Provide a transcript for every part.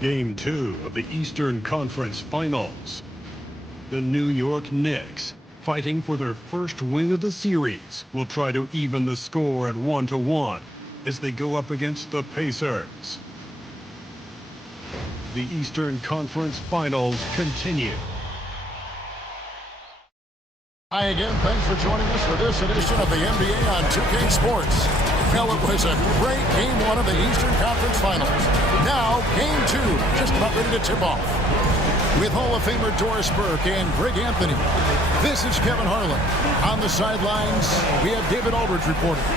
Game 2 of the Eastern Conference Finals. The New York Knicks, fighting for their first win of the series, will try to even the score at 1-1 as they go up against the Pacers. The Eastern Conference Finals continue. Hi again, thanks for joining us for this edition of the NBA on 2K Sports. Well, it was a great Game 1 of the Eastern Conference Finals. Now, Game 2, just about ready to tip off. With Hall of Famer Doris Burke and Greg Anthony, this is Kevin Harlan. On the sidelines, we have David Aldridge reporting.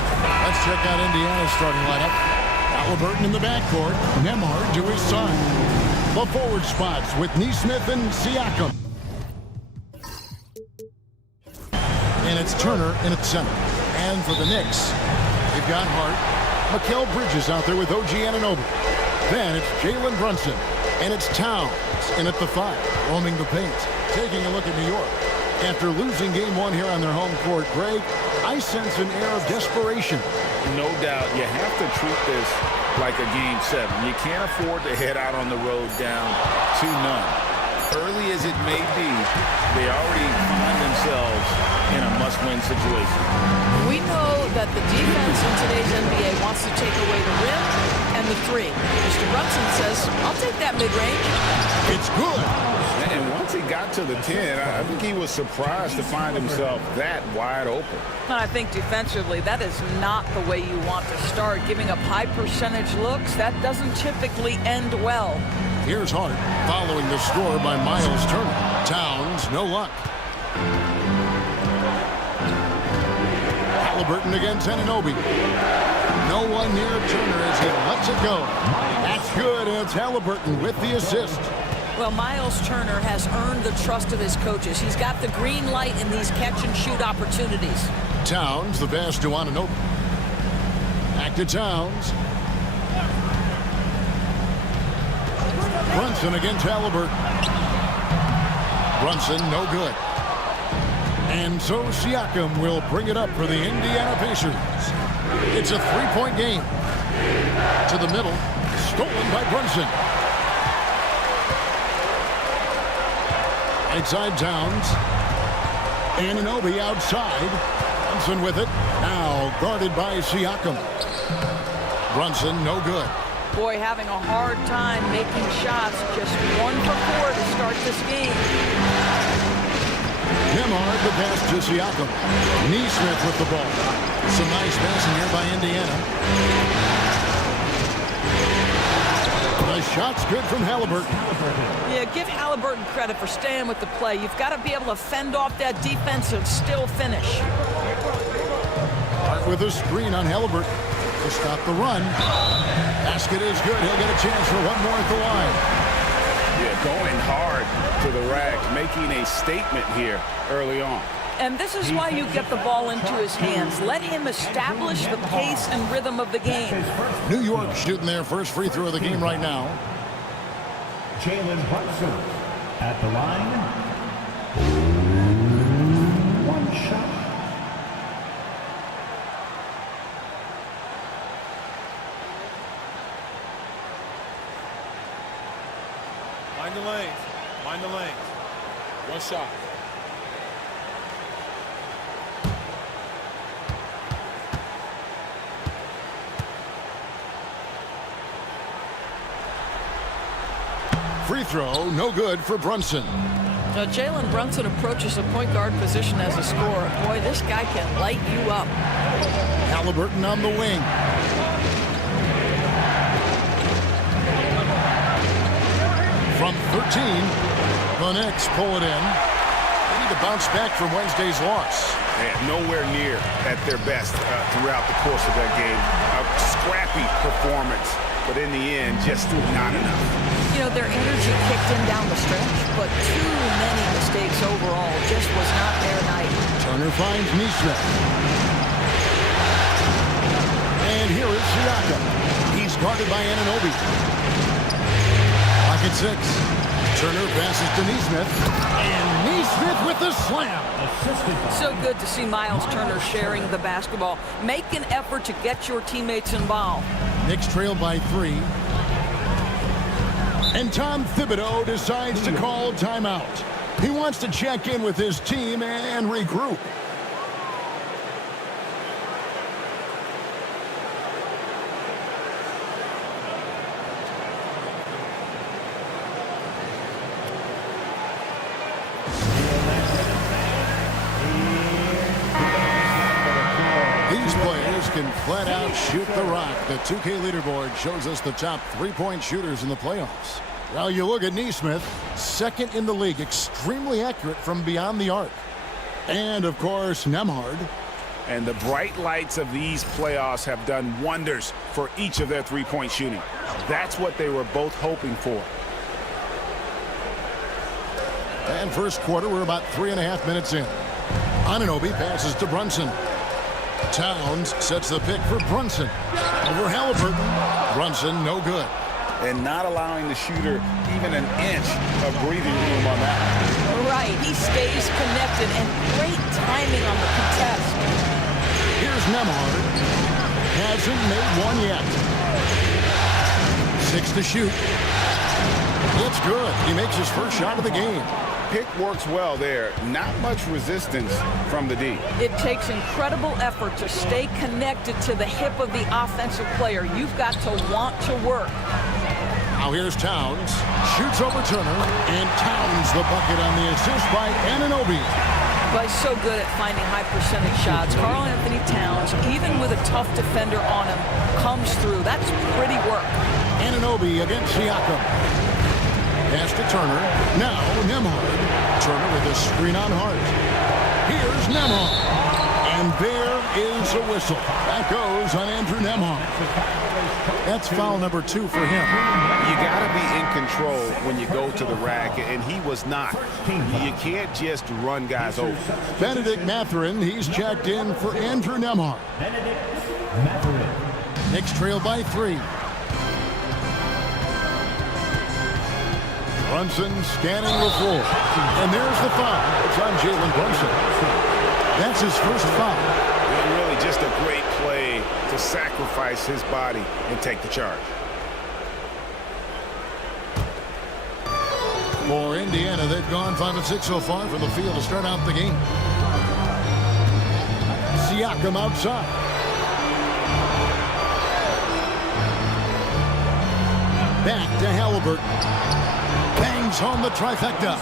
Let's check out Indiana's starting lineup. Halliburton in the backcourt, Nembhard to his son. The forward spots with Nesmith and Siakam. And it's Turner in its center. And for the Knicks, they've got Hart, Mikal Bridges out there with OG Anunoby. Then it's Jalen Brunson, and it's Towns in at the 5, roaming the paint. Taking a look at New York. After losing Game 1 here on their home court, Greg, I sense an air of desperation. No doubt. You have to treat this like a Game 7. You can't afford to head out on the road down 2-0. Early as it may be, they already find themselves in a must-win situation. We know that the defense in today's NBA wants to take away the rim and the 3. Mr. Brunson says, I'll take that mid-range. It's good. And once he got to the 10, I think he was surprised to find himself that wide open. And I think defensively, that is not the way you want to start. Giving up high-percentage looks, that doesn't typically end well. Here's Hart, following the score by Miles Turner. Towns, no luck. Halliburton against Anunoby. No one near Turner as he lets it go. That's good, and it's Halliburton with the assist. Well, Miles Turner has earned the trust of his coaches. He's got the green light in these catch-and-shoot opportunities. Towns, the pass to Anunoby. Back to Towns. Brunson against Halliburton. Brunson, no good. And so Siakam will bring it up for the Indiana Pacers. It's a three-point game. To the middle, stolen by Brunson. Outside Towns. Anunoby outside. Brunson with it. Now guarded by Siakam. Brunson, no good. Boy, having a hard time making shots. Just 1 for 4 to start this game. Nembhard the pass to Siakam. Nesmith with the ball. Some nice passing here by Indiana. The shot's good from Halliburton. Yeah, give Halliburton credit for staying with the play. You've got to be able to fend off that defense and still finish. Hart with a screen on Halliburton to stop the run. Basket is good. He'll get a chance for one more at the line. Yeah, going hard to the rack, making a statement here early on. And this is why you get the ball into his hands. Let him establish the pace and rhythm of the game. New York shooting their first free throw of the game right now. Jalen Brunson at the line. One shot. Mind the lanes. Mind the lanes. One shot. Free throw, no good for Brunson. Now, Jalen Brunson approaches the point guard position as a scorer. Boy, this guy can light you up. Halliburton on the wing. From 13, the Knicks pull it in. They need to bounce back from Wednesday's loss. Nowhere near at their best throughout the course of that game. A scrappy performance, but in the end, just not enough. You know, their energy kicked in down the stretch, but too many mistakes overall. Just was not their night. Turner finds Nesmith. And here is Siakam. He's guarded by Anunoby. Lock at 6. Turner passes to Nesmith. And Nesmith with the slam. So good to see Miles Turner sharing the basketball. Make an effort to get your teammates involved. Knicks trail by 3. And Tom Thibodeau decides to call timeout. He wants to check in with his team and regroup. These players can flat out shoot the rock. The 2K leaderboard shows us the top three-point shooters in the playoffs. Well, you look at Neesmith, second in the league, extremely accurate from beyond the arc. And, of course, Nembhard. And the bright lights of these playoffs have done wonders for each of their three-point shooting. That's what they were both hoping for. And first quarter, we're about 3.5 minutes in. Anunoby passes to Brunson. Towns sets the pick for Brunson. Over Halliburton. Brunson, no good. And not allowing the shooter even an inch of breathing room on that. Right, he stays connected, and great timing on the contest. Here's Nembhard. Hasn't made one yet. 6 to shoot. It's good. He makes his first shot of the game. Pick works well there. Not much resistance from the D. It takes incredible effort to stay connected to the hip of the offensive player. You've got to want to work. Now here's Towns. Shoots over Turner. And Towns the bucket on the assist by Anunoby. But he's so good at finding high percentage shots. Karl Anthony Towns, even with a tough defender on him, comes through. That's pretty work. Anunoby against Siakam. Pass to Turner. Now Nembhard. Turner with a screen on Hart. Here's Nembhard. And there is a whistle. That goes on Andrew Nembhard. That's foul number 2 for him. You got to be in control when you go to the rack, and he was not. You can't just run guys over. Benedict Mathurin, he's checked in for Andrew Nembhard. Knicks trail by 3. Brunson scanning the floor. And there's the foul. It's on Jalen Brunson. That's his first foul. And really just a great play to sacrifice his body and take the charge. For Indiana, they've gone 5 of 6 so far from the field to start out the game. Siakam outside. Back to Halliburton. Bangs home the trifecta.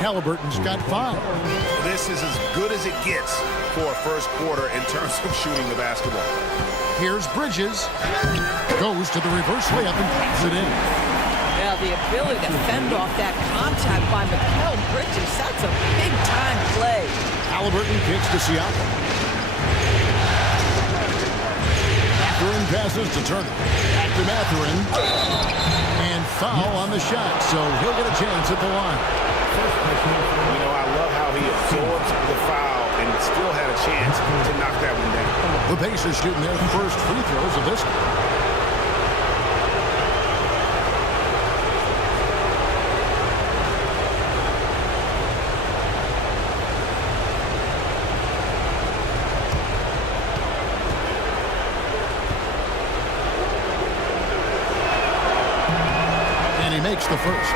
Halliburton's got 5. This is as good as it gets for a first quarter in terms of shooting the basketball. Here's Bridges. Goes to the reverse layup and puts it in. Yeah, the ability to fend off that contact by Mikal Bridges, that's a big-time play. Halliburton kicks to Siakam. Mathurin passes to Turner. Back to Mathurin. And foul on the shot, so he'll get a chance at the line. You know, I love how he absorbs the foul and still had a chance to knock that one down. The Pacers shooting their first free throws of this one. Makes the first.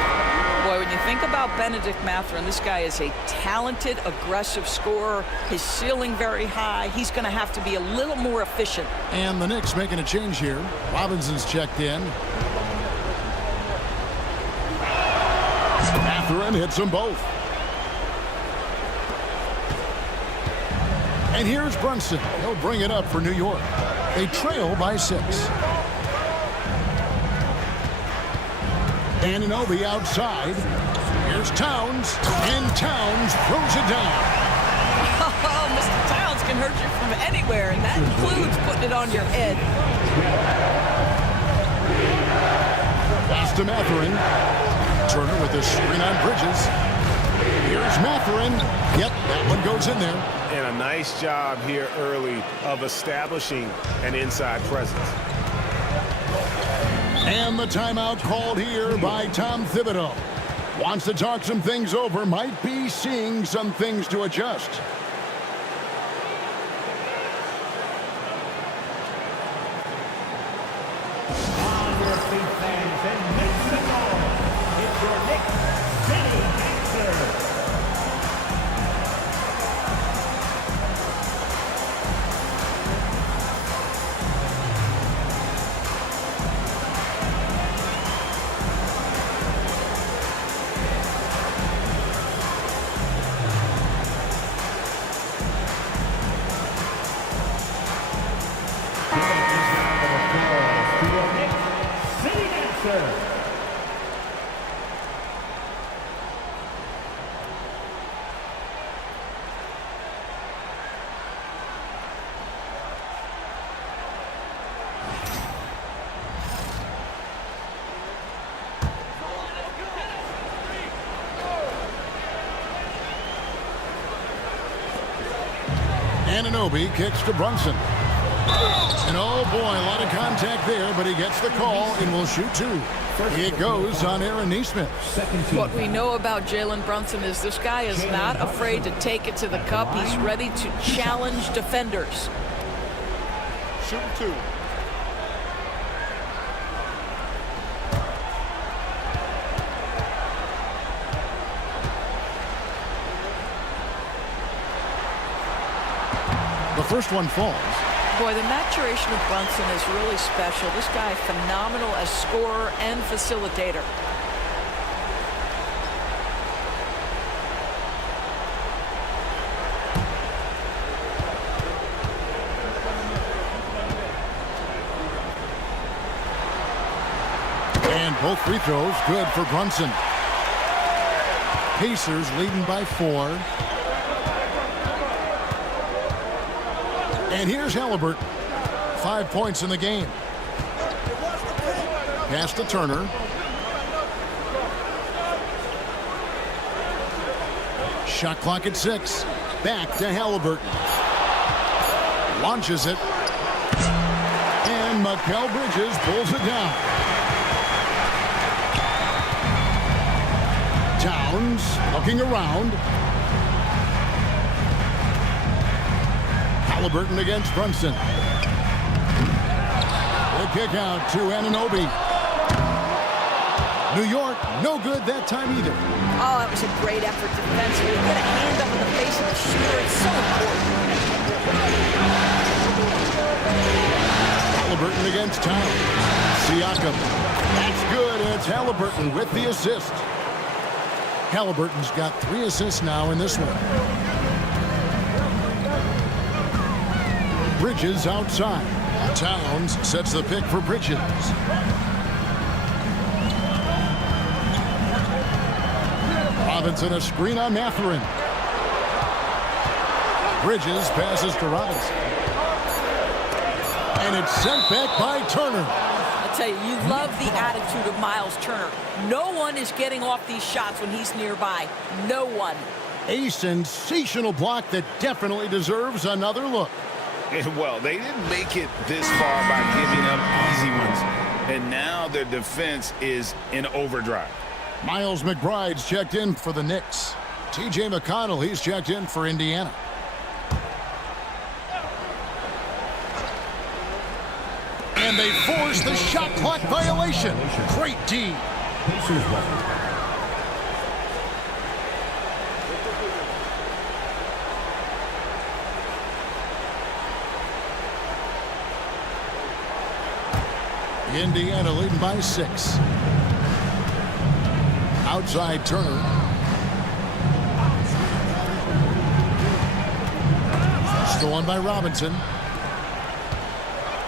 Boy, when you think about Benedict Mathurin, this guy is a talented, aggressive scorer. His ceiling very high. He's going to have to be a little more efficient. And the Knicks making a change here. Robinson's checked in. Mathurin hits them both. And here's Brunson. He'll bring it up for New York. They trail by 6. Anunoby outside. Here's Towns. And Towns throws it down. Oh, Mr. Towns can hurt you from anywhere, and that includes putting it on your head. Pass to Mathurin. Turner with the screen on Bridges. Here's Mathurin. Yep, that one goes in there. And a nice job here early of establishing an inside presence. And the timeout called here by Tom Thibodeau. Wants to talk some things over, might be seeing some things to adjust. On your feet, fans, and make some noise. Anunoby kicks to Brunson. And oh boy, a lot of contact there, but he gets the call and will shoot two. It goes on Aaron Nesmith. What we know about Jalen Brunson is this guy is not afraid to take it to the cup. He's ready to challenge defenders. Shoot two. The first one falls. Boy, the maturation of Brunson is really special. This guy, phenomenal as scorer and facilitator. And both free throws good for Brunson. Pacers leading by 4. And here's Halliburton. 5 points in the game. Pass to Turner. Shot clock at 6. Back to Halliburton. Launches it. And Mikal Bridges pulls it down. Towns looking around. Halliburton against Brunson. The kick out to Anunoby. New York, no good that time either. Oh, that was a great effort defensively. Get a hand up in the face of the shooter. It's so important. Halliburton against Towns. Siakam. That's good. It's Halliburton with the assist. Halliburton's got 3 assists now in this one. Bridges outside. Towns sets the pick for Bridges. Robinson a screen on Mathurin. Bridges passes to Robinson. And it's sent back by Turner. I tell you, you love the attitude of Miles Turner. No one is getting off these shots when he's nearby. No one. A sensational block that definitely deserves another look. Well, they didn't make it this far by giving up easy ones. And now their defense is in overdrive. Miles McBride's checked in for the Knicks. T.J. McConnell, he's checked in for Indiana. And they force the shot clock violation. Great D. Pacers ball. Indiana leading by 6. Outside Turner. Stolen by Robinson.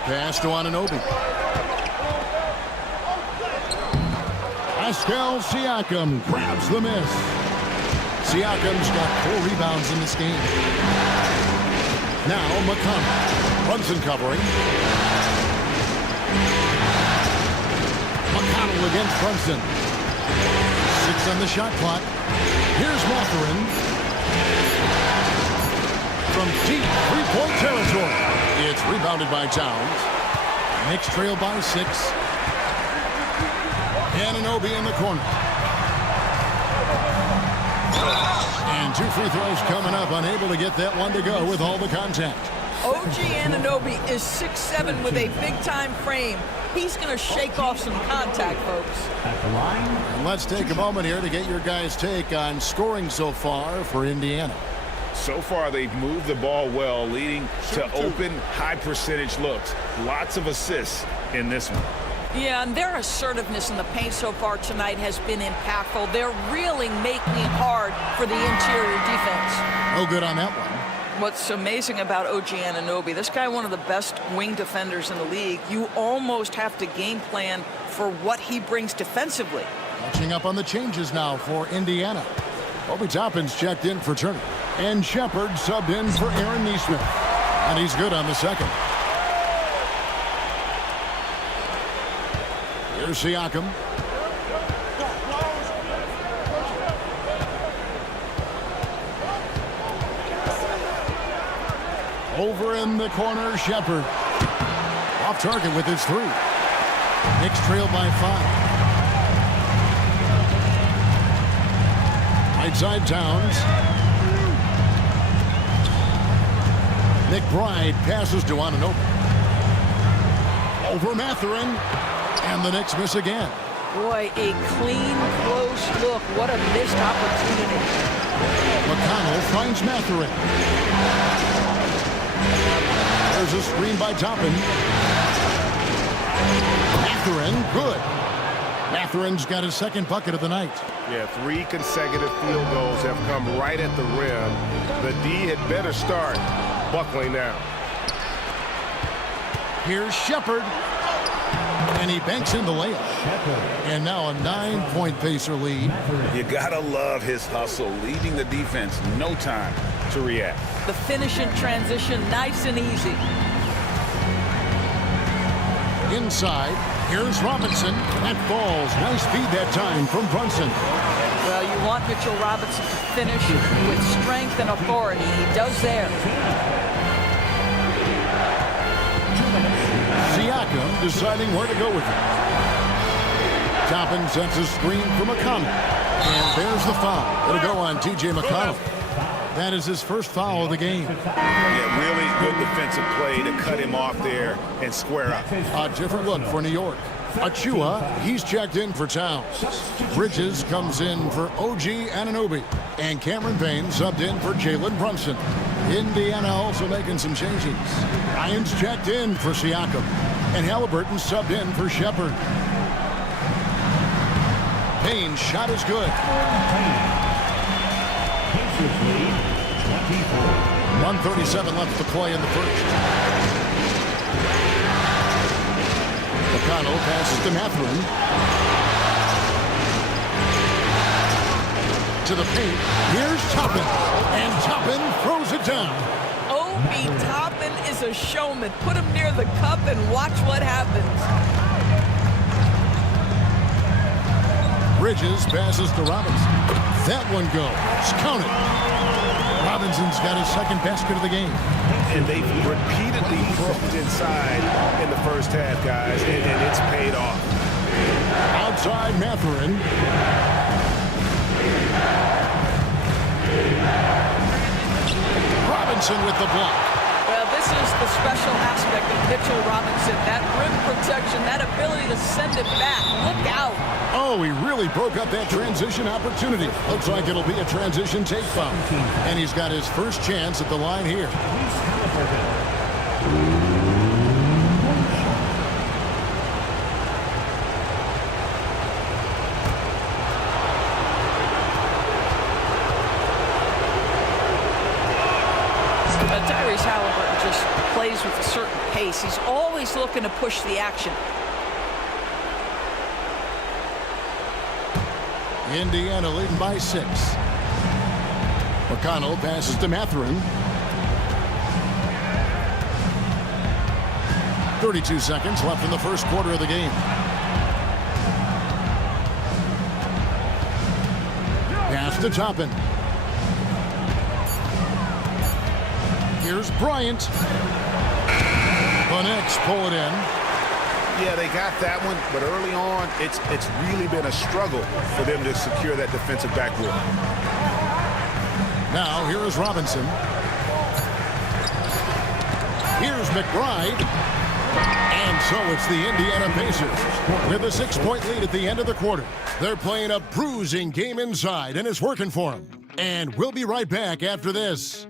Pass to Anunoby. Pascal Siakam grabs the miss. Siakam's got 4 rebounds in this game. Now McConnell. Brunson covering. McConnell against Brunson. 6 on the shot clock. Here's Mathurin. From deep 3-point territory. It's rebounded by Towns. Knicks trail by 6. Anunoby in the corner. And 2 free throws coming up. Unable to get that one to go with all the contact. OG Anunoby is 6'7" with a big-time frame. He's going to shake off some contact, folks. At the line. And let's take a moment here to get your guys' take on scoring so far for Indiana. So far, they've moved the ball well, leading to open, high-percentage looks. Lots of assists in this one. Yeah, and their assertiveness in the paint so far tonight has been impactful. They're really making it hard for the interior defense. No good on that one. What's amazing about OG Anunoby, this guy one of the best wing defenders in the league. You almost have to game plan for what he brings defensively. Catching up on the changes now for Indiana. Obi Toppin's checked in for Turner. And Shepard subbed in for Aaron Nesmith. And he's good on the second. Here's Siakam. Over in the corner, Shepard. Off target with his 3. Knicks trail by 5. Right side Towns. McBride passes to Anunoby. Over Mathurin. And the Knicks miss again. Boy, a clean, close look. What a missed opportunity. McConnell finds Mathurin. There's a screen by Toppin. Mathurin, good. Mathurin's got his second bucket of the night. Yeah, 3 consecutive field goals have come right at the rim. The D had better start buckling down. Here's Shepard. And he banks in the layup. And now a 9-point Pacer lead. You gotta love his hustle, leaving the defense no time to react. The finish in transition, nice and easy. Inside, here's Robinson. That falls. Nice feed that time from Brunson. Well, you want Mitchell Robinson to finish with strength and authority. He does there. Siakam deciding where to go with it. Toppin sets a screen for McConnell. And there's the foul. It'll go on T.J. McConnell. That is his first foul of the game. Yeah, really good defensive play to cut him off there and square up. A different look for New York. Achua, he's checked in for Towns. Bridges comes in for OG Anunoby. And Cameron Payne subbed in for Jalen Brunson. Indiana also making some changes. Ryan's checked in for Siakam. And Halliburton subbed in for Shepard. Payne's shot is good. 1:37 left to play in the first. McConnell passes to Mathurin. To the paint. Here's Toppin. And Toppin throws it down. Obi Toppin is a showman. Put him near the cup and watch what happens. Bridges passes to Robinson. That one goes. Count it. Robinson's got his second basket of the game. And they've repeatedly broke inside in the first half, guys, and it's paid off. Outside Mathurin. Robinson with the block. Well, this is the special aspect of Mitchell Robinson. That rim protection, that ability to send it back. Look out. Oh, he really broke up that transition opportunity. Looks like it'll be a transition take foul. And he's got his first chance at the line here. Tyrese Halliburton just plays with a certain pace. He's always looking to push the action. Indiana leading by 6. McConnell passes to Mathurin. 32 seconds left in the first quarter of the game. Pass to Toppin. Here's Bryant. The Knicks pull it in. Yeah, they got that one, but early on, it's really been a struggle for them to secure that defensive backboard. Now, here is Robinson. Here's McBride. And so it's the Indiana Pacers with a 6-point lead at the end of the quarter. They're playing a bruising game inside, and it's working for them. And we'll be right back after this.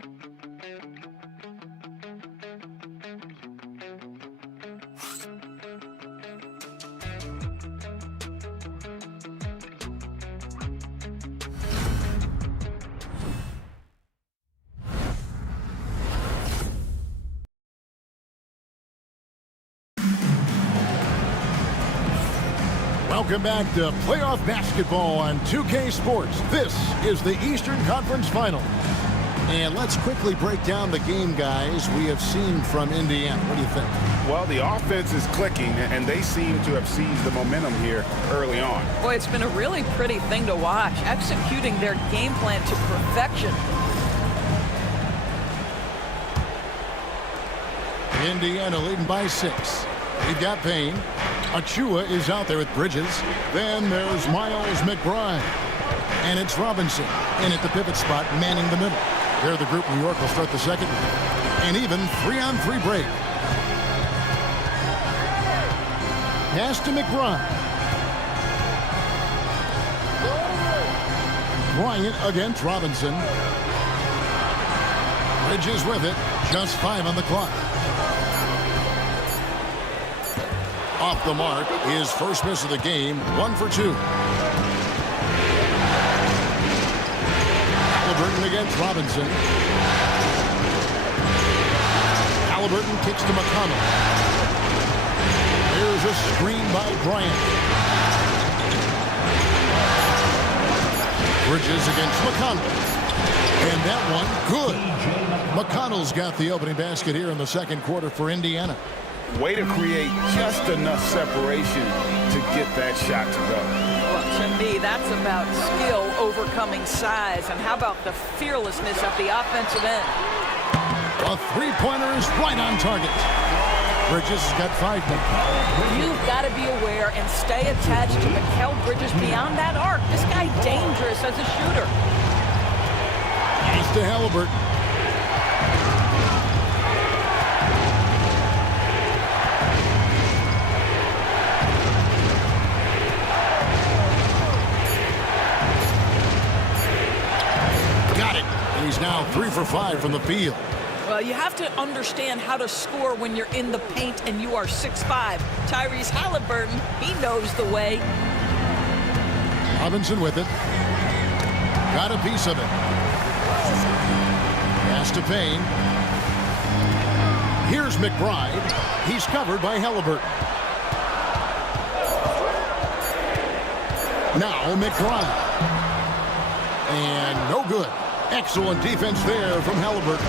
Welcome back to playoff basketball on 2K Sports. This is the Eastern Conference Final. And let's quickly break down the game, guys, we have seen from Indiana. What do you think? Well, the offense is clicking, and they seem to have seized the momentum here early on. Boy, it's been a really pretty thing to watch, executing their game plan to perfection. Indiana leading by 6. They've got Payne. Achua is out there with Bridges. Then there's Miles McBride. And it's Robinson in at the pivot spot, manning the middle. There the group New York will start the second. An even 3-on-3 break. Pass to McBride. Bryant against Robinson. Bridges with it. Just 5 on the clock. Off the mark. His first miss of the game. 1 for 2. Halliburton against Robinson. Halliburton kicks to McConnell. Here's a screen by Bryant. Bridges against McConnell. And that one, good. McConnell's got the opening basket here in the second quarter for Indiana. Way to create just enough separation to get that shot to go. Well, to me, that's about skill overcoming size. And how about the fearlessness of the offensive end? A three-pointer is right on target. Bridges has got 5 points. You've got to be aware and stay attached to Mikal Bridges beyond that arc. This guy dangerous as a shooter. He's to Halliburton. Got it. And he's now 3 for 5 from the field. Well, you have to understand how to score when you're in the paint and you are 6'5". Tyrese Halliburton, he knows the way. Robinson with it. Got a piece of it. Pass to Payne. Here's McBride. He's covered by Halliburton. Now McBride. And no good. Excellent defense there from Halliburton.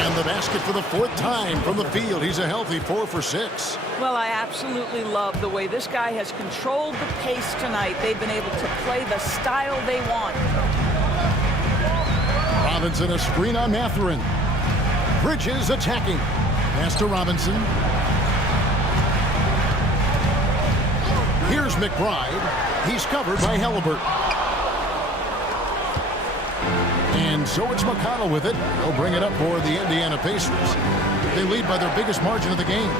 And the basket for the 4th time from the field. He's a healthy 4 for 6. Well, I absolutely love the way this guy has controlled the pace tonight. They've been able to play the style they want. Robinson a screen on Mathurin. Bridges attacking. Pass to Robinson. Here's McBride. He's covered by Halliburton. And so it's McConnell with it. He'll bring it up for the Indiana Pacers. They lead by their biggest margin of the game, 9.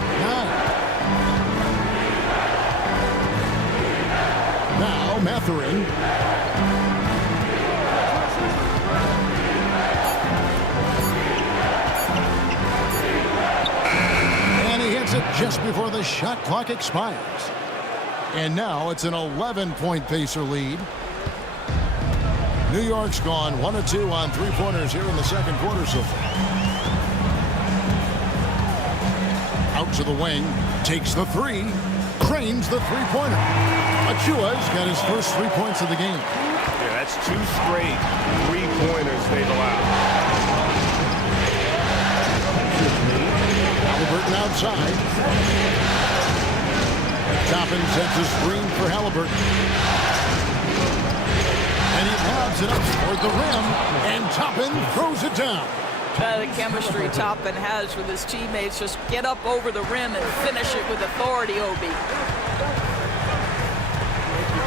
Now Mathurin. It just before the shot clock expires. And now it's an 11-point Pacer lead. New York's gone 1 of 2 on 3-pointers here in the second quarter so far. Out to the wing, takes the 3, cranes the 3-pointer. Achua's got his first 3 points of the game. Yeah, that's 2 straight 3-pointers they've allowed. Halliburton outside. Toppin sets a screen for Halliburton. And he lobs it up toward the rim. And Toppin throws it down. The chemistry Toppin has with his teammates. Just get up over the rim and finish it with authority, Obi.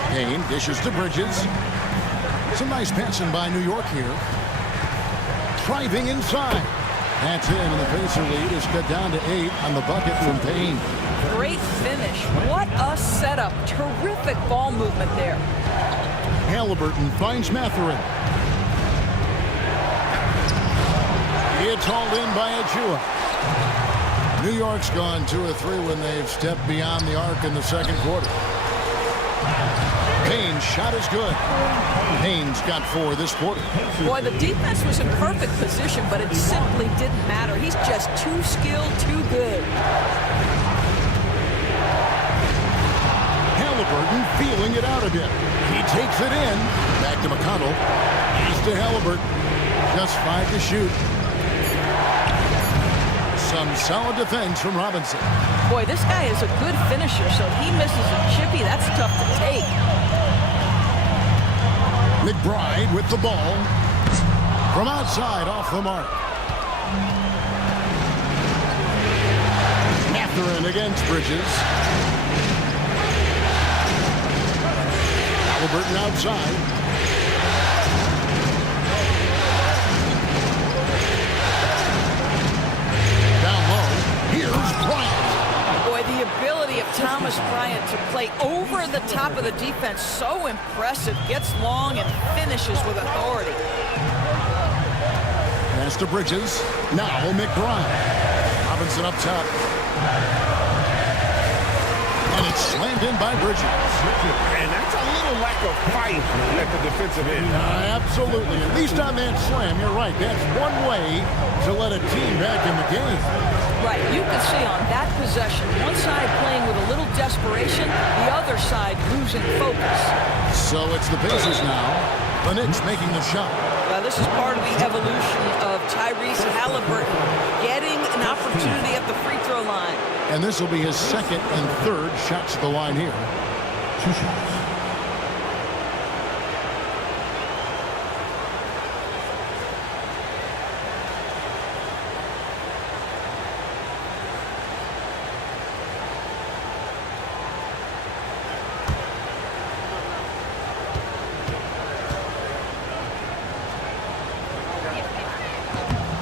Payne dishes to Bridges. Some nice passing by New York here. Driving inside. That's in, and the Pacer lead is cut down to 8 on the bucket from Payne. Great finish. What a setup. Terrific ball movement there. Halliburton finds Mathurin. It's hauled in by Achua. New York's gone 2 of 3 when they've stepped beyond the arc in the second quarter. Payne's shot is good. Payne's got 4 this quarter. Boy, the defense was in perfect position, but it simply didn't matter. He's just too skilled, too good. Halliburton feeling it out a bit. He takes it in. Back to McConnell. He's to Halliburton. Just 5 to shoot. Some solid defense from Robinson. Boy, this guy is a good finisher, so he misses a chippy. That's tough to take. McBride with the ball. From outside, off the mark. Mathurin against Bridges. Halliburton outside. Down low. Here's Bryant. Boy, the ability of Thomas Bryant to play over the top of the defense, so impressive. Gets long and finishes with authority. Pass to Bridges. Now McBride. Robinson up top. And it's slammed in by Bridges. And that's a little lack of fight at the defensive end. Absolutely. At least on that slam, you're right. That's one way to let a team back in the game. Right, you can see on that possession, one side playing with a little desperation, the other side losing focus. So it's the Pacers now. The Knicks making the shot. Well, this is part of the evolution of Tyrese Halliburton getting an opportunity at the free throw line. And this will be his second and third shots at the line here. 2 shots.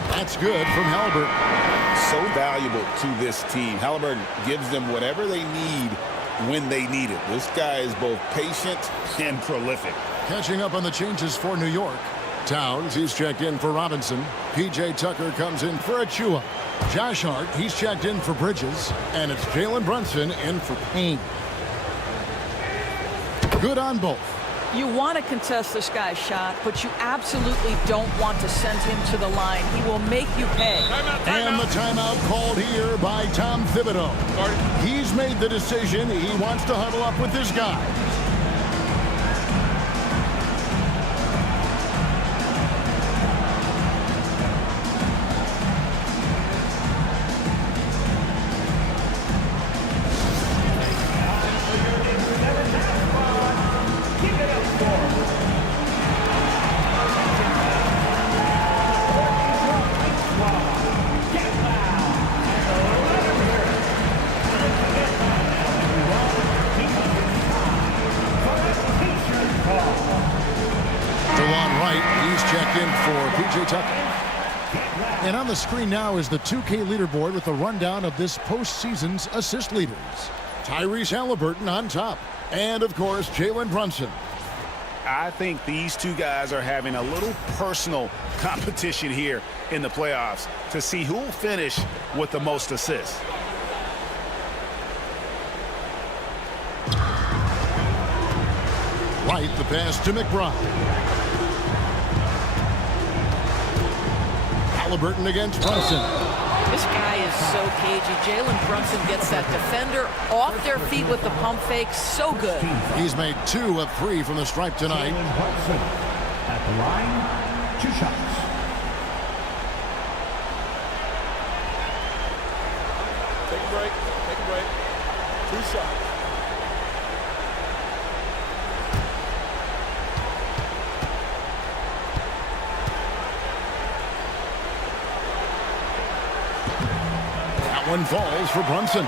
That's good from Halliburton. So valuable to this team. Halliburton gives them whatever they need when they need it. This guy is both patient and prolific. Catching up on the changes for New York. Towns, he's checked in for Robinson. P.J. Tucker comes in for Achua. Josh Hart, he's checked in for Bridges. And it's Jalen Brunson in for Payne. Good on both. You want to contest this guy's shot, but you absolutely don't want to send him to the line. He will make you pay. And the timeout called here by Tom Thibodeau. He's made the decision. He wants to huddle up with this guy. And on the screen now is the 2K leaderboard with a rundown of this postseason's assist leaders. Tyrese Halliburton on top. And, of course, Jalen Brunson. I think these two guys are having a little personal competition here in the playoffs to see who will finish with the most assists. Right, the pass to McBride. Halliburton against Brunson. This guy is so cagey. Jalen Brunson gets that defender off their feet with the pump fake. So good. He's made 2 of 3 from the stripe tonight. Jalen Brunson at the line, 2 shots. Take a break. Take a break. 2 shots. One falls for Brunson.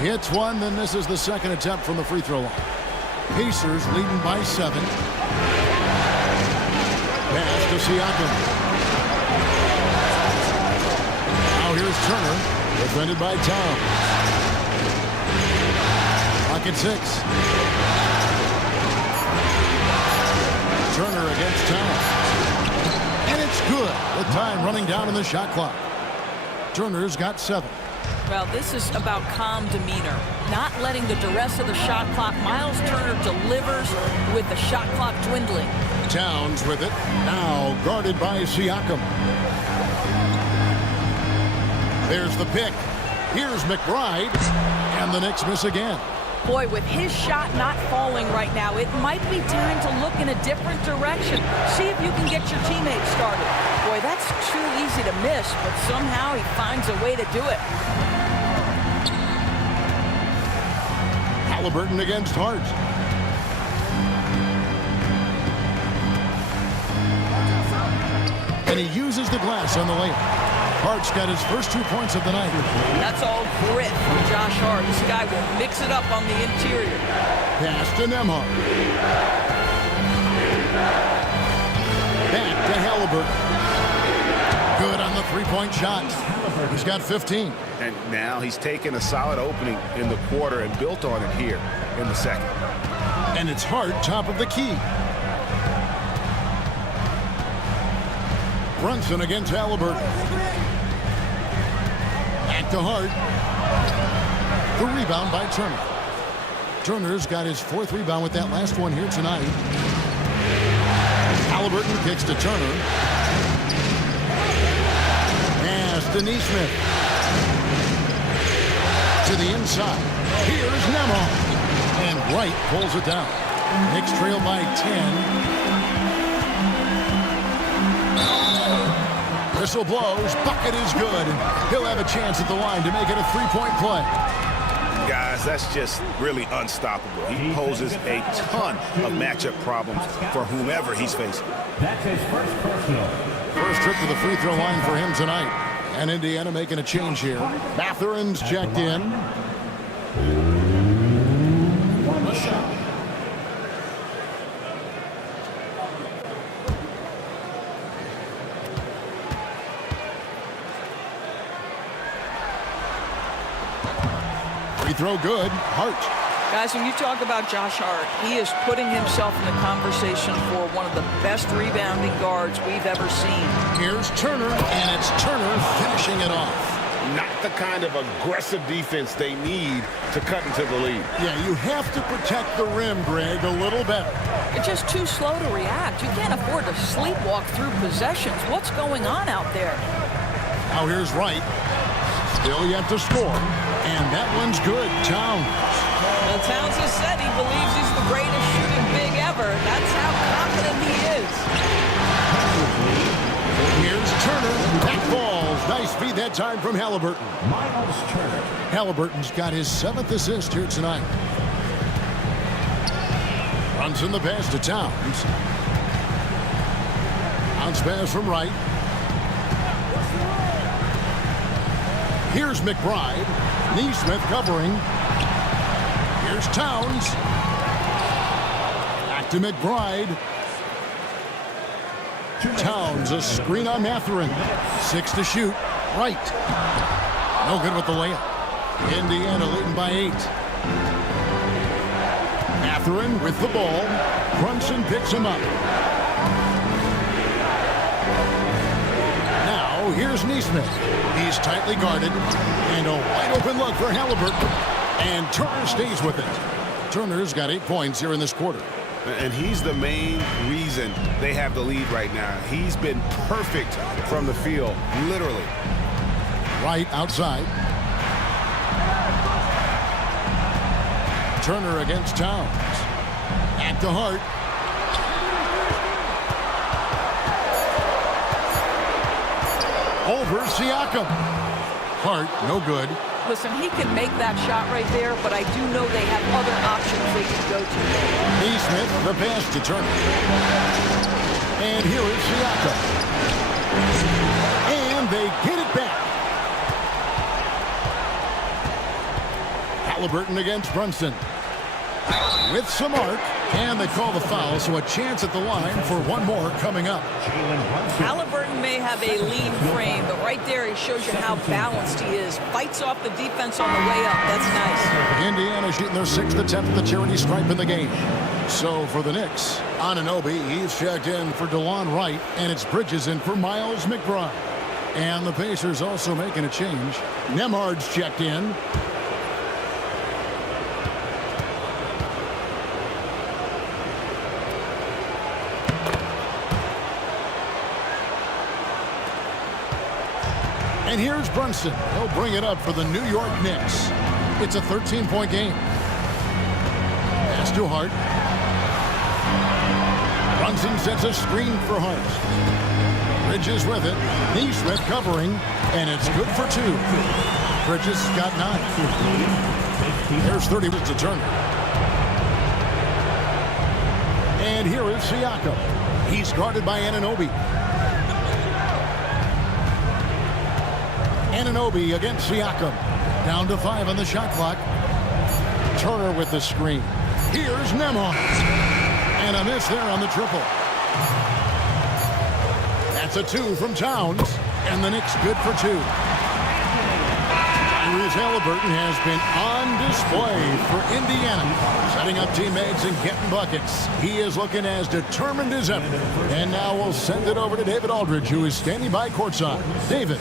He hits one, then this is the second attempt from the free throw line. Pacers leading by 7. Pass to Siakam. Here's Turner, defended by Tom. Clock at 6. Turner against Tom. And it's good with time running down in the shot clock. Turner's got 7. Well, this is about calm demeanor, not letting the duress of the shot clock. Miles Turner delivers with the shot clock dwindling. Towns with it, now guarded by Siakam. There's the pick. Here's McBride, and the Knicks miss again. Boy, with his shot not falling right now, it might be time to look in a different direction. See if you can get your teammates started. Boy, that's too easy to miss, but somehow he finds a way to do it. Halliburton against Hart. And he uses the glass on the layup. Hart's got his first 2 points of the night. That's all grit from Josh Hart. This guy will mix it up on the interior. Pass to Nembhard. Back to Halliburton. Good on the three-point shot. He's got 15. And now he's taken a solid opening in the quarter and built on it here in the second. And it's Hart top of the key. Brunson against Halliburton. Back to Hart. The rebound by Turner. Turner's got his 4th rebound with that last one here tonight. Halliburton kicks to Turner. Pass to Neesmith. To the inside. Here's Nemo. And Wright pulls it down. Knicks trail by 10. Whistle blows. Bucket is good. He'll have a chance at the line to make it a 3-point play. Guys, that's just really unstoppable. He poses a ton of matchup problems for whomever he's facing. That's his first personal. First trip to the free throw line for him tonight. And Indiana making a change here. Mathurin's checked in. Free throw good. Hart. Guys, when you talk about Josh Hart, he is putting himself in the conversation for one of the best rebounding guards we've ever seen. Here's Turner, and it's Turner finishing it off. Not the kind of aggressive defense they need to cut into the lead. Yeah, you have to protect the rim, Greg, a little better. You're just too slow to react. You can't afford to sleepwalk through possessions. What's going on out there? Now here's Wright. Still yet to score. And that one's good. Towns. Well, Towns has said he believes he's the greatest shooting big ever. That's how confident he is. Here's Turner. That falls. Nice feed that time from Halliburton. Miles Turner. Halliburton's got his 7th assist here tonight. Runs in the pass to Towns. Bounce pass from Wright. Here's McBride. Neesmith covering. Here's Towns. Back to McBride. Towns, a screen on Mathurin. 6 to shoot. Right. No good with the layup. Indiana leading by 8. Mathurin with the ball. Brunson picks him up. Now, here's Neesmith. He's tightly guarded. And a wide open look for Halliburton. And Turner stays with it. Turner's got 8 points here in this quarter. And he's the main reason they have the lead right now. He's been perfect from the field, literally. Right outside. Turner against Towns. Back to Hart. Over Siakam. Hart, no good. Listen, he can make that shot right there, but I do know they have other options they can go to. Neesmith, the pass to Turner. And here is Siakam. And they get it back. Halliburton against Brunson. With some arc. And they call the foul, so a chance at the line for one more coming up. Halliburton may have a lean frame, but right there he shows you how balanced he is. Fights off the defense on the way up. That's nice. Indiana shooting their 6th attempt at the charity stripe in the game. So for the Knicks, Anunoby, he's checked in for DeLon Wright, and it's Bridges in for Miles McBride. And the Pacers also making a change. Nembhard's checked in. And here's Brunson. He'll bring it up for the New York Knicks. It's a 13-point game. Pass to Hart. Brunson sets a screen for Hart. Bridges with it. Neesmith covering, and it's good for 2. Bridges got 9. There's 30 to Turner. And here is Siakam. He's guarded by Anunoby. Anunoby against Siakam. Down to 5 on the shot clock. Turner with the screen. Here's Nembhard. And a miss there on the triple. That's a 2 from Towns. And the Knicks good for 2. Tyrese Haliburton has been on display for Indiana. Setting up teammates and getting buckets. He is looking as determined as ever. And now we'll send it over to David Aldridge, who is standing by courtside. David.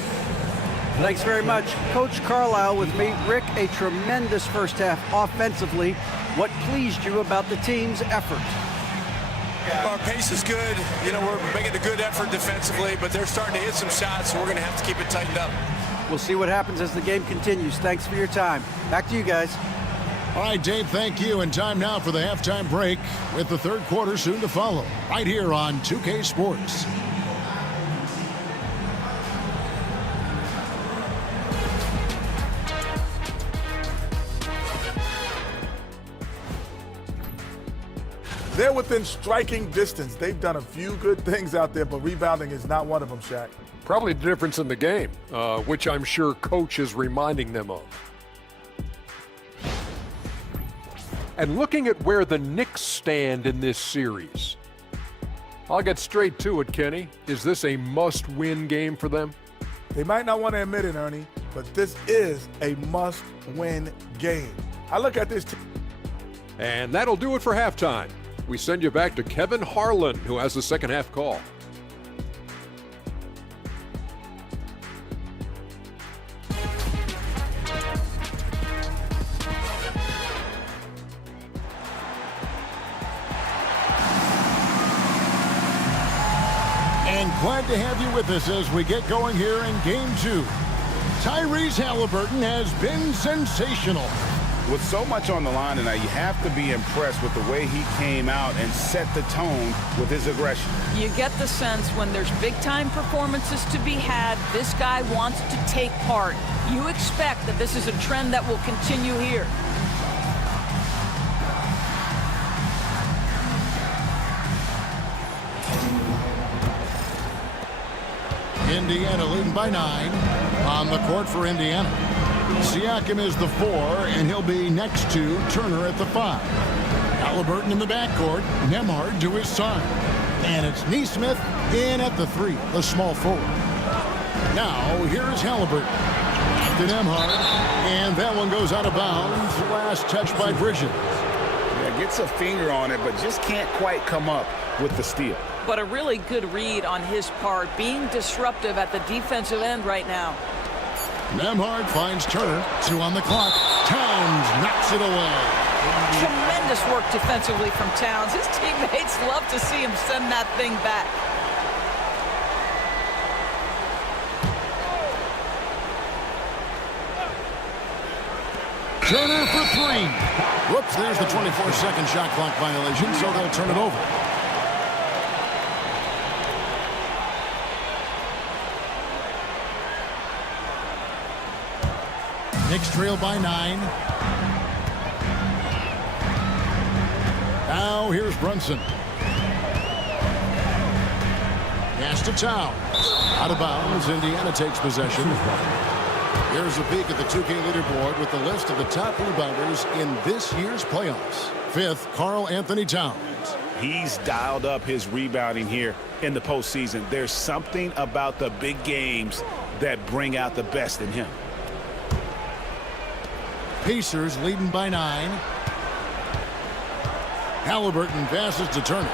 Thanks very much. Coach Carlisle with me. Rick, a tremendous first half offensively. What pleased you about the team's effort? Our pace is good. You know, we're making a good effort defensively, but they're starting to hit some shots, so we're going to have to keep it tightened up. We'll see what happens as the game continues. Thanks for your time. Back to you guys. All right, Dave, thank you. And time now for the halftime break with the third quarter soon to follow. Right here on 2K Sports. They're within striking distance. They've done a few good things out there, but rebounding is not one of them, Shaq. Probably the difference in the game, which I'm sure Coach is reminding them of. And looking at where the Knicks stand in this series, I'll get straight to it, Kenny. Is this a must-win game for them? They might not want to admit it, Ernie, but this is a must-win game. I look at this team. And that'll do it for halftime. We send you back to Kevin Harlan, who has the second half call. And glad to have you with us as we get going here in Game 2. Tyrese Haliburton has been sensational. With so much on the line tonight, you have to be impressed with the way he came out and set the tone with his aggression. You get the sense when there's big-time performances to be had, this guy wants to take part. You expect that this is a trend that will continue here. Indiana leading by 9 on the court for Indiana. Siakam is the 4, and he'll be next to Turner at the 5. Haliburton in the backcourt, Nembhard to his side. And it's Neesmith in at the 3, the small forward. Now, here's Haliburton. Back to Nembhard, and that one goes out of bounds. Last touch by Bridges. Yeah, gets a finger on it, but just can't quite come up with the steal. But a really good read on his part, being disruptive at the defensive end right now. Nembhard finds Turner. 2 on the clock. Towns knocks it away. Tremendous work defensively from Towns. His teammates love to see him send that thing back. Turner for 3. Whoops, there's the 24-second shot clock violation, so they'll turn it over. Knicks trail by 9. Now here's Brunson. Pass to Towns. Out of bounds. Indiana takes possession. Here's a peek at the 2K leaderboard with the list of the top rebounders in this year's playoffs. 5th, Karl Anthony Towns. He's dialed up his rebounding here in the postseason. There's something about the big games that bring out the best in him. Pacers leading by 9. Haliburton passes to Turner.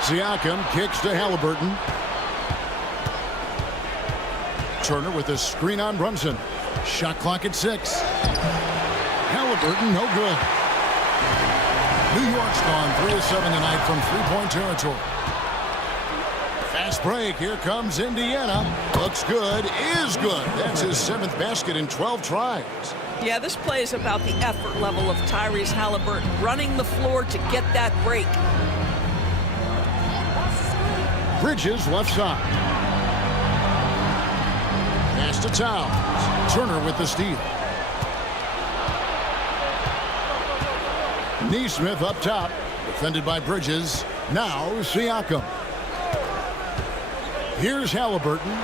Siakam kicks to Haliburton. Turner with a screen on Brunson. Shot clock at 6. Halliburton, no good. New York's gone 3 of 7 tonight from three-point territory. Fast break. Here comes Indiana. Looks good. Is good. That's his 7th basket in 12 tries. Yeah, this play is about the effort level of Tyrese Halliburton running the floor to get that break. Bridges left side. Pass to Towns. Turner with the steal. Neesmith up top. Defended by Bridges. Now Siakam. Here's Halliburton.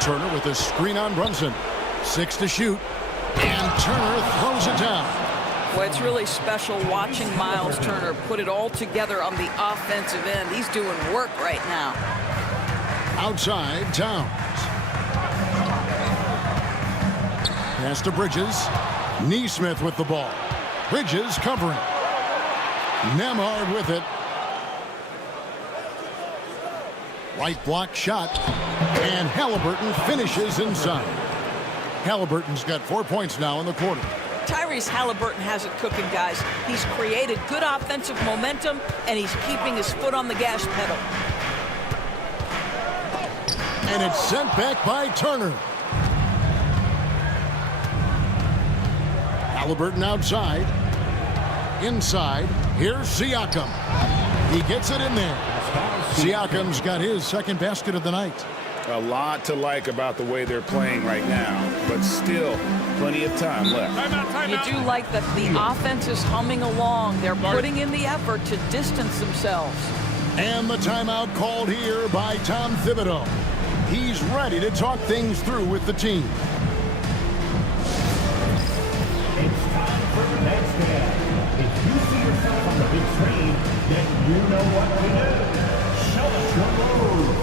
Turner with a screen on Brunson. 6 to shoot. And Turner throws it down. Well, it's really special watching Miles Turner put it all together on the offensive end. He's doing work right now. Outside, Towns. Pass to Bridges. Neesmith with the ball. Bridges covering. Nemhard with it. Right block shot. And Halliburton finishes inside. Halliburton's got 4 points now in the quarter. Tyrese Halliburton has it cooking, guys. He's created good offensive momentum, and he's keeping his foot on the gas pedal. And it's sent back by Turner. Halliburton outside. Inside. Here's Siakam. He gets it in there. Siakam's got his 2nd basket of the night. A lot to like about the way they're playing right now, but still plenty of time left. You do like that the offense is humming along. They're putting in the effort to distance themselves. And the timeout called here by Tom Thibodeau. He's ready to talk things through with the team. It's time for the next game. If you see yourself on the big screen, then you know what to do. Show us your move.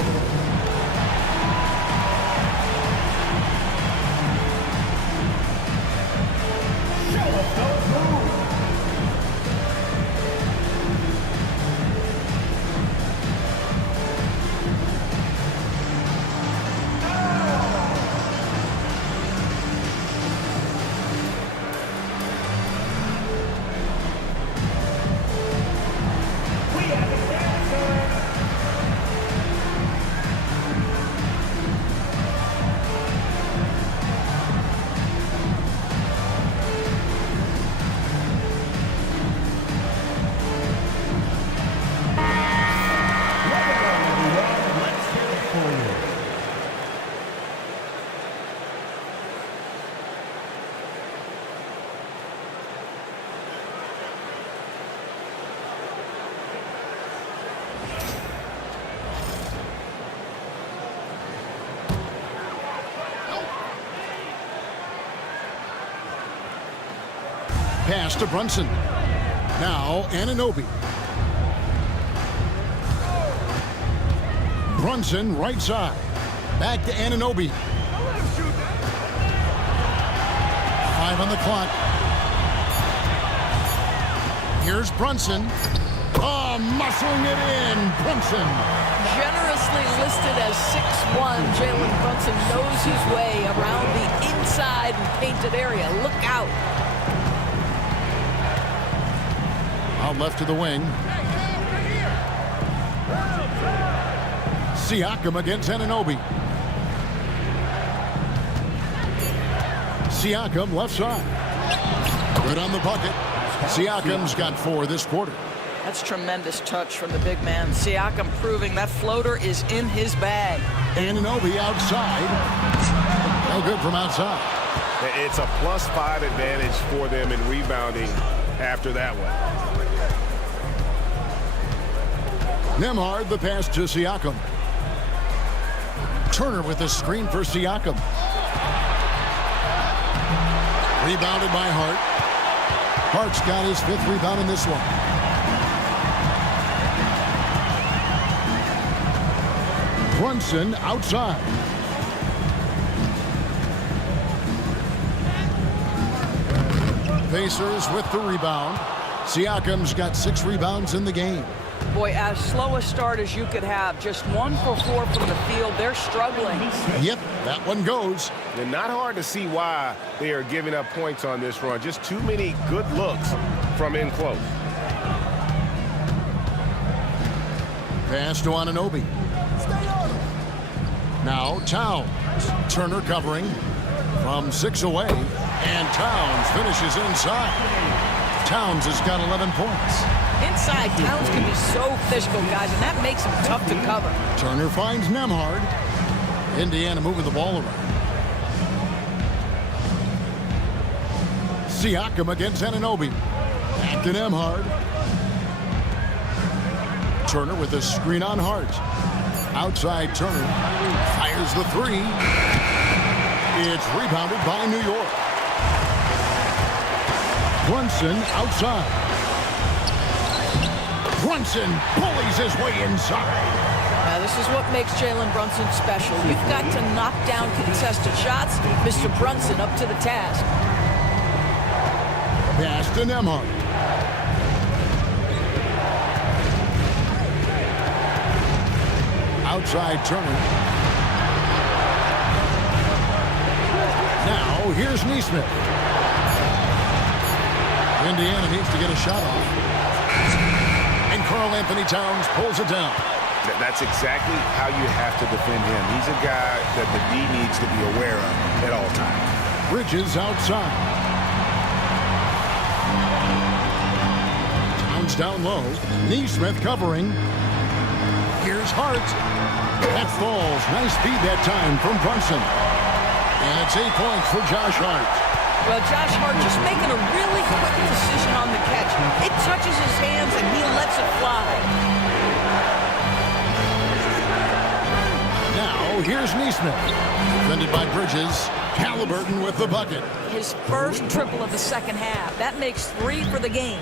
Pass to Brunson. Now Anunoby. Brunson right side. Back to Anunoby. 5 on the clock. Here's Brunson. Oh, muscling it in. Brunson. Generously listed as 6'1", Jalen Brunson knows his way around the inside and painted area. Look out. Out left to the wing. Siakam against Anunoby. Siakam left side. Good on the bucket. Siakam's got 4 this quarter. That's tremendous touch from the big man. Siakam proving that floater is in his bag. Anunoby outside. No good from outside. It's a +5 advantage for them in rebounding after that one. Nemhard the pass to Siakam. Turner with the screen for Siakam. Rebounded by Hart. Hart's got his 5th rebound in this one. Brunson outside. Pacers with the rebound. Siakam's got 6 rebounds in the game. Boy, as slow a start as you could have. Just 1 for 4 from the field. They're struggling. Yep, that one goes. And not hard to see why they are giving up points on this run. Just too many good looks from in close. Pass to Anunoby. Now Towns. Turner covering from 6 away. And Towns finishes inside. Towns has got 11 points. Inside, Towns can be so physical, guys, and that makes him tough to cover. Turner finds Nembhard. Indiana moving the ball around. Siakam against Anunoby. Back to Nembhard. Turner with a screen on Hart. Outside Turner. Fires the 3. It's rebounded by New York. Brunson outside. Brunson bullies his way inside. Now, this is what makes Jalen Brunson special. You've got to knock down contested shots. Mr. Brunson up to the task. Pass to Nembhard. Outside Turner. Now, here's Nesmith. Indiana needs to get a shot off. And Karl Anthony Towns pulls it down. That's exactly how you have to defend him. He's a guy that the D needs to be aware of at all times. Bridges outside. Towns down low. Nesmith covering. Here's Hart. That falls. Nice feed that time from Brunson. And it's 8 points for Josh Hart. Well, Josh Hart just making a really quick decision on the catch. It touches his hands and he lets it fly. Now, here's Nesmith. Defended by Bridges. Halliburton with the bucket. His first triple of the second half. That makes 3 for the game.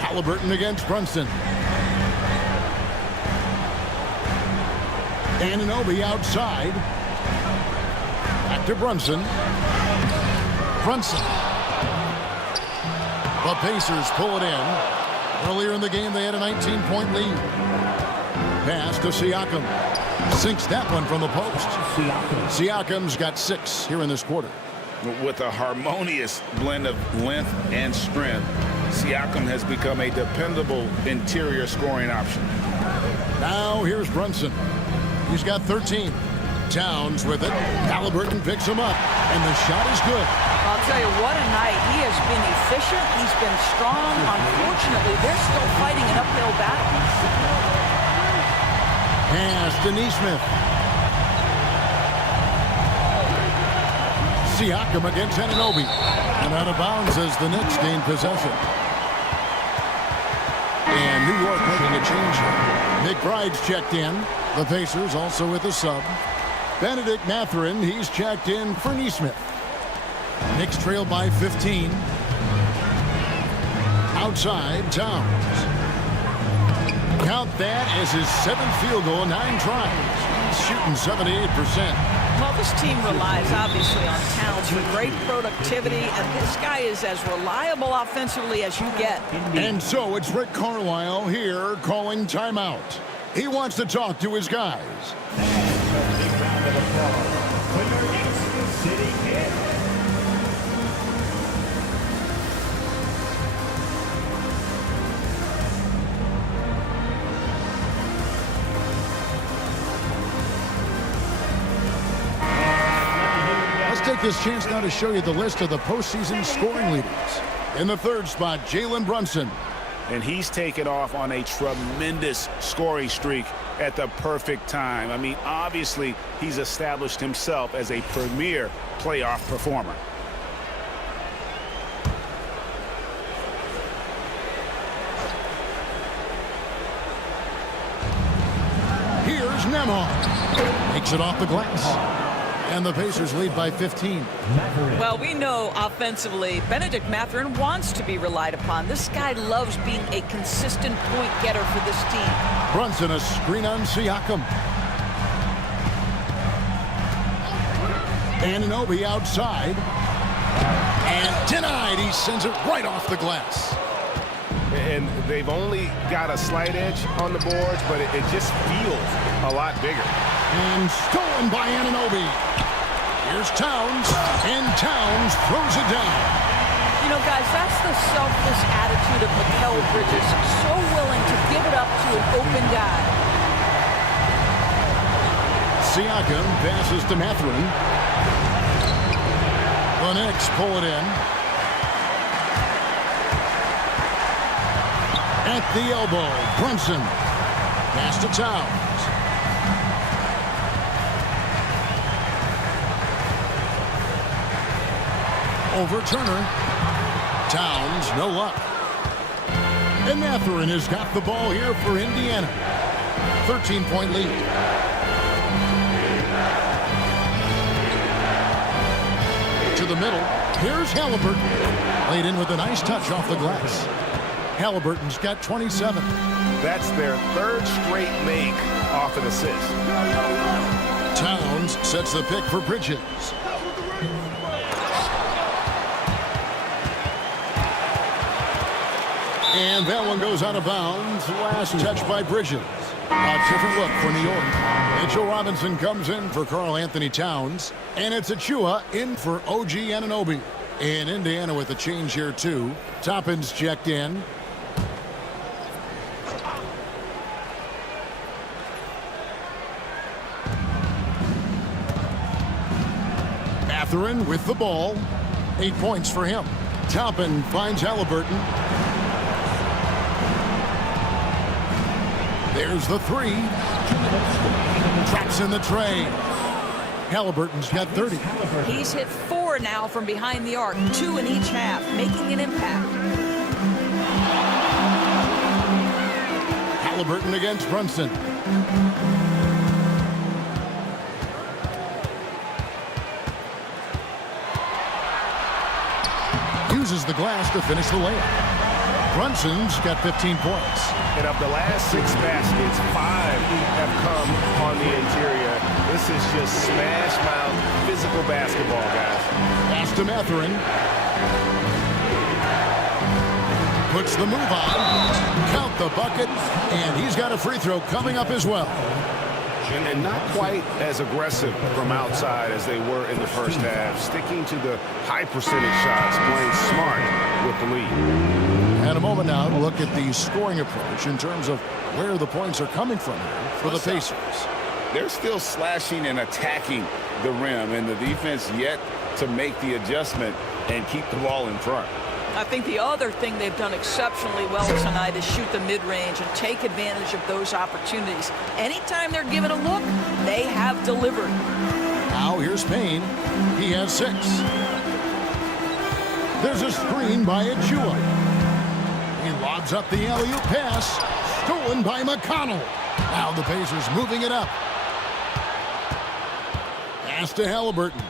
Halliburton against Brunson. Anunoby outside. Back to Brunson. Brunson. The Pacers pull it in. Earlier in the game, they had a 19-point lead. Pass to Siakam. Sinks that one from the post. Siakam's got 6 here in this quarter. With a harmonious blend of length and strength, Siakam has become a dependable interior scoring option. Now here's Brunson. He's got 13. Towns with it. Halliburton picks him up. And the shot is good. I'll tell you, what a night. He has been efficient. He's been strong. Unfortunately, they're still fighting an uphill battle. Pass to Nesmith. Siakam against Anunoby. And out of bounds as the Knicks gain possession. And New York making a change here. McBride's checked in. The Pacers also with a sub. Benedict Mathurin, he's checked in for Nesmith. Knicks trail by 15. Outside, Towns. Count that as his 7th field goal, 9 tries. He's shooting 78%. Well, this team relies, obviously, on Towns for great productivity, and this guy is as reliable offensively as you get. And so it's Rick Carlisle here calling timeout. He wants to talk to his guys. Big round of applause for your Knicks City Knicks. Let's take this chance now to show you the list of the postseason scoring leaders. In the 3rd spot, Jalen Brunson. And he's taken off on a tremendous scoring streak at the perfect time. I mean, obviously, he's established himself as a premier playoff performer. Here's Nembhard. Makes it off the glass. And the Pacers lead by 15. Well, we know offensively, Benedict Mathurin wants to be relied upon. This guy loves being a consistent point getter for this team. Brunson, a screen on Siakam. Anunoby outside. And sends it right off the glass. And they've only got a slight edge on the boards, but it just feels a lot bigger. And stolen by Anunoby. Here's Towns, and Towns throws it down. You know, guys, that's the selfless attitude of Mikal Bridges. So willing to give it up to an open guy. Siakam passes to Mathurin. The Knicks pull it in. At the elbow, Brunson. Pass to Towns. Over Turner. Towns, no luck. And Mathurin has got the ball here for Indiana. 13-point lead. To the middle. Here's Halliburton. Laid in with a nice touch off the glass. Halliburton's got 27. That's their third straight make off an assist. Towns sets the pick for Bridges. And that one goes out of bounds. Last touch by Bridges. A different look for New York. Mitchell Robinson comes in for Karl Anthony Towns. And it's Achua in for OG Anunoby. And Indiana with a change here too. Toppin's checked in. Mathurin with the ball. 8 points for him. Toppin finds Halliburton. There's the three. Traps in the tray. Halliburton's got 30. He's hit 4 now from behind the arc, 2 in each half, making an impact. Halliburton against Brunson. Uses the glass to finish the layup. Brunson's got 15 points. And of the last 6 baskets, 5 have come on the interior. This is just smash mouth physical basketball, guys. Pass to Mathurin. Puts the move on. Count the bucket. And he's got a free throw coming up as well. And not quite as aggressive from outside as they were in the first half. Sticking to the high percentage shots, playing smart with the lead. And a moment now to look at the scoring approach in terms of where the points are coming from here for the Pacers. They're still slashing and attacking the rim, and the defense yet to make the adjustment and keep the ball in front. I think the other thing they've done exceptionally well tonight is shoot the mid-range and take advantage of those opportunities. Anytime they're given a look, they have delivered. Now here's Payne. He has 6. There's a screen by Achua. He lobs up the alley-oop pass. Stolen by McConnell. Now the Pacers moving it up. Pass to Halliburton.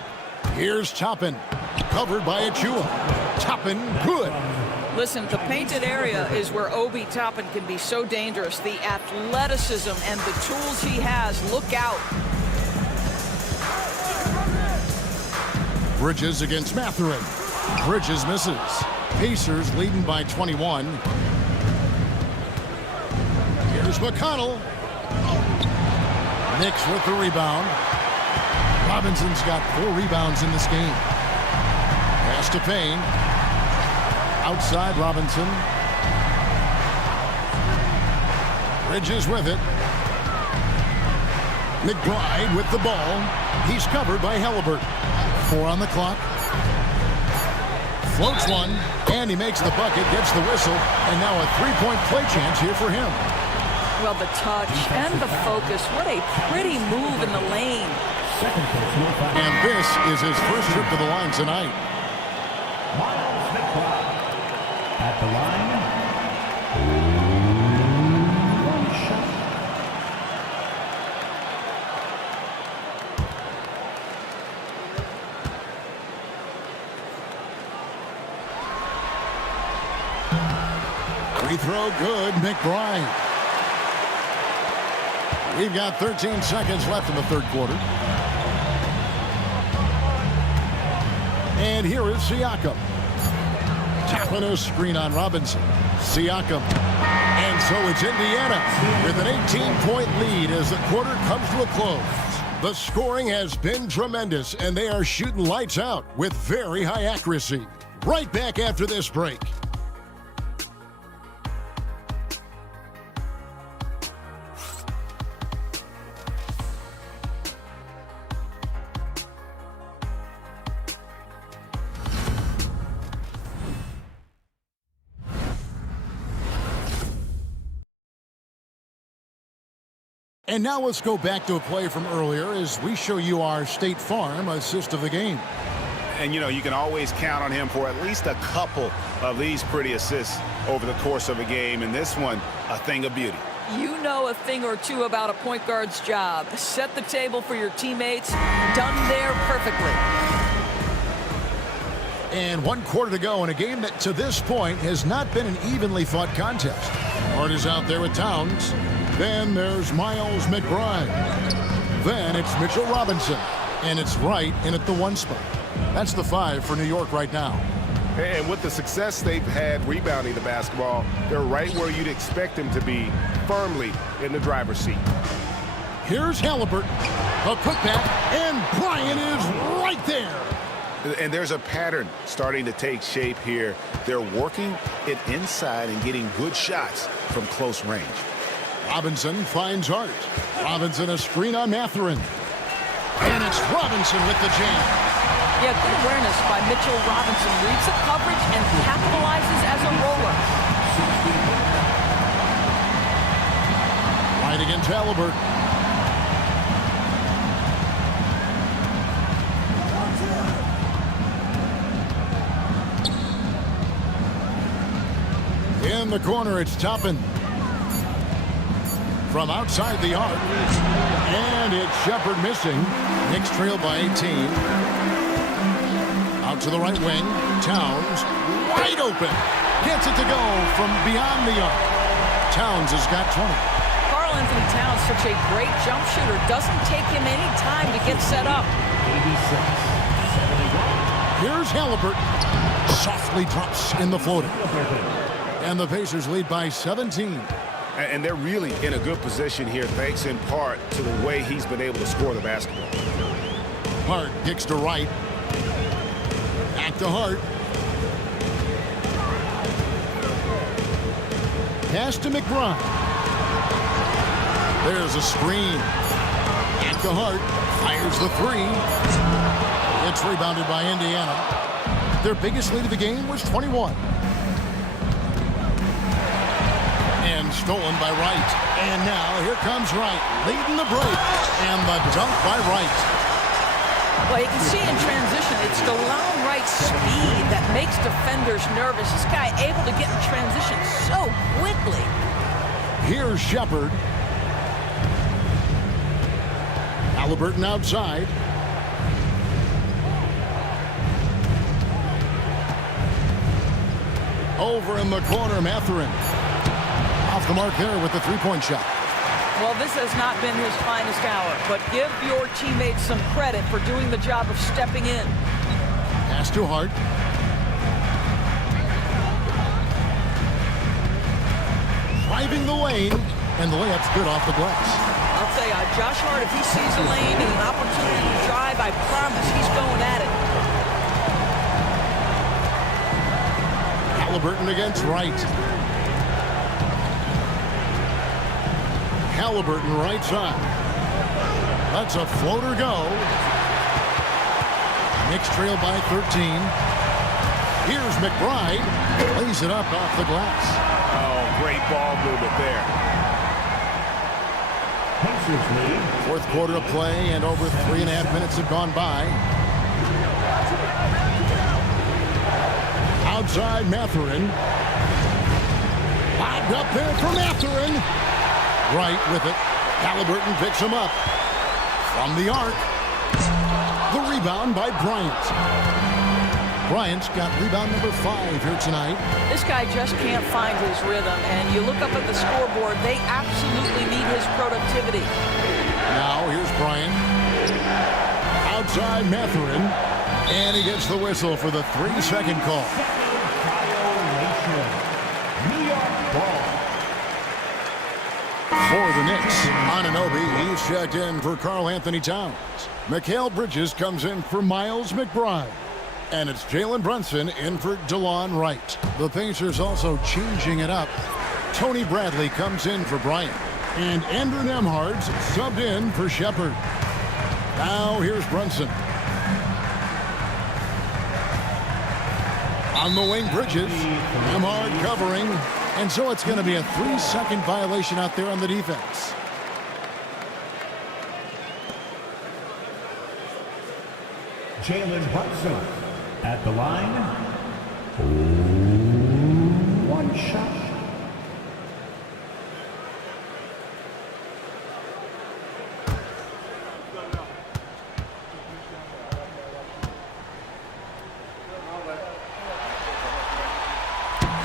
Here's Toppin. Covered by Achua. Toppin good. Listen, the painted area is where Obi Toppin can be so dangerous. The athleticism and the tools he has. Look out. Bridges against Mathurin. Bridges misses. Pacers leading by 21. Here's McConnell. Knicks with the rebound. Robinson's got 4 rebounds in this game. Pass to Payne. Outside Robinson. Bridges with it. McBride with the ball. He's covered by Halliburton. 4 on the clock. Floats one, and he makes the bucket, gets the whistle, and now a 3-point play chance here for him. Well, the touch and the focus. What a pretty move in the lane. And this is his first trip to the line tonight. At the line. Free throw good, McBride. We've got 13 seconds left in the third quarter. And here is Siakam. Tapping a screen on Robinson. Siakam. And so it's Indiana with an 18-point lead as the quarter comes to a close. The scoring has been tremendous, and they are shooting lights out with very high accuracy. Right back after this break. And now let's go back to a play from earlier as we show you our State Farm assist of the game. And, you know, you can always count on him for at least a couple of these pretty assists over the course of a game. And this one, a thing of beauty. You know a thing or two about a point guard's job. Set the table for your teammates. Done there perfectly. And 1 quarter to go in a game that to this point has not been an evenly fought contest. Hart is out there with Towns. Then there's Miles McBride. Then it's Mitchell Robinson. And it's Wright in at the 1 spot. That's the 5 for New York right now. And with the success they've had rebounding the basketball, they're right where you'd expect them to be, firmly in the driver's seat. Here's Halliburton. A putback, and Bryant is right there. And there's a pattern starting to take shape here. They're working it inside and getting good shots from close range. Robinson finds Hart. Robinson a screen on Mathurin. And it's Robinson with the jam. Yeah, good awareness by Mitchell Robinson. Reads the coverage and capitalizes as a roller. Right against Halliburton. In the corner, it's Toppin. From outside the arc. And it's Shepard missing. Knicks trail by 18. Out to the right wing. Towns wide open. Gets it to go from beyond the arc. Towns has got 20. Karl-Anthony Towns, such a great jump shooter. Doesn't take him any time to get set up. Here's Halliburton. Softly drops in the floater. And the Pacers lead by 17. And they're really in a good position here, thanks in part to the way he's been able to score the basketball. Hart kicks to Wright. Back to Hart. Pass to McBride. There's a screen. Back to Hart. Fires the 3. It's rebounded by Indiana. Their biggest lead of the game was 21. And stolen by Wright. And now here comes Wright, leading the break. And the dunk by Wright. Well, you can see in transition, it's DeLon Wright's speed that makes defenders nervous. This guy able to get in transition so quickly. Here's Shepard. Halliburton outside. Over in the corner, Mathurin. Off the mark there with the three-point shot. Well, this has not been his finest hour, but give your teammates some credit for doing the job of stepping in. Pass to Hart. Driving the lane, and the layup's good off the glass. I'll tell you, Josh Hart, if he sees a lane and an opportunity to drive, I promise he's going at it. Halliburton against Wright. Halliburton right side. Let's a floater go. Knicks trail by 13. Here's McBride. Lays it up off the glass. Oh, great ball movement there. Fourth quarter of play, and over 3.5 minutes have gone by. Outside Mathurin. Lobbed up there for Mathurin. Right with it. Halliburton picks him up. From the arc. The rebound by Bryant. Bryant's got rebound number 5 here tonight. This guy just can't find his rhythm, and you look up at the scoreboard, they absolutely need his productivity. Now here's Bryant. Outside Mathurin. And he gets the whistle for the 3-second call. For the Knicks, Anunoby, he's checked in for Karl Anthony Towns. Mikal Bridges comes in for Miles McBride. And it's Jalen Brunson in for DeLon Wright. The Pacers also changing it up. Tony Bradley comes in for Bryant. And Andrew Nembhard's subbed in for Shepard. Now here's Brunson. On the wing, Bridges. Nembhard covering. And so it's going to be a 3-second violation out there on the defense. Jalen Brunson at the line. 1 shot.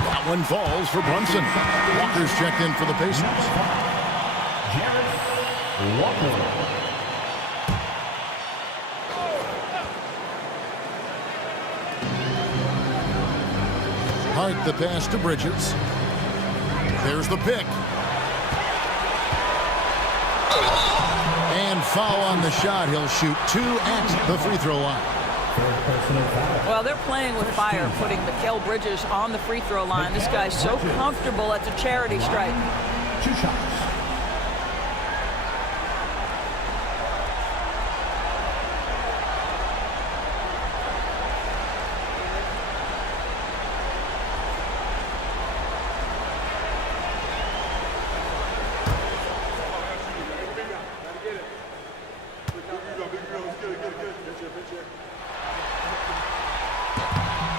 That one falls for Brunson. Walker's checked in for the Pacers. Jarrett Walker. Hart the pass to Bridges. There's the pick. And foul on the shot. He'll shoot 2 at the free throw line. Well, they're playing with fire, putting Mikal Bridges on the free throw line. This guy's so comfortable at the charity stripe. 2 shots.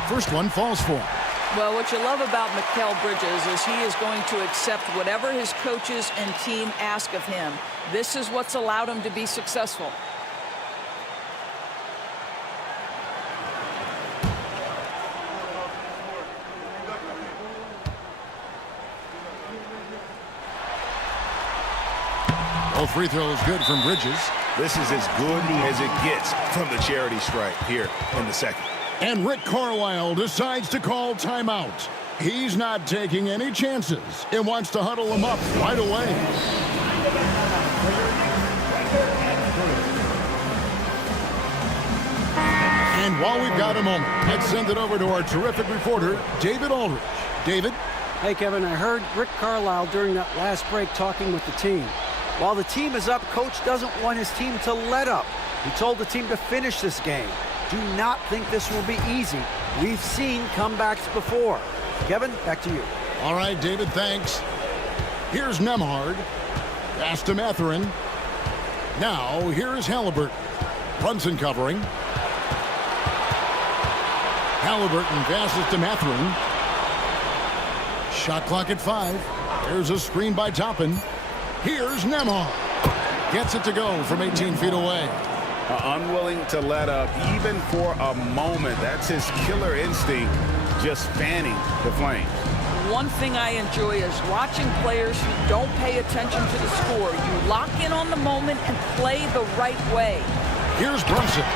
First one falls for him. Well, what you love about Mikal Bridges is he is going to accept whatever his coaches and team ask of him. This is what's allowed him to be successful. Both free throws good from Bridges. This is as good as it gets from the charity stripe here in the second. And Rick Carlisle decides to call timeout. He's not taking any chances. He wants to huddle them up right away. And while we've got a moment, let's send it over to our terrific reporter, David Aldridge. David? Hey, Kevin, I heard Rick Carlisle during that last break talking with the team. While the team is up, Coach doesn't want his team to let up. He told the team to finish this game. Do not think this will be easy. We've seen comebacks before. Kevin, back to you. All right, David, thanks. Here's Nembhard. Pass to Mathurin. Now, here's Halliburton. Brunson covering. Halliburton passes to Mathurin. Shot clock at 5. There's a screen by Toppin. Here's Nembhard. Gets it to go from 18 feet away. Unwilling to let up even for a moment. That's his killer instinct, just fanning the flames. One thing I enjoy is watching players who don't pay attention to the score. You lock in on the moment and play the right way. Here's Brunson,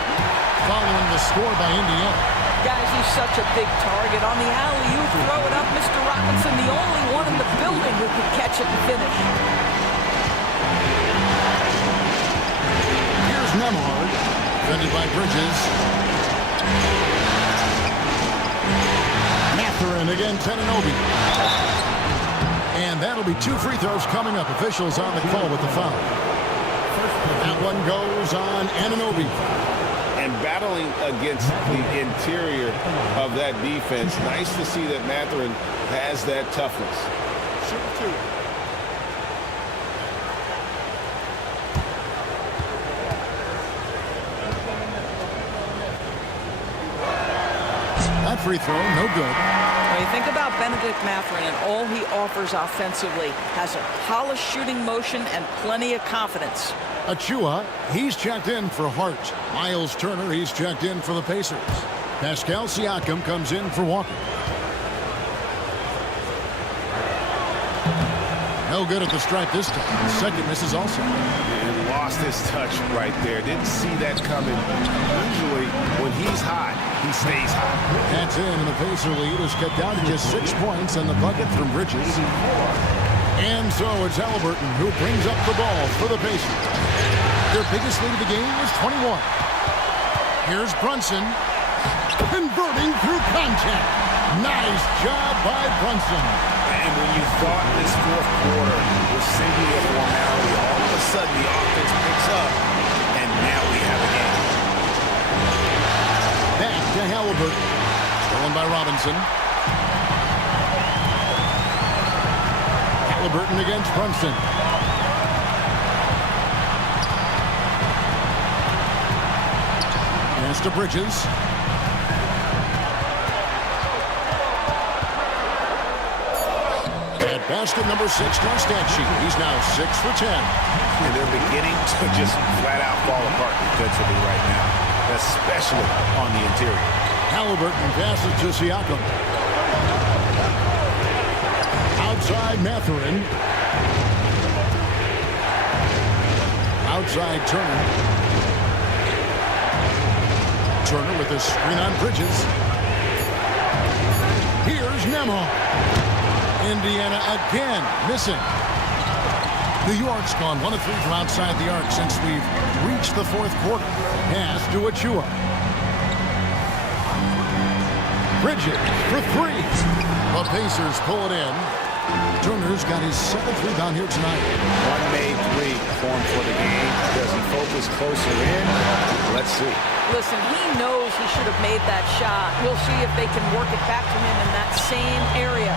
following the score by Indiana. Guys, he's such a big target. On the alley-oop, throw it up. Mr. Robinson, the only one in the building who can catch it and finish. Nembhard, defended by Bridges. Mathurin against Anunoby. And that'll be 2 free throws coming up. Officials on the call with the foul. That one goes on Anunoby. And battling against the interior of that defense, nice to see that Mathurin has that toughness. Shoot 2. That free throw, no good. When you think about Benedict Mathurin and all he offers offensively, has a polished shooting motion and plenty of confidence. Achua, he's checked in for Hart. Miles Turner, he's checked in for the Pacers. Pascal Siakam comes in for Walker. No good at the stripe this time. The second misses also. And lost his touch right there. Didn't see that coming. Usually, when he's hot, he stays hot. That's in, and the Pacer lead is cut down to just 6 points, and the bucket from Bridges. And so it's Halliburton who brings up the ball for the Pacers. Their biggest lead of the game is 21. Here's Brunson, converting through contact. Nice job by Brunson. And when you thought this fourth quarter was simply a formality, all of a sudden the offense picks up, and now we have a game. Back to Halliburton. Stolen by Robinson. Halliburton against Brunson. Pass to Bridges. At basket number 6 to our stat sheet. He's now 6 for 10. And they're beginning to just flat out fall apart defensively right now, especially on the interior. Halliburton passes to Siakam. Outside Mathurin. Outside Turner. Turner with a screen on Bridges. Here's Nemo. Indiana again missing. New York's gone 1 of 3 from outside the arc since we've reached the fourth quarter. Pass to Achua. Bridges for 3. The Pacers pull it in. Turner's got his 7th rebound here tonight. One made 3 formed for the game. Does he focus closer in? Let's see. Listen, he knows he should have made that shot. We'll see if they can work it back to him in that same area.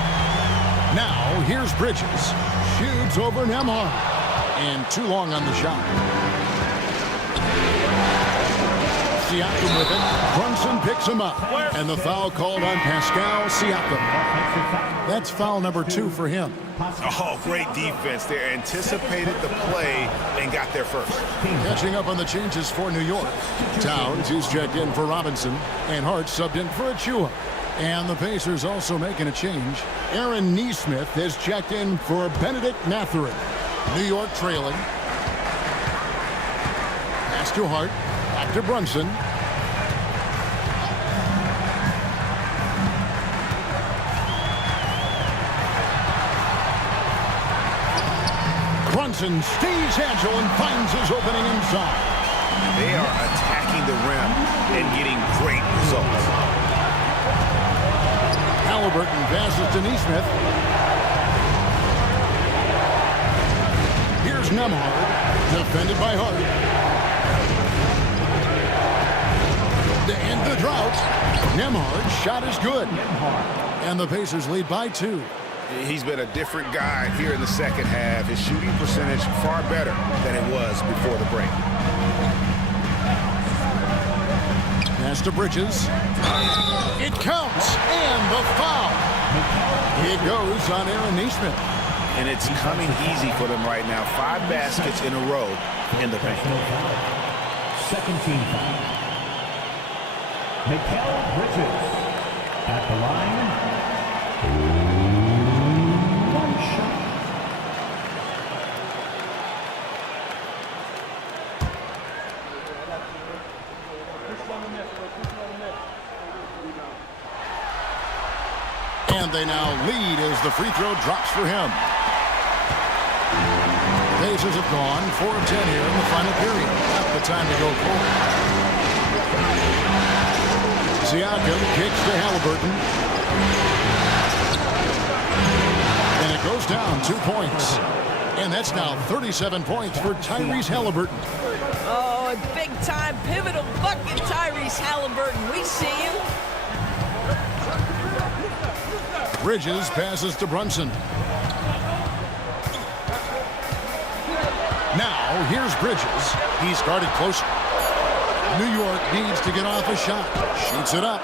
Now, here's Bridges. Shoots over Nembhard. And too long on the shot. Siakam with it. Brunson picks him up. And the foul called on Pascal Siakam. That's foul number 2 for him. Oh, great defense there. Anticipated the play and got there first. Catching up on the changes for New York. Towns, who's checked in for Robinson. And Hart subbed in for Achua. And the Pacers also making a change. Aaron Nesmith has checked in for Benedict Mathurin. New York trailing. Pass to Hart. Back to Brunson. Brunson stays agile and finds his opening inside. They are attacking the rim and getting great results. Halliburton passes to Nesmith. Here's Nembhard, defended by Hart. To end the drought, Nembhard's shot is good. And the Pacers lead by 2. He's been a different guy here in the second half. His shooting percentage far better than it was before the break. Pass to Bridges. It counts, and the foul. It goes on Aaron Nesmith. And it's coming easy for them right now. 5 baskets in a row in the paint. Second team foul. Mikal Bridges at the line. 1 shot. And they now lead as the free throw drops for him. Pacers have gone 4 of 10 here in the final period. Not the time to go forward. Siakam kicks to Halliburton. And it goes down 2 points. And that's now 37 points for Tyrese Halliburton. Oh, a big-time pivotal bucket, Tyrese Halliburton. We see you. Bridges passes to Brunson. Now, here's Bridges. He's guarded closer. New York needs to get off a shot. Shoots it up.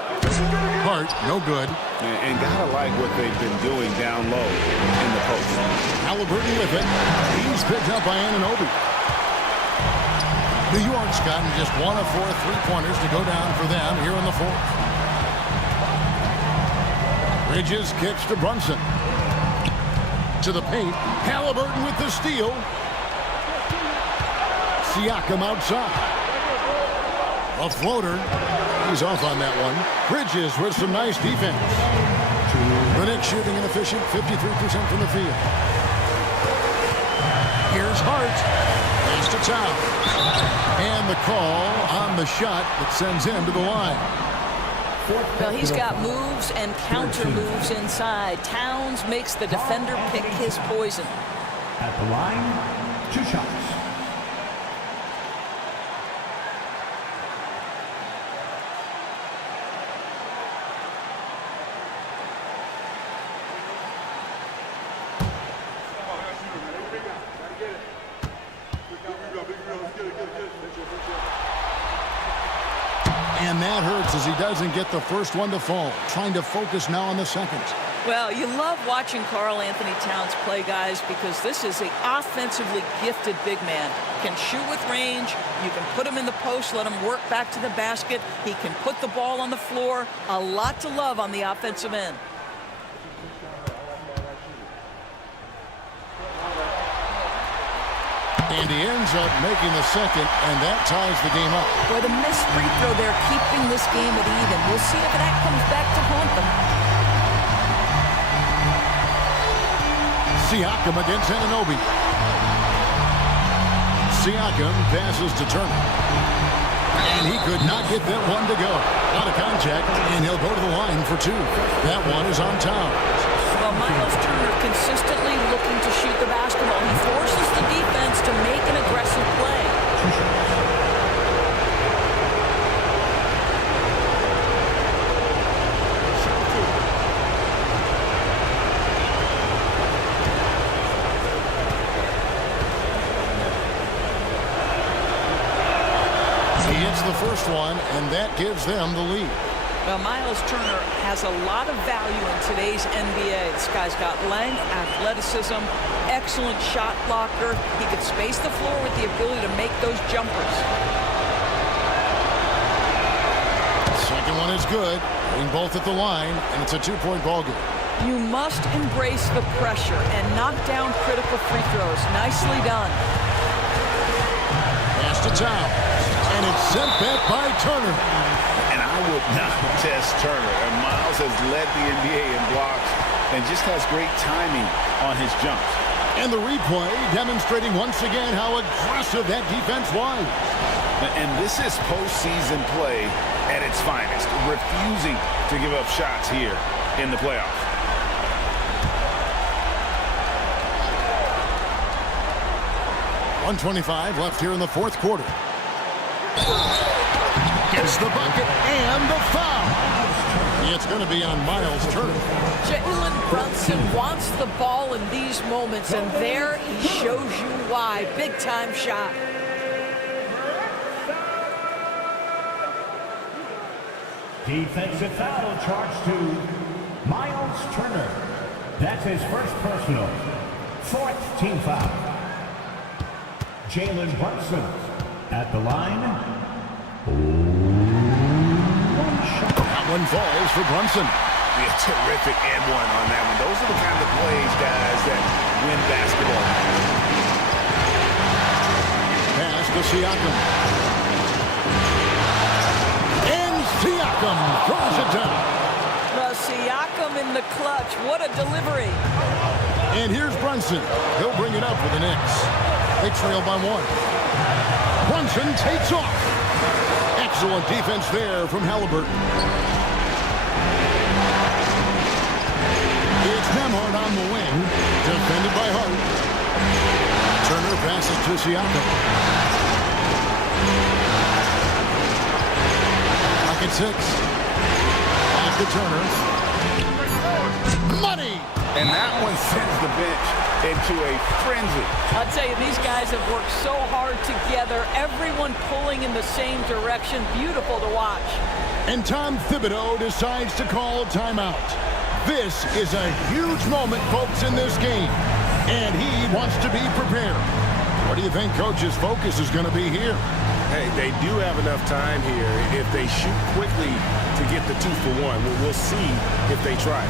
Hart, no good. And gotta like what they've been doing down low in the post. Halliburton with it. He's picked up by Anunoby. New York's gotten just 1 of 4 3-pointers to go down for them here in the fourth. Bridges kicks to Brunson. To the paint. Halliburton with the steal. Siakam outside. A floater. He's off on that one. Bridges with some nice defense. The Knicks shooting an efficient 53% from the field. Here's Hart. Pass to Towns. And the call on the shot that sends him to the line. Well, he's got moves and counter moves inside. Towns makes the defender pick his poison. At the line, 2 shots. And that hurts as he doesn't get the first one to fall. Trying to focus now on the second. Well, you love watching Karl Anthony Towns play, guys, because this is an offensively gifted big man. Can shoot with range. You can put him in the post, let him work back to the basket. He can put the ball on the floor. A lot to love on the offensive end. And he ends up making the second, and that ties the game up. Boy, the missed free throw there, keeping this game at even. We'll see if that comes back to haunt them. Siakam against Anunoby. Siakam passes to Turner. And he could not get that one to go. Out of contact, and he'll go to the line for 2. That one is on Towns. Well, Miles Turner consistently looking to shoot the basketball. He forces the defense to make an aggressive play. He hits the first one, and that gives them the lead. Well, Miles Turner has a lot of value in today's NBA. This guy's got length, athleticism, excellent shot blocker. He could space the floor with the ability to make those jumpers. Second one is good. Hitting both at the line, and it's a 2-point ball game. You must embrace the pressure and knock down critical free throws. Nicely done. Pass to Towns, and it's sent back by Turner. And I would not test Turner. And Miles has led the NBA in blocks and just has great timing on his jumps. And the replay demonstrating once again how aggressive that defense was. And this is postseason play at its finest, refusing to give up shots here in the playoffs. .125 left here in the fourth quarter. Gets the bucket and the foul. It's going to be on Miles Turner. Jalen Brunson wants the ball in these moments, and there he shows you why. Big-time shot. Defensive foul charged to Miles Turner. That's his first personal. 4th team foul. Jalen Brunson at the line. That one falls for Brunson. Be a terrific and one on that one. Those are the kind of plays, guys, that win basketball. Pass to Siakam. And Siakam throws it down. Well, Siakam in the clutch. What a delivery. And here's Brunson. He'll bring it up for the Knicks. They trail by 1. Brunson takes off. Excellent defense there from Halliburton. It's Nembhard on the wing, defended by Hart. Turner passes to Siakam. Pocket 6. Back to Turner. Money! And that one sends the bench into a frenzy. I'll tell you, these guys have worked so hard together. Everyone pulling in the same direction. Beautiful to watch. And Tom Thibodeau decides to call a timeout. This is a huge moment, folks, in this game. And he wants to be prepared. What do you think Coach's focus is going to be here? Hey, they do have enough time here. If they shoot quickly to get the 2 for 1, we'll see if they try.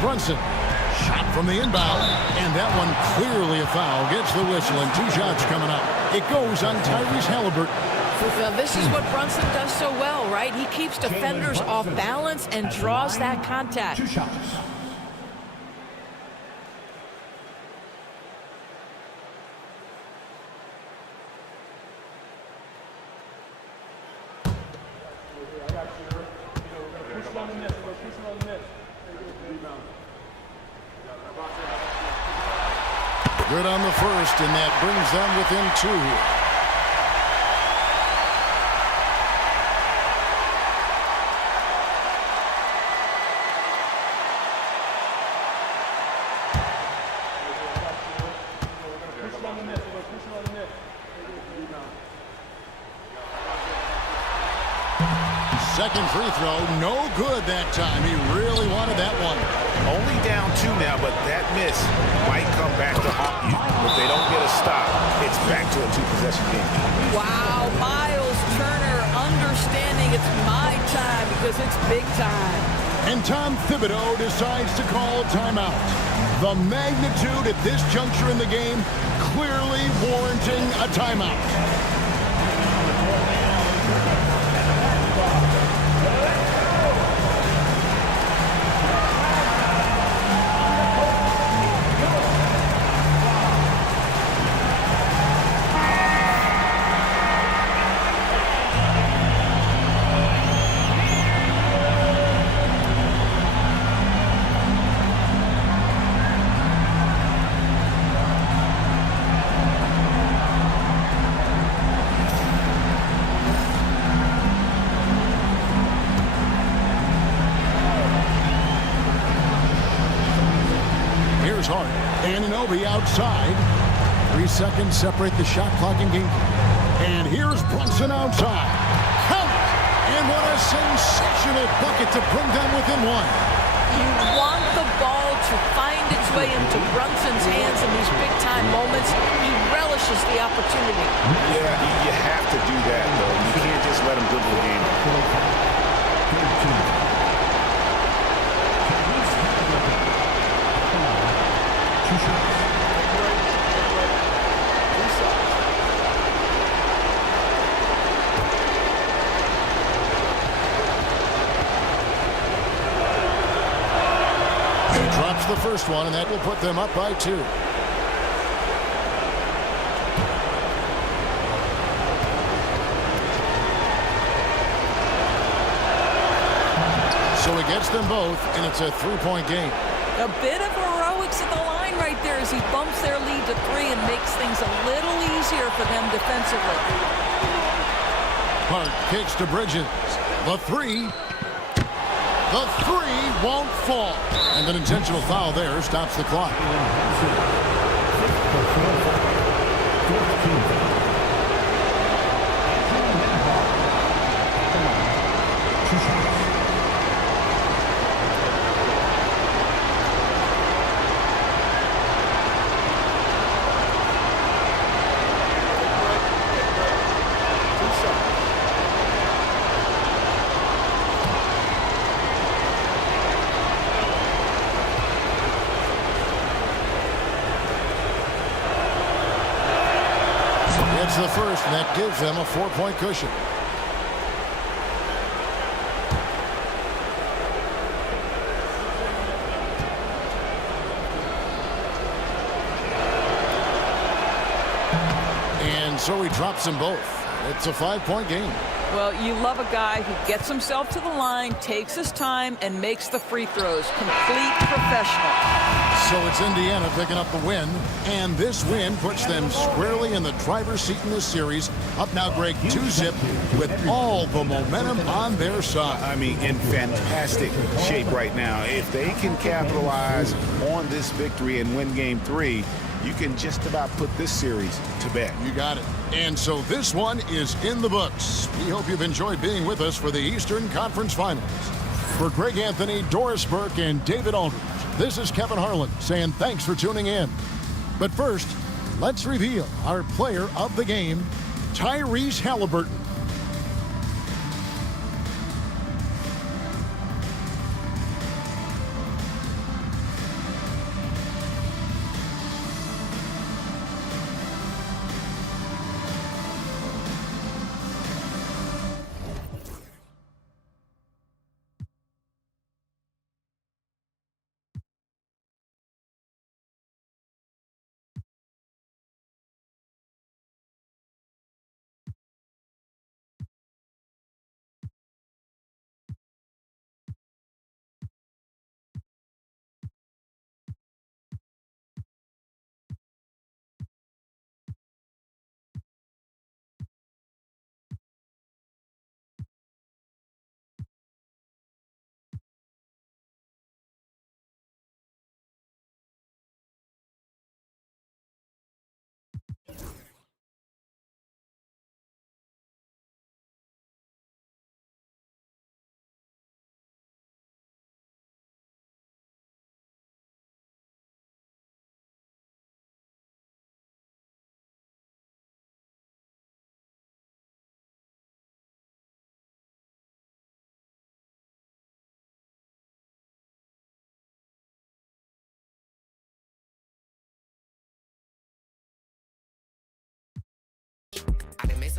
Brunson. Shot from the inbound, and that one clearly a foul. Gets the whistle, and 2 shots coming up. It goes on Tyrese Halliburton. Well, this is what Brunson does so well, right? He keeps defenders off balance and draws that contact. 2 shots. Good on the first, and that brings them within 2 here. Second free throw, no good that time. He really wanted that one. Only down 2 now, but that miss might come back to haunt you. If they don't get a stop, it's back to a 2-possession game. Wow, Miles Turner understanding it's my time because it's big time. And Tom Thibodeau decides to call timeout. The magnitude at this juncture in the game clearly warranting a timeout. Anunoby outside. 3 seconds separate the shot clock and game. And here's Brunson outside. Count! And what a sensational bucket to bring them within 1. You want the ball to find its way into Brunson's hands in these big-time moments. He relishes the opportunity. Yeah, you have to do that, though. You can't just let him dribble the game. Drops the first one, and that will put them up by 2. So he gets them both, and it's a 3-point game. A bit of heroics at the line right there as he bumps their lead to 3 and makes things a little easier for them defensively. Hart kicks to Bridges. The 3. The 3 won't fall. And an intentional foul there stops the clock. It's the first, and that gives them a 4-point cushion. And so he drops them both. It's a 5-point game. Well, you love a guy who gets himself to the line, takes his time, and makes the free throws. Complete professional. So it's Indiana picking up the win, and this win puts them squarely in the driver's seat in this series. Up now, Greg, 2-zip with all the momentum on their side. I mean, in fantastic shape right now. If they can capitalize on this victory and win Game 3, you can just about put this series to bed. You got it. And so this one is in the books. We hope you've enjoyed being with us for the Eastern Conference Finals. For Greg Anthony, Doris Burke, and David Aldridge, this is Kevin Harlan saying thanks for tuning in. But first, let's reveal our player of the game, Tyrese Halliburton.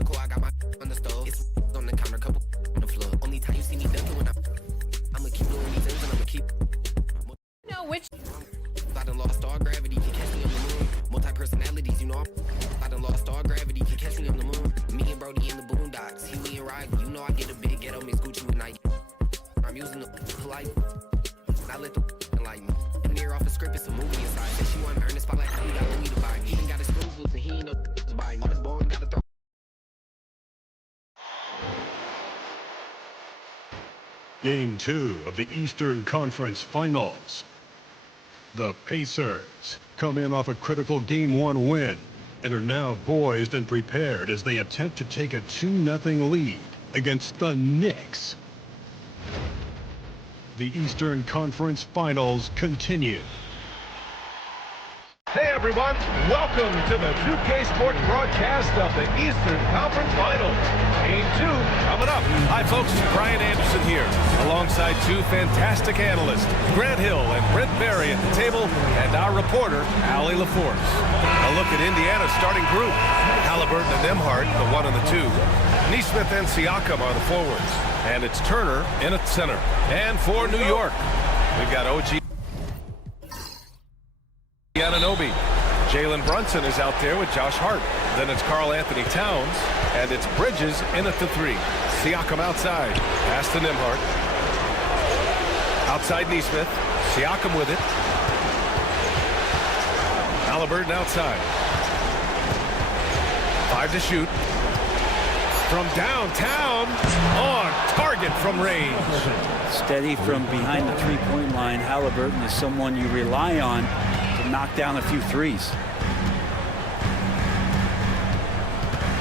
physical, I got my on the stove. It's on the counter, couple on the floor. Only time you see me dunking when I'ma keep doing these things and I'ma keep. No, which? I done lost all gravity, can catch me on the moon. Multi-personalities, you know I done lost all gravity, can catch me on the moon. Me and Brody in the boondocks, Huey and Ryan, you know I get a big ghetto mix Gucci with night. I'm using the polite, I let the like me. I'm near off a script, it's a movie inside. Said she wanna earn the spotlight, we got money to buy. He done got his school boots and he ain't no to buy. All this ball, gotta throw. Game 2 of the Eastern Conference Finals. The Pacers come in off a critical Game 1 win and are now poised and prepared as they attempt to take a 2-0 lead against the Knicks. The Eastern Conference Finals continue. Hey everyone, welcome to the 2K Sports broadcast of the Eastern Conference Finals. Game 2 coming up. Hi folks, Brian Anderson here, alongside two fantastic analysts, Grant Hill and Brent Berry at the table, and our reporter, Allie LaForce. A look at Indiana's starting group. Halliburton and Nembhard, the 1 and the 2. Nesmith and Siakam are the forwards. And it's Turner in at center. And for New York, we've got OG Anunoby. Jalen Brunson is out there with Josh Hart. Then it's Karl Anthony Towns, and it's Bridges in at the 3. Siakam outside. Pass to Nembhard. Outside Nesmith. Siakam with it. Halliburton outside. 5 to shoot. From downtown, on target from range. Steady from behind the three-point line. Halliburton is someone you rely on to knock down a few threes.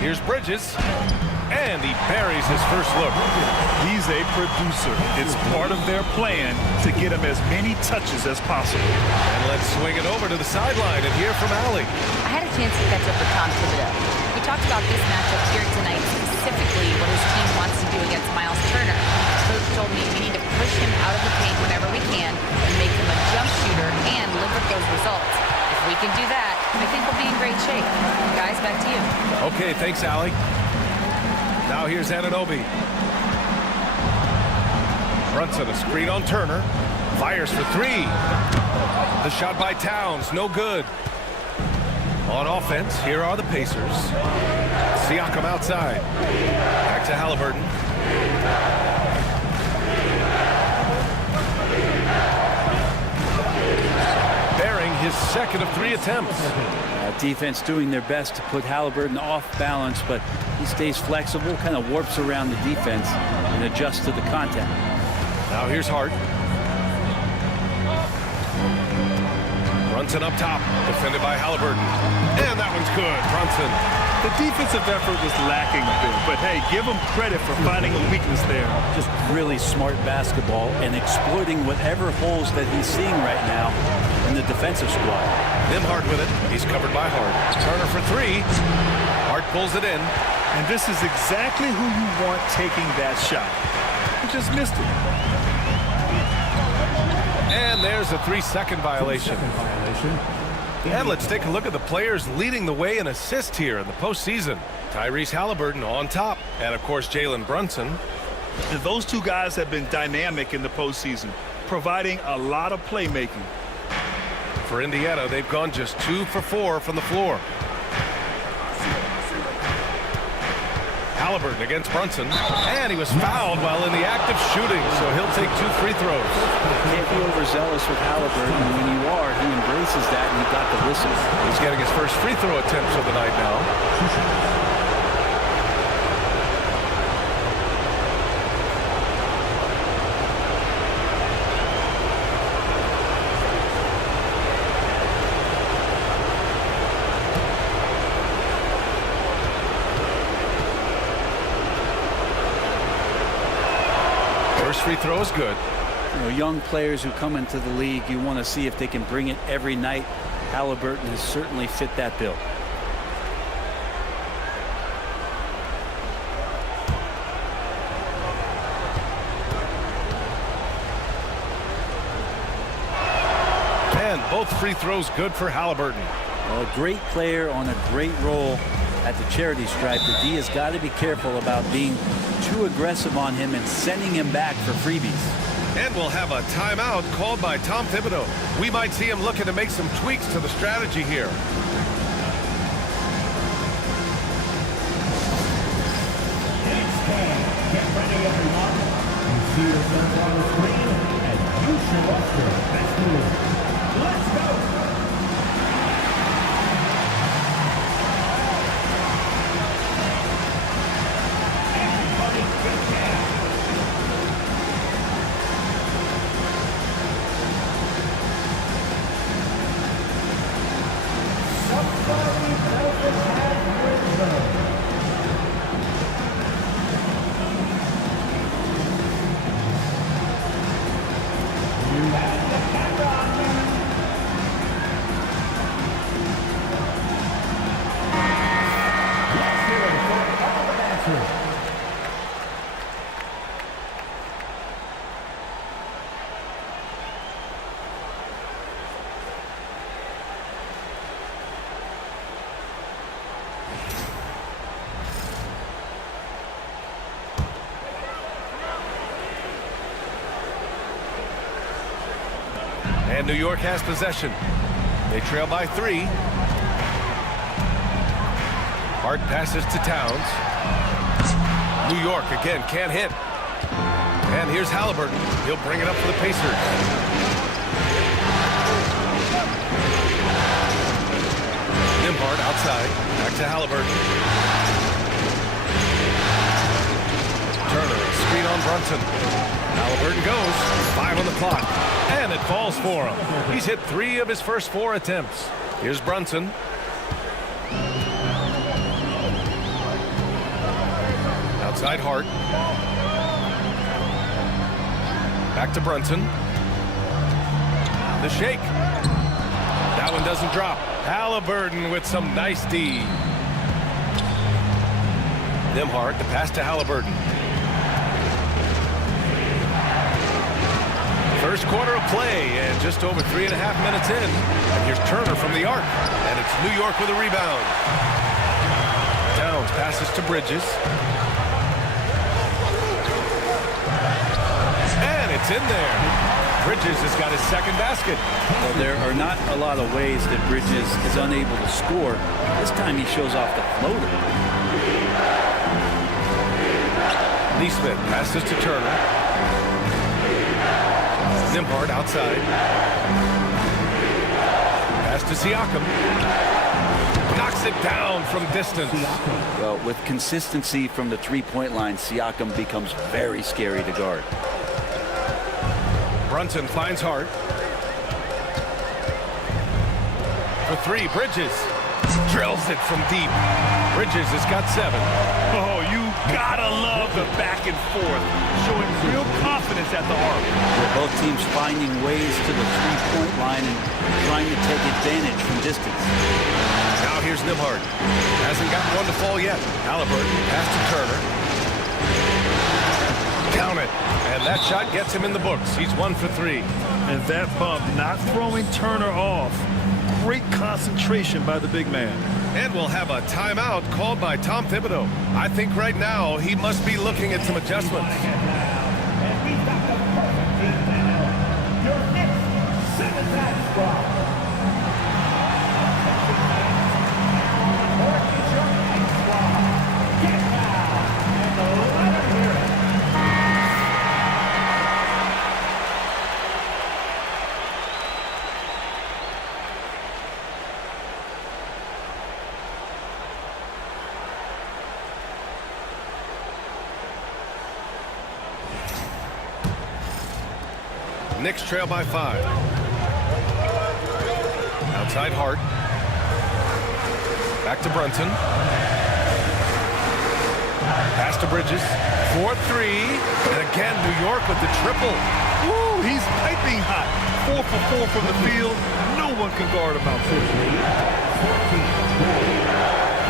Here's Bridges, and he buries his first look. He's a producer. It's part of their plan to get him as many touches as possible. And let's swing it over to the sideline and hear from Allie. I had a chance to catch up with Tom Thibodeau. We talked about this matchup here tonight, specifically what his team wants to do against Miles Turner. Coach told me we need to push him out of the paint whenever we can and make him a jump shooter and live with those results. If we can do that, I think we'll be in great shape. Guys, back to you. Okay, thanks, Allie. Now here's Anunoby. Brunson, a screen on Turner. Fires for 3. The shot by Towns, no good. On offense, here are the Pacers. Siakam outside. Back to Halliburton. Bearing his second of 3 attempts. Defense doing their best to put Halliburton off balance, but he stays flexible, kind of warps around the defense and adjusts to the contact. Now here's Hart. Brunson up top, defended by Halliburton. And that one's good, Brunson. The defensive effort was lacking a bit, but hey, give him credit for finding a weakness there. Just really smart basketball and exploiting whatever holes that he's seeing right now in the defensive squad. Nembhard with it. He's covered by Hart. Turner for 3. Hart pulls it in. And this is exactly who you want taking that shot. He just missed it. And there's a 3-second violation. And let's take a look at the players leading the way in assists here in the postseason. Tyrese Halliburton on top. And, of course, Jalen Brunson. Those two guys have been dynamic in the postseason, providing a lot of playmaking. For Indiana, they've gone just 2 for 4 from the floor. Halliburton against Brunson, and he was fouled while in the act of shooting, so he'll take 2 free throws. Can't be overzealous with Halliburton. When you are, he embraces that, and you've got to listen. He's getting his first free throw attempts of the night now. First free throw is good. You know, young players who come into the league, you want to see if they can bring it every night. Halliburton has certainly fit that bill. And both free throws good for Halliburton. A great player on a great role. at the charity stripe that D has got to be careful about being too aggressive on him and sending him back for freebies. And we'll have a timeout called by Tom Thibodeau. We might see him looking to make some tweaks to the strategy here. Get ready, everyone. You see yourself on the screen, and you show us your best move. Let's go! Everybody get down. Somebody doesn't have rhythm. And New York has possession. They trail by 3. Hart passes to Towns. New York again can't hit. And here's Halliburton. He'll bring it up for the Pacers. Nimhard outside. Back to Halliburton. Turner, screen on Brunson. Halliburton goes. 5 on the clock. And it falls for him. He's hit 3 of his first 4 attempts. Here's Brunson. Outside Hart. Back to Brunson. The shake. That one doesn't drop. Halliburton with some nice D. Nimhard, the pass to Halliburton. First quarter of play, and just over 3.5 minutes in. And here's Turner from the arc, and it's New York with a rebound. Towns passes to Bridges. And it's in there. Bridges has got his second basket. Well, there are not a lot of ways that Bridges is unable to score. This time he shows off the floater. Neesmith passes to Turner. Nimhard outside. Pass to Siakam. Knocks it down from distance. Well, with consistency from the three-point line, Siakam becomes very scary to guard. Brunson finds Hart. For 3, Bridges. Drills it from deep. Bridges has got 7. Oh, you gotta love the back and forth, showing real confidence at the arc. Both teams finding ways to the three-point line and trying to take advantage from distance. Now here's Nimhard. Hasn't gotten one to fall yet. Halliburton pass to Turner. Count it. And that shot gets him in the books. He's 1 for 3. And that bump not throwing Turner off. Great concentration by the big man. And we'll have a timeout called by Tom Thibodeau. I think right now he must be looking at some adjustments. And we've got the perfect team now. Your Knicks 7-time squad. Your Knicks squad. Get down and let her hear it. Knicks trail by 5. Outside Hart. Back to Brunson. Pass to Bridges. 4-3. And again, New York with the triple. Woo, he's piping hot. 4 for 4 from the field. No one can guard him out there.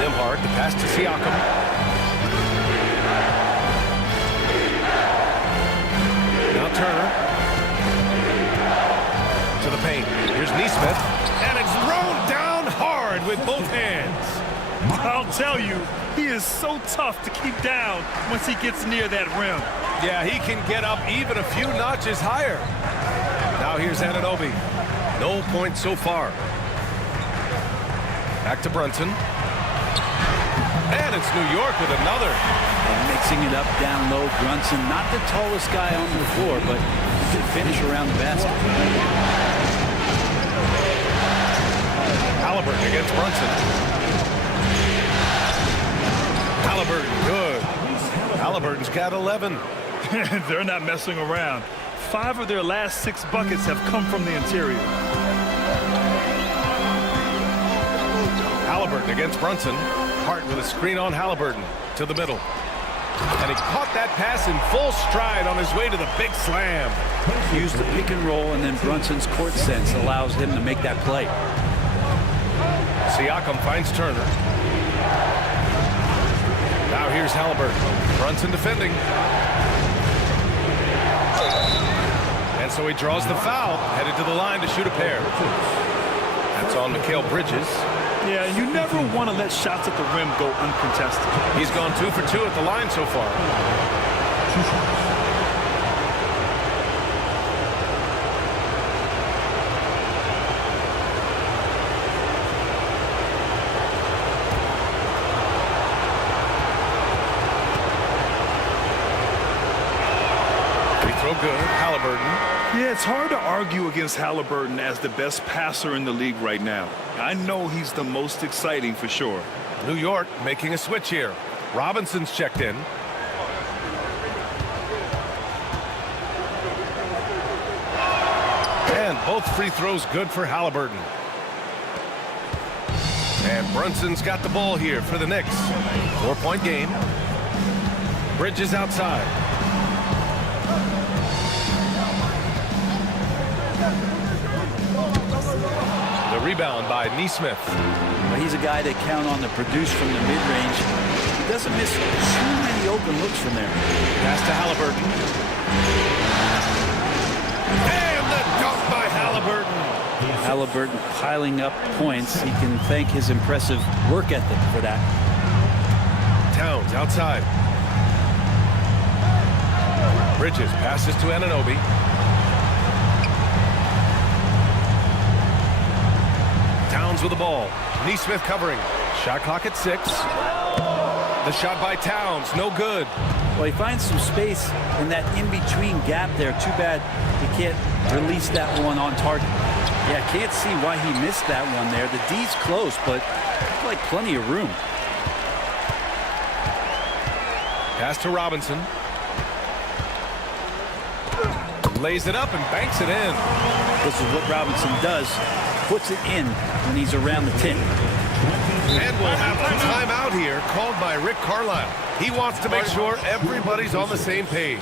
Nimhard, the pass to Siakam. Now Turner. To the paint. Here's Neesmith. And it's thrown down hard with both hands. I'll tell you, he is so tough to keep down once he gets near that rim. Yeah, he can get up even a few notches higher. Now here's Anunoby. No points so far. Back to Brunson. And it's New York with another. And mixing it up down low. Brunson, not the tallest guy on the floor, but he can finish around the basket. Halliburton against Brunson. Halliburton, good. Halliburton's got 11. They're not messing around. 5 of their last 6 buckets have come from the interior. Halliburton against Brunson. Hart with a screen on Halliburton to the middle. And he caught that pass in full stride on his way to the big slam. Use the pick and roll, and then Brunson's court sense allows him to make that play. Siakam finds Turner. Now here's Halliburton. Brunson defending. And so he draws the foul, headed to the line to shoot a pair. That's on Mikal Bridges. Yeah, you never want to let shots at the rim go uncontested. He's gone 2 for 2 at the line so far. Good. Halliburton. Yeah, it's hard to argue against Halliburton as the best passer in the league right now. I know he's the most exciting for sure. New York making a switch here. Robinson's checked in. And both free throws good for Halliburton. And Brunson's got the ball here for the Knicks. 4-point game. Bridges outside. Rebound by Nesmith. Well, he's a guy they count on to produce from the mid-range. He doesn't miss too many open looks from there. Pass to Halliburton. And the dunk by Halliburton. Halliburton piling up points. He can thank his impressive work ethic for that. Towns outside. Bridges passes to Anunoby. Towns with the ball. Nesmith covering. Shot clock at 6. The shot by Towns, no good. Well, he finds some space in that in-between gap there. Too bad he can't release that one on target. Yeah, can't see why he missed that one there. The D's close, but like plenty of room. Pass to Robinson. Lays it up and banks it in. This is what Robinson does. Puts it in when he's around the 10. And we'll have a timeout here called by Rick Carlisle. He wants to make sure everybody's on the same page.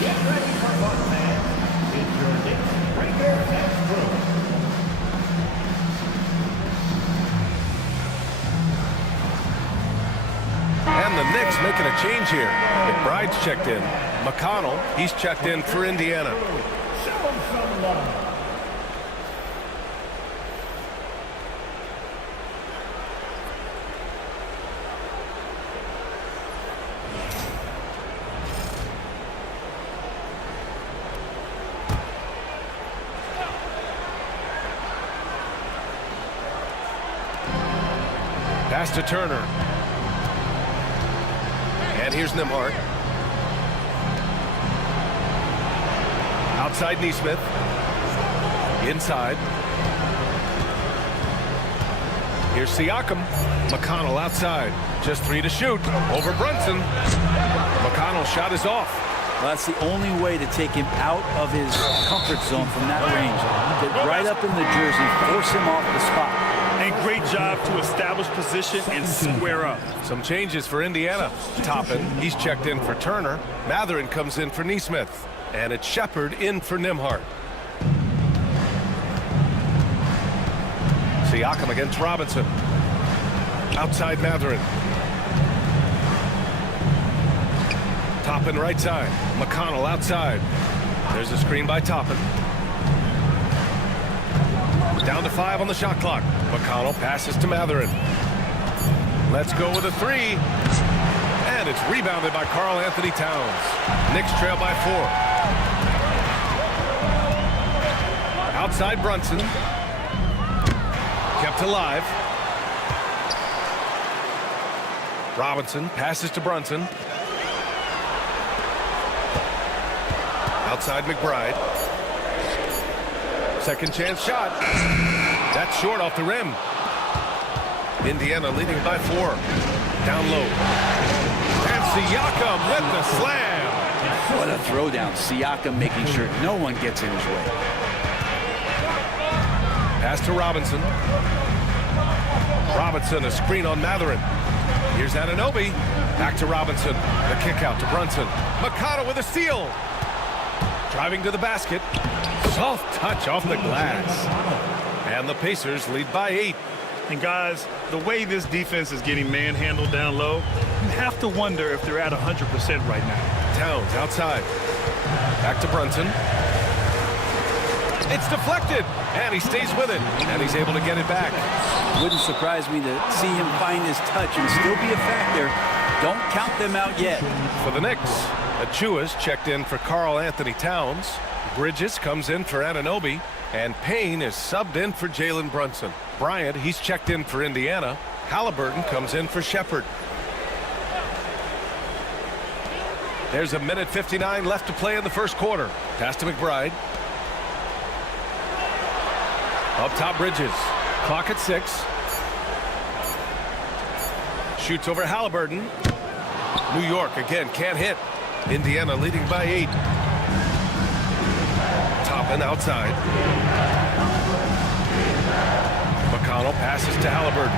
Get ready for fun, fans. It's your Knicks Breaker Next Group. And the Knicks making a change here. McBride's checked in. McConnell, he's checked in for Indiana. Show them some love. Pass to Turner. And here's Nembhard. Outside Nesmith. Inside. Here's Siakam. McConnell outside. Just 3 to shoot. Over Brunson. McConnell's shot is off. Well, that's the only way to take him out of his comfort zone from that range. Get right up in the jersey, force him off the spot. And great job to establish position and square up. Some changes for Indiana. Toppin, he's checked in for Turner. Mathurin comes in for Nesmith. And it's Shepard in for Nembhard. Siakam against Robinson. Outside Mathurin. Toppin right side. McConnell outside. There's a screen by Toppin. Down to 5 on the shot clock. McConnell passes to Matherin. Let's go with a 3. And it's rebounded by Karl Anthony Towns. Knicks trail by 4. Outside Brunson. Kept alive. Robinson passes to Brunson. Outside McBride. Second chance shot. That's short off the rim. Indiana leading by 4. Down low. And Siakam with the slam. What a throwdown. Siakam making sure no one gets in his way. Pass to Robinson. Robinson, a screen on Matherin. Here's Anunoby. Back to Robinson. The kick out to Brunson. McConnell with a steal. Driving to the basket. Soft touch off the glass. And the Pacers lead by 8. And guys, the way this defense is getting manhandled down low, you have to wonder if they're at 100% right now. Towns outside. Back to Brunson. It's deflected, and he stays with it, and he's able to get it back. Wouldn't surprise me to see him find his touch and still be a factor. Don't count them out yet. For the Knicks, Achua's checked in for Karl Anthony Towns. Bridges comes in for Anunoby, and Payne is subbed in for Jalen Brunson. Bryant, he's checked in for Indiana. Halliburton comes in for Shepherd. There's a minute 59 left to play in the first quarter. Pass to McBride. Up top, Bridges. Clock at 6. Shoots over Halliburton. New York again can't hit. Indiana leading by 8. Toppin outside. McConnell passes to Halliburton.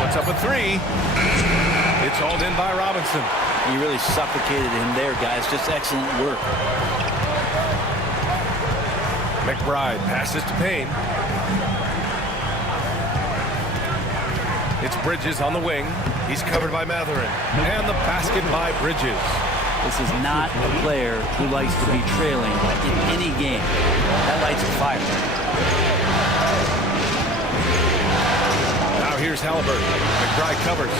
Puts up a 3. It's hauled in by Robinson. He really suffocated him there, guys. Just excellent work. McBride passes to Payne. It's Bridges on the wing. He's covered by Matherin. And the basket by Bridges. This is not a player who likes to be trailing in any game. That lights a fire. Now here's Halliburton. McBride covers.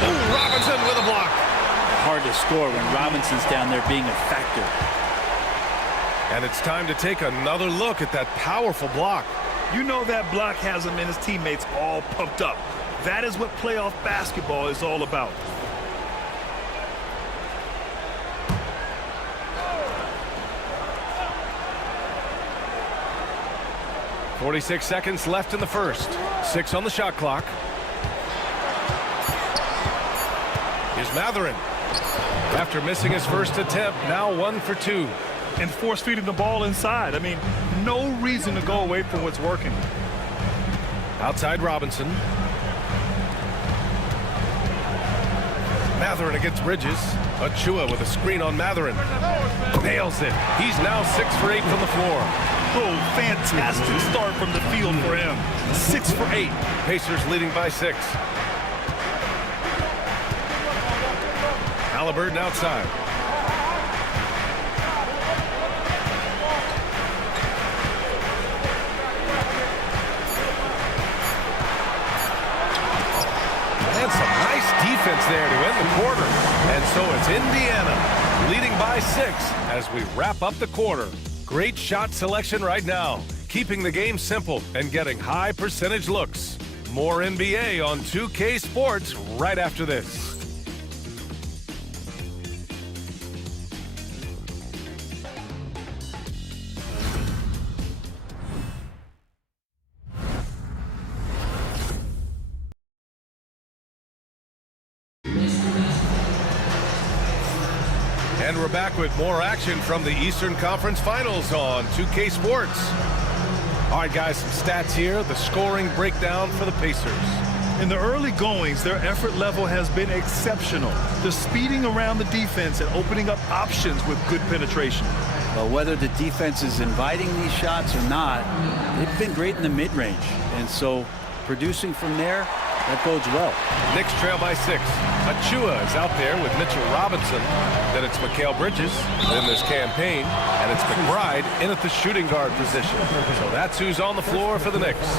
Ooh, Robinson with a block. Hard to score when Robinson's down there being a factor. And it's time to take another look at that powerful block. You know that block has him and his teammates all pumped up. That is what playoff basketball is all about. .46 seconds left in the first. 6 on the shot clock. Here's Matherin. After missing his first attempt, now 1 for 2. And force feeding the ball inside. I mean, no reason to go away from what's working. Outside Robinson. Matherin against Bridges. Achua with a screen on Matherin. Nails it. He's now 6 for 8 from the floor. Oh, fantastic start from the field for him. 6 for 8. Pacers leading by 6. Halliburton outside. And some nice defense there to end the quarter. And so it's Indiana leading by 6 as we wrap up the quarter. Great shot selection right now, keeping the game simple and getting high percentage looks. More NBA on 2K Sports right after this. And we're back with more action from the Eastern Conference Finals on 2K Sports. All right, guys, some stats here. The scoring breakdown for the Pacers. In the early goings, their effort level has been exceptional. They're speeding around the defense and opening up options with good penetration. Well, whether the defense is inviting these shots or not, they've been great in the mid-range. And so producing from there, that bodes well. Knicks trail by 6. Achua is out there with Mitchell Robinson. Then it's Mikal Bridges. Then there's Campaign. And it's McBride in at the shooting guard position. So that's who's on the floor for the Knicks.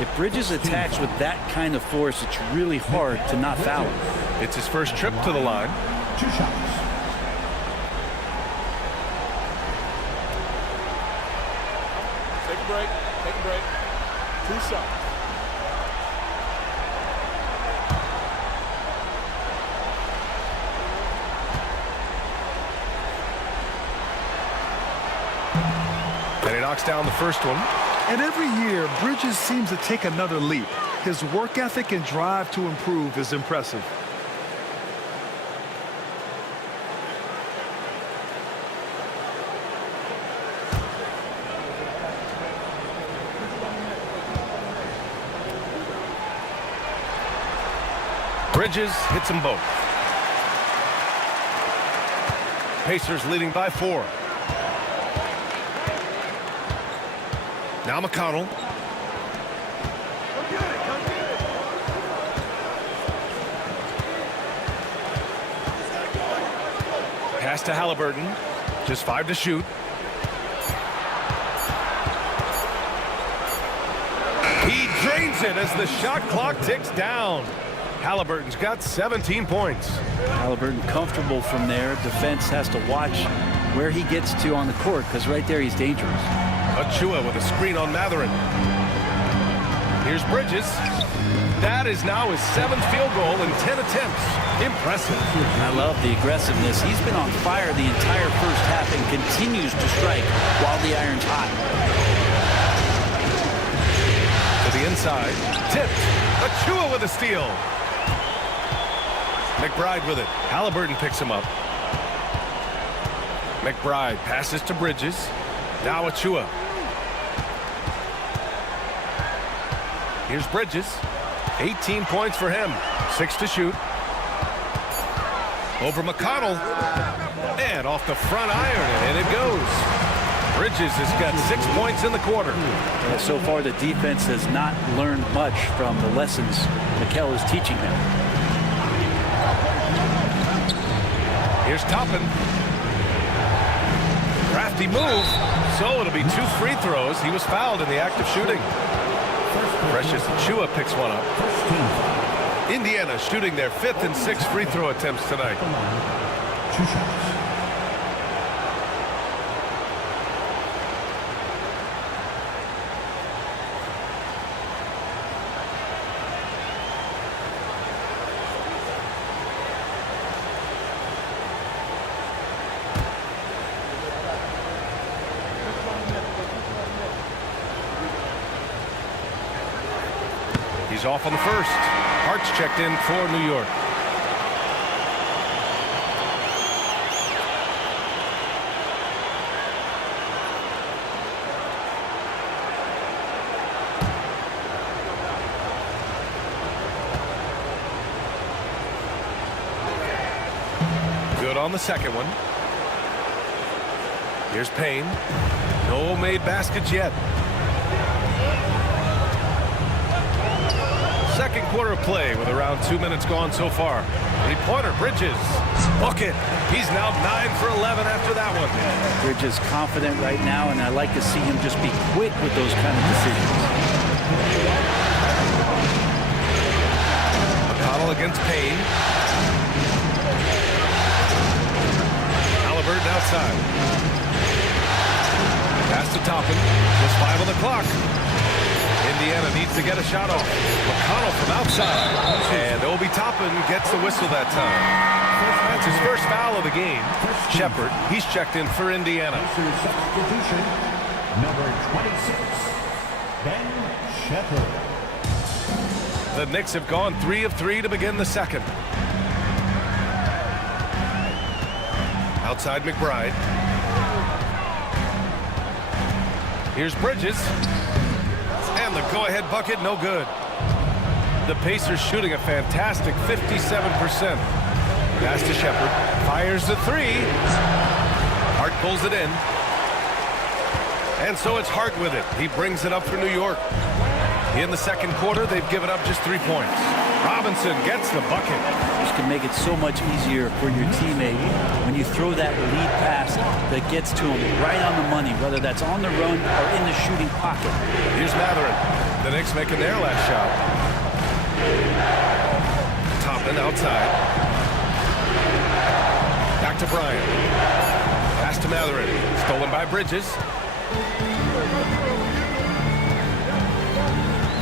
If Bridges attacks with that kind of force, it's really hard to not foul him. It's his first trip to the line. 2 shots. Take a break. Take a break. 2 shots. And he knocks down the first one. And every year, Bridges seems to take another leap. His work ethic and drive to improve is impressive. Bridges hits them both. Pacers leading by 4. Now McConnell. Pass to Halliburton. Just 5 to shoot. He drains it as the shot clock ticks down. Halliburton's got 17 points. Halliburton comfortable from there. Defense has to watch where he gets to on the court, because right there he's dangerous. Achua with a screen on Matherin. Here's Bridges. That is now his 7th field goal in 10 attempts. Impressive. I love the aggressiveness. He's been on fire the entire first half and continues to strike while the iron's hot. To the inside. Tipped. Achua with a steal. McBride with it. Halliburton picks him up. McBride passes to Bridges. Now Achua. Here's Bridges. 18 points for him. 6 to shoot. Over McConnell. And off the front iron, and it goes. Bridges has got 6 points in the quarter. Yeah, so far, the defense has not learned much from the lessons Mikal is teaching them. Here's Toppin. Crafty move. So it'll be 2 free throws. He was fouled in the act of shooting. Precious Achua picks one up. Indiana shooting their 5th and 6th free throw attempts tonight. 2 shots. He's off on the first. Hart's checked in for New York. Good on the second one. Here's Payne. No made baskets yet. Second quarter play with around 2 minutes gone so far. Three-pointer, Bridges. Bucket. He's now 9 for 11 after that one. Bridges confident right now, and I like to see him just be quick with those kind of decisions. McConnell against Payne. Halliburton outside. Pass to Toppin. Just 5 on the clock. Indiana needs to get a shot off. McConnell from outside. And Obi Toppin gets the whistle that time. That's his first foul of the game. Shepard, he's checked in for Indiana. Substitution, number 26, Ben Shepard. The Knicks have gone 3 of 3 to begin the second. Outside McBride. Here's Bridges. And the go-ahead bucket, no good. The Pacers shooting a fantastic 57%. Pass to Shepherd. Fires the three. Hart pulls it in. And so it's Hart with it. He brings it up for New York. In the second quarter, they've given up just 3 points. Robinson gets the bucket. This can make it so much easier for your teammate when you throw that lead pass that gets to him right on the money, whether that's on the run or in the shooting pocket. Here's Matherin. The Knicks making their last shot. Toppin outside. Back to Bryant. Pass to Matherin. Stolen by Bridges.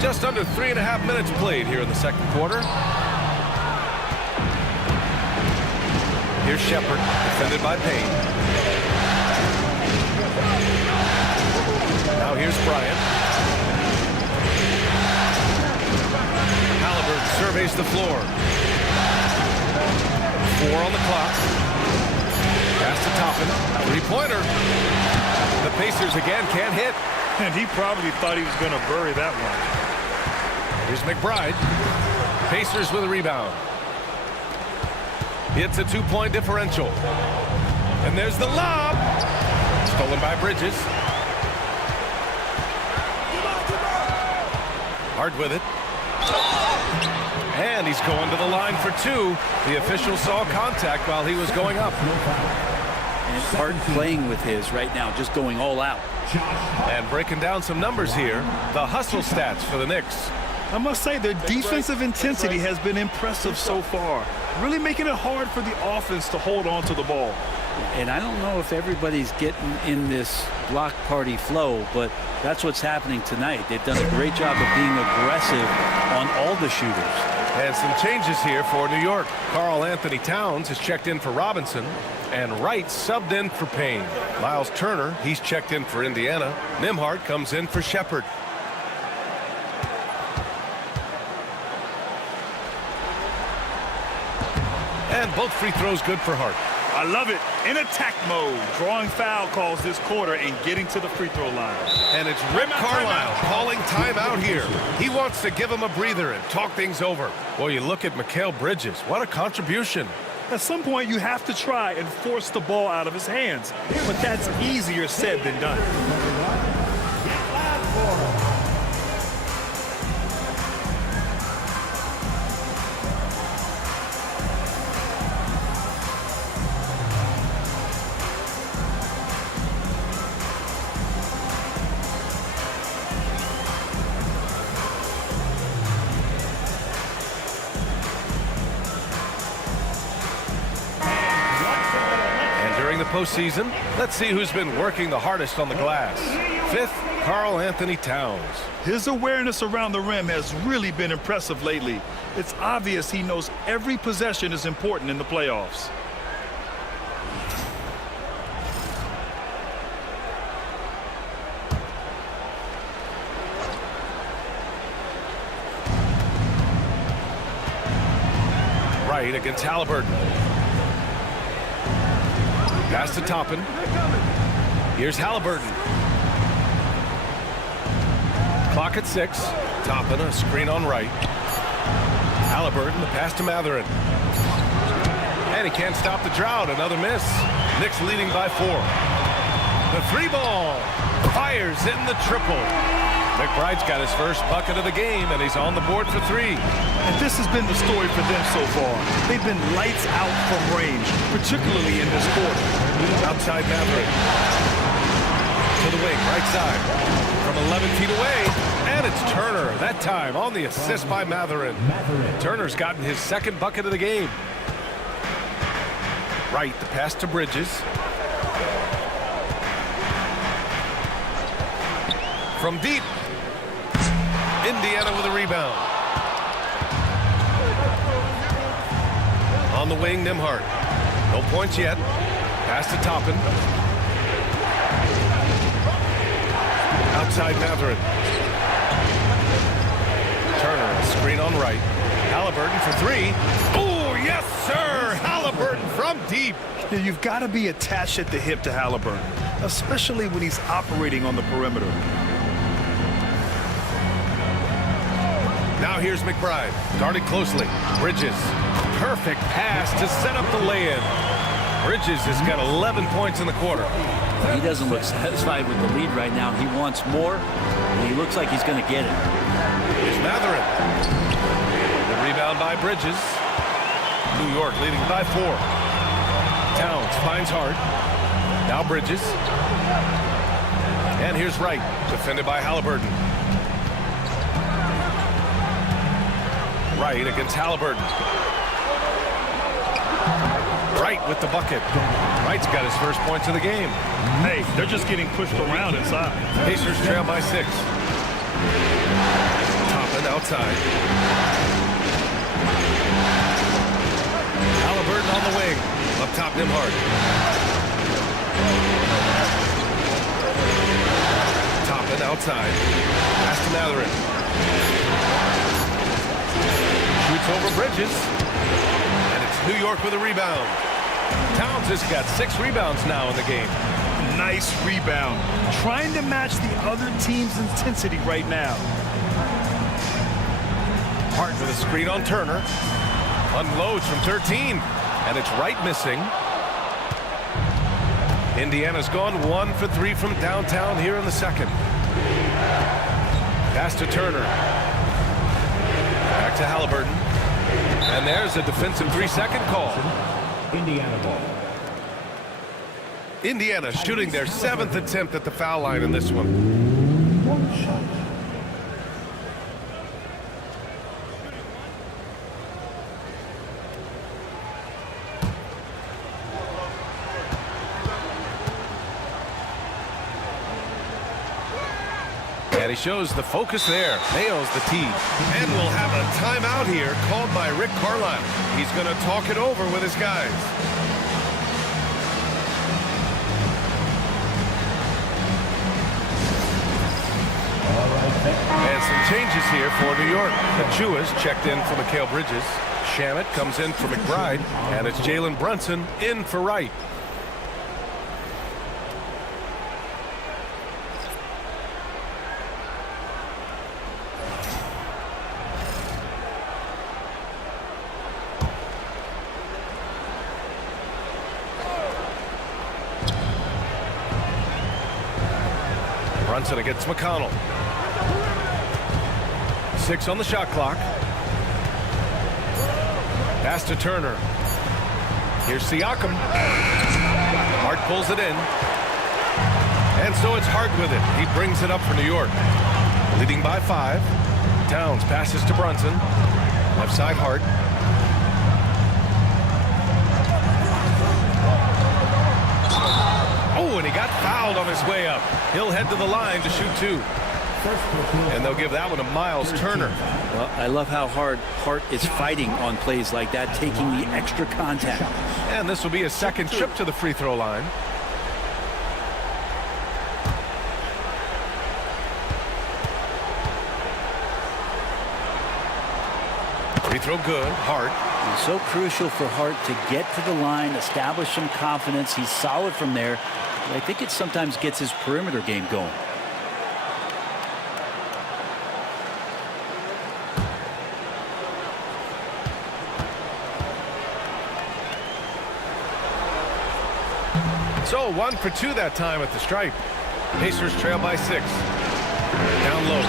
Just under 3.5 minutes played here in the second quarter. Here's Shepherd, defended by Payne. Now here's Bryant. Halliburton surveys the floor. 4 on the clock. Pass to Toppin. Three-pointer. The Pacers again can't hit. And he probably thought he was going to bury that one. Here's McBride. Pacers with a rebound. It's a 2-point differential. And there's the lob. Stolen by Bridges. Hart with it. And he's going to the line for 2. The official saw contact while he was going up. And Hart playing with his right now, just going all out. And breaking down some numbers here, the hustle stats for the Knicks. I must say their defensive intensity has been impressive so far, really making it hard for the offense to hold on to the ball. And I don't know if everybody's getting in this block party flow, but that's what's happening tonight. They've done a great job of being aggressive on all the shooters. And some changes here for New York. Karl Anthony Towns is checked in for Robinson, and Wright subbed in for Payne. Miles Turner, he's checked in for Indiana. Nembhard comes in for Shepherd. And both free throws good for Hart. I love it. In attack mode, drawing foul calls this quarter and getting to the free throw line. And it's Rick Carlisle calling timeout here. He wants to give him a breather and talk things over. Boy, you look at Mikal Bridges. What a contribution. At some point, you have to try and force the ball out of his hands. But that's easier said than done. Postseason. Let's see who's been working the hardest on the glass. 5th, Karl Anthony Towns. His awareness around the rim has really been impressive lately. It's obvious he knows every possession is important in the playoffs. Right against Halliburton. Pass to Toppin. Here's Halliburton. Clock at 6. Toppin, a screen on right. Halliburton, the pass to Matherin. And he can't stop the drought. Another miss. Knicks leading by 4. The 3-ball. Fires in the triple. McBride's got his first bucket of the game, and he's on the board for 3. And this has been the story for them so far. They've been lights out from range, particularly in this quarter. Outside Matherin. To the wing, right side. From 11 feet away, and it's Turner. That time on the assist by Matherin. Turner's gotten his second bucket of the game. Right, the pass to Bridges. From deep. Indiana with a rebound. On the wing, Nembhard. No points yet. Pass to Toppin. Outside Matherin. Turner, a screen on right. Halliburton for 3. Oh, yes, sir! Halliburton from deep. Yeah, you've got to be attached at the hip to Halliburton, especially when he's operating on the perimeter. Now here's McBride. Guarded closely. Bridges. Perfect pass to set up the lay-in. Bridges has got 11 points in the quarter. He doesn't look satisfied with the lead right now. He wants more, and he looks like he's going to get it. Here's Matherin. The rebound by Bridges. New York leading by 4. Towns finds Hart. Now Bridges. And here's Wright, defended by Halliburton. Wright against Halliburton. Wright with the bucket. Wright's got his first points of the game. Hey, they're just getting pushed around inside. Pacers trail by 6. Toppin outside. Halliburton on the wing. Up top, Nimhart. Toppin outside. Pass to Matherin. Shoots over Bridges. And it's New York with a rebound. Towns has got 6 rebounds now in the game. Nice rebound. Trying to match the other team's intensity right now. Hart with a screen on Turner. Unloads from 13. And it's Wright missing. Indiana's gone 1 for 3 from downtown here in the second. Pass to Turner. Back to Halliburton. And there's a defensive 3-second call. Indiana ball. Indiana shooting their 7th attempt at the foul line in this one. One shot. And he shows the focus there. Nails the tee. And we'll have a timeout here called by Rick Carlisle. He's going to talk it over with his guys. And some changes here for New York. Achua's checked in for Mikal Bridges. Shamet comes in for McBride. And it's Jalen Brunson in for Wright. Brunson against McConnell. 6 on the shot clock. Pass to Turner. Here's Siakam. Hart pulls it in. And so it's Hart with it. He brings it up for New York. Leading by 5. Towns passes to Brunson. Left side Hart. Oh, and he got fouled on his way up. He'll head to the line to shoot 2. And they'll give that one to Miles Turner. Well, I love how hard Hart is fighting on plays like that, taking the extra contact. And this will be a second trip to the free throw line. Free throw good. Hart. It's so crucial for Hart to get to the line, establish some confidence. He's solid from there. But I think it sometimes gets his perimeter game going. So 1 for 2 that time at the stripe. Pacers trail by 6. Down low.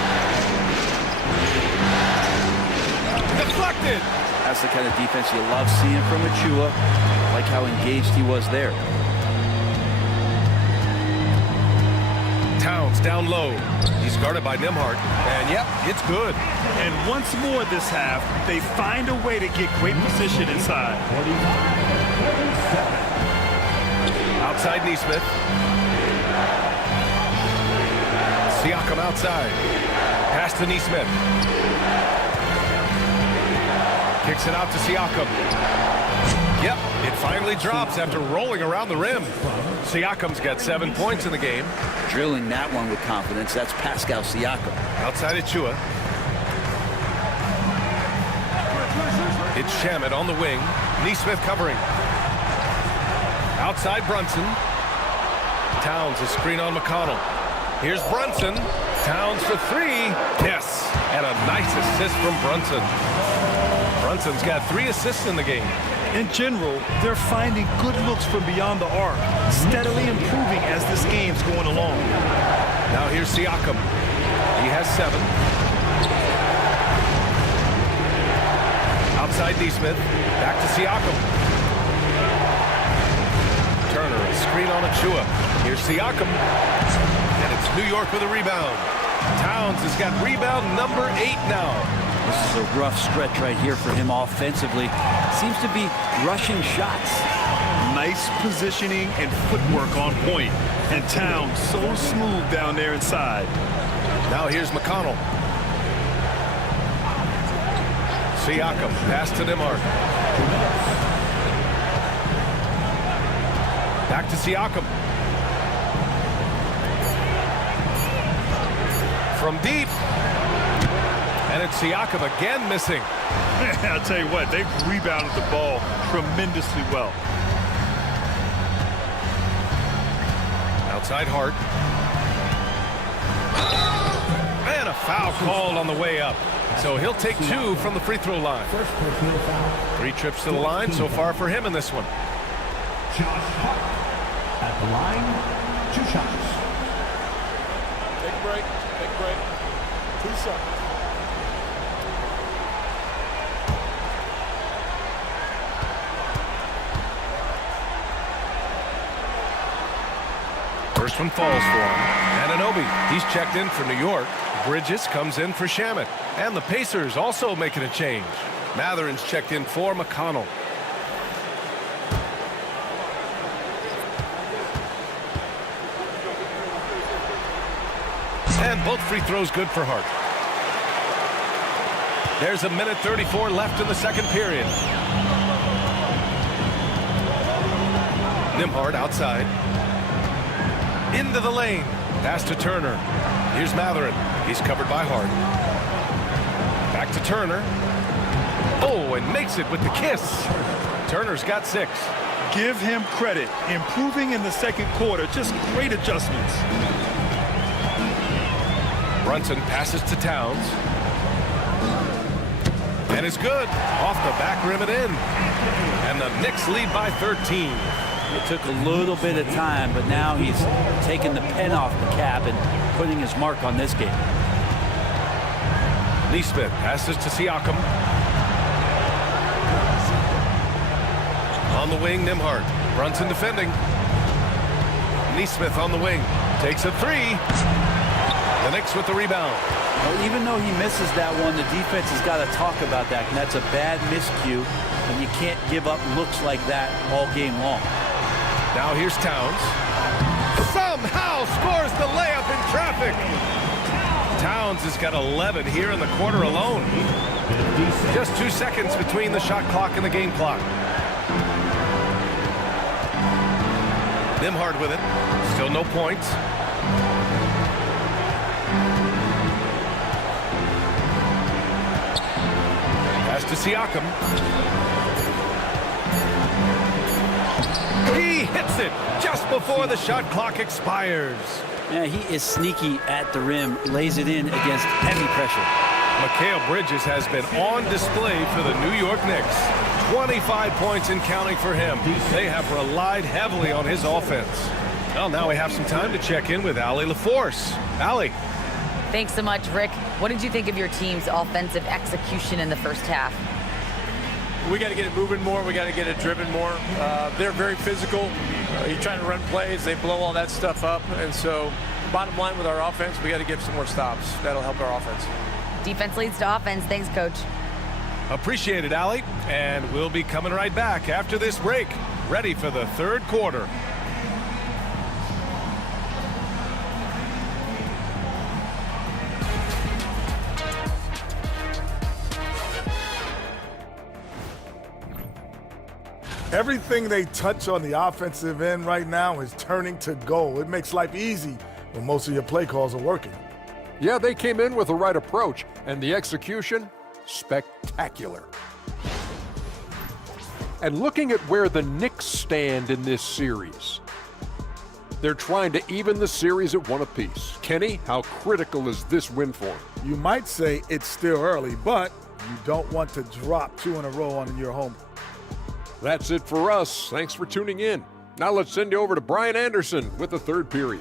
Deflected. That's the kind of defense you love seeing from Achua. Like how engaged he was there. Towns down low. He's guarded by Nimhart. And yep, it's good. And once more this half, they find a way to get great position inside. Outside Nesmith. Siakam outside. Pass to Nesmith. Kicks it out to Siakam. Yep, it finally drops after rolling around the rim. Siakam's got 7 points in the game. Drilling that one with confidence. That's Pascal Siakam. Outside Achua. It's Shamet on the wing. Nesmith covering. Outside Brunson. Towns a screen on McConnell. Here's Brunson. Towns for three. Yes. And a nice assist from Brunson. Brunson's got 3 assists in the game. In general, they're finding good looks from beyond the arc, steadily improving as this game's going along. Now here's Siakam. He has 7. Outside Neesmith. Back to Siakam. Turner, a screen on Achua. Here's Siakam. And it's New York with a rebound. Towns has got rebound number 8 now. This is a rough stretch right here for him offensively. Seems to be rushing shots. Nice positioning and footwork on point. And Towns so smooth down there inside. Now here's McConnell. Siakam, pass to Nembhard. Back to Siakam. From deep. And it's Siakam again missing. I'll tell you what, they've rebounded the ball tremendously well. Outside Hart. And a foul called on the way up. So he'll take 2 from the free throw line. 3 trips to the line so far for him in this one. Josh Hart at the line, 2 shots. Take a break. Take a break. 2 seconds. First one falls for him. Anunoby, he's checked in for New York. Bridges comes in for Shamet. And the Pacers also making a change. Matherin's checked in for McConnell. And both free throws good for Hart. There's 1:34 left in the second period. Nembhard outside. Into the lane. Pass to Turner. Here's Matherin. He's covered by Hart. Back to Turner. Oh, and makes it with the kiss. Turner's got 6. Give him credit. Improving in the second quarter. Just great adjustments. Brunson passes to Towns. And it's good. Off the back rim and in. And the Knicks lead by 13. It took a little bit of time, but now he's taking the pen off the cap and putting his mark on this game. Neesmith passes to Siakam. On the wing, Nembhard. Brunson defending. Neesmith on the wing. Takes a 3. The Knicks with the rebound. Well, even though he misses that one, the defense has got to talk about that. And that's a bad miscue, and you can't give up looks like that all game long. Now here's Towns. Somehow scores the layup in traffic. Towns has got 11 here in the quarter alone. Just 2 seconds between the shot clock and the game clock. Nembhard with it. Still no points. Pass to Siakam. He hits it just before the shot clock expires. Yeah, he is sneaky at the rim, lays it in against heavy pressure. Mikal Bridges has been on display for the New York Knicks. 25 points and counting for him. They have relied heavily on his offense. Well, now we have some time to check in with Allie LaForce. Allie. Thanks so much, Rick. What did you think of your team's offensive execution in the first half? We got to get it moving more. We got to get it driven more. They're very physical. You're trying to run plays. They blow all that stuff up. And so bottom line with our offense, we got to get some more stops. That'll help our offense. Defense leads to offense. Thanks, Coach. Appreciate it, Allie. And we'll be coming right back after this break. Ready for the third quarter. Everything they touch on the offensive end right now is turning to goal. It makes life easy when most of your play calls are working. Yeah, they came in with the right approach, and the execution, spectacular. And looking at where the Knicks stand in this series, They're trying to even the series at 1 apiece. Kenny, how critical is this win for them? You might say it's still early, but you don't want to drop 2 in a row on your home. That's it for us. Thanks for tuning in. Now let's send you over to Brian Anderson with the third period.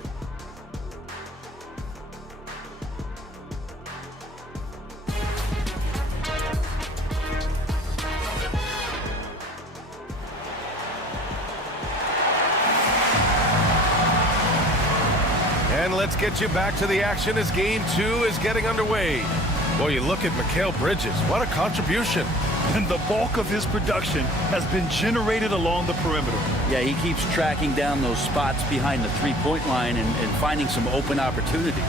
And let's get you back to the action as Game 2 is getting underway. Boy, you look at Mikal Bridges. What a contribution. And the bulk of his production has been generated along the perimeter. Yeah, he keeps tracking down those spots behind the three-point line and finding some open opportunities.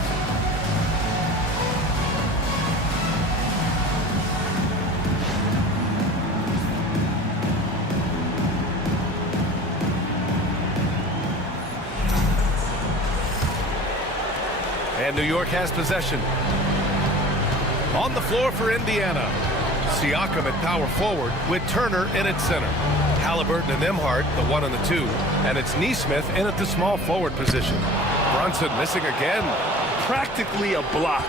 And New York has possession. On the floor for Indiana. Siakam at power forward with Turner in at center. Halliburton and Nembhard, the 1 and the 2. And it's Nesmith in at the small forward position. Brunson missing again. Practically a block.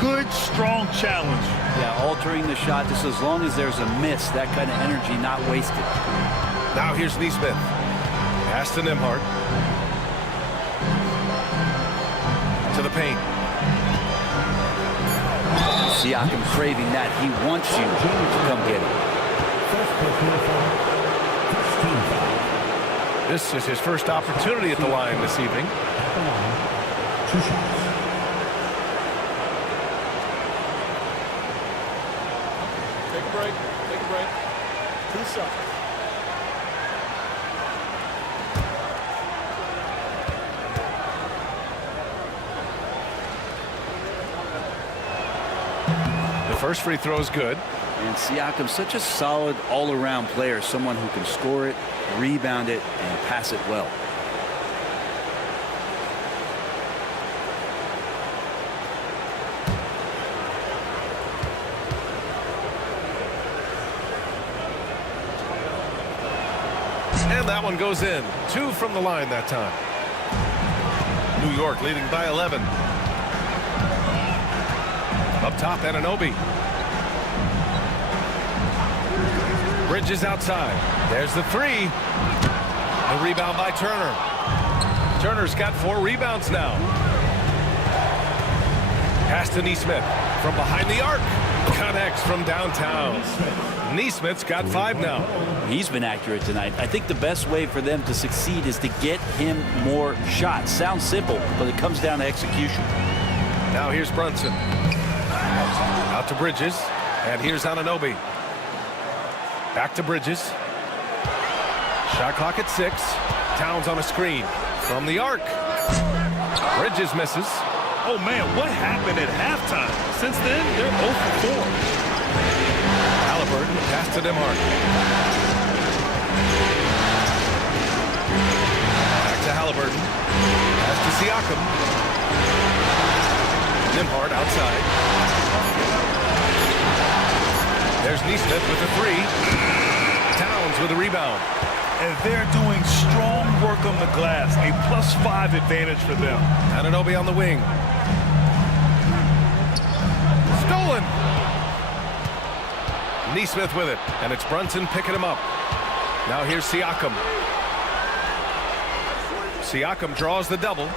Good, strong challenge. Yeah, altering the shot just as long as there's a miss. That kind of energy not wasted. Now here's Nesmith. Pass to Nembhard. To the paint. Siakam craving that. He wants you to come get it. This is his first opportunity at the line this evening. 2 shots. Take a break. Take a break. 2 shots. First free throw is good. And Siakam's such a solid all-around player, someone who can score it, rebound it, and pass it well. And that one goes in. 2 from the line that time. New York leading by 11. Up top, Anunoby. Bridges outside. There's the 3. The rebound by Turner. Turner's got 4 rebounds now. Pass to Nesmith from behind the arc. Connects from downtown. Nesmith's got 5 now. He's been accurate tonight. I think the best way for them to succeed is to get him more shots. Sounds simple, but it comes down to execution. Now here's Brunson. Out to Bridges, and here's Anunoby. Back to Bridges. Shot clock at 6. Towns on a screen from the arc. Bridges misses. Oh, man, what happened at halftime? Since then, they're 0 for 4. Halliburton, pass to Nembhard. Back to Halliburton. Pass to Siakam. Nembhard outside. There's Nesmith with the 3. Towns with a rebound. And they're doing strong work on the glass. A +5 advantage for them. Anunoby on the wing. Stolen. Nesmith with it. And it's Brunson picking him up. Now here's Siakam. Siakam draws the double.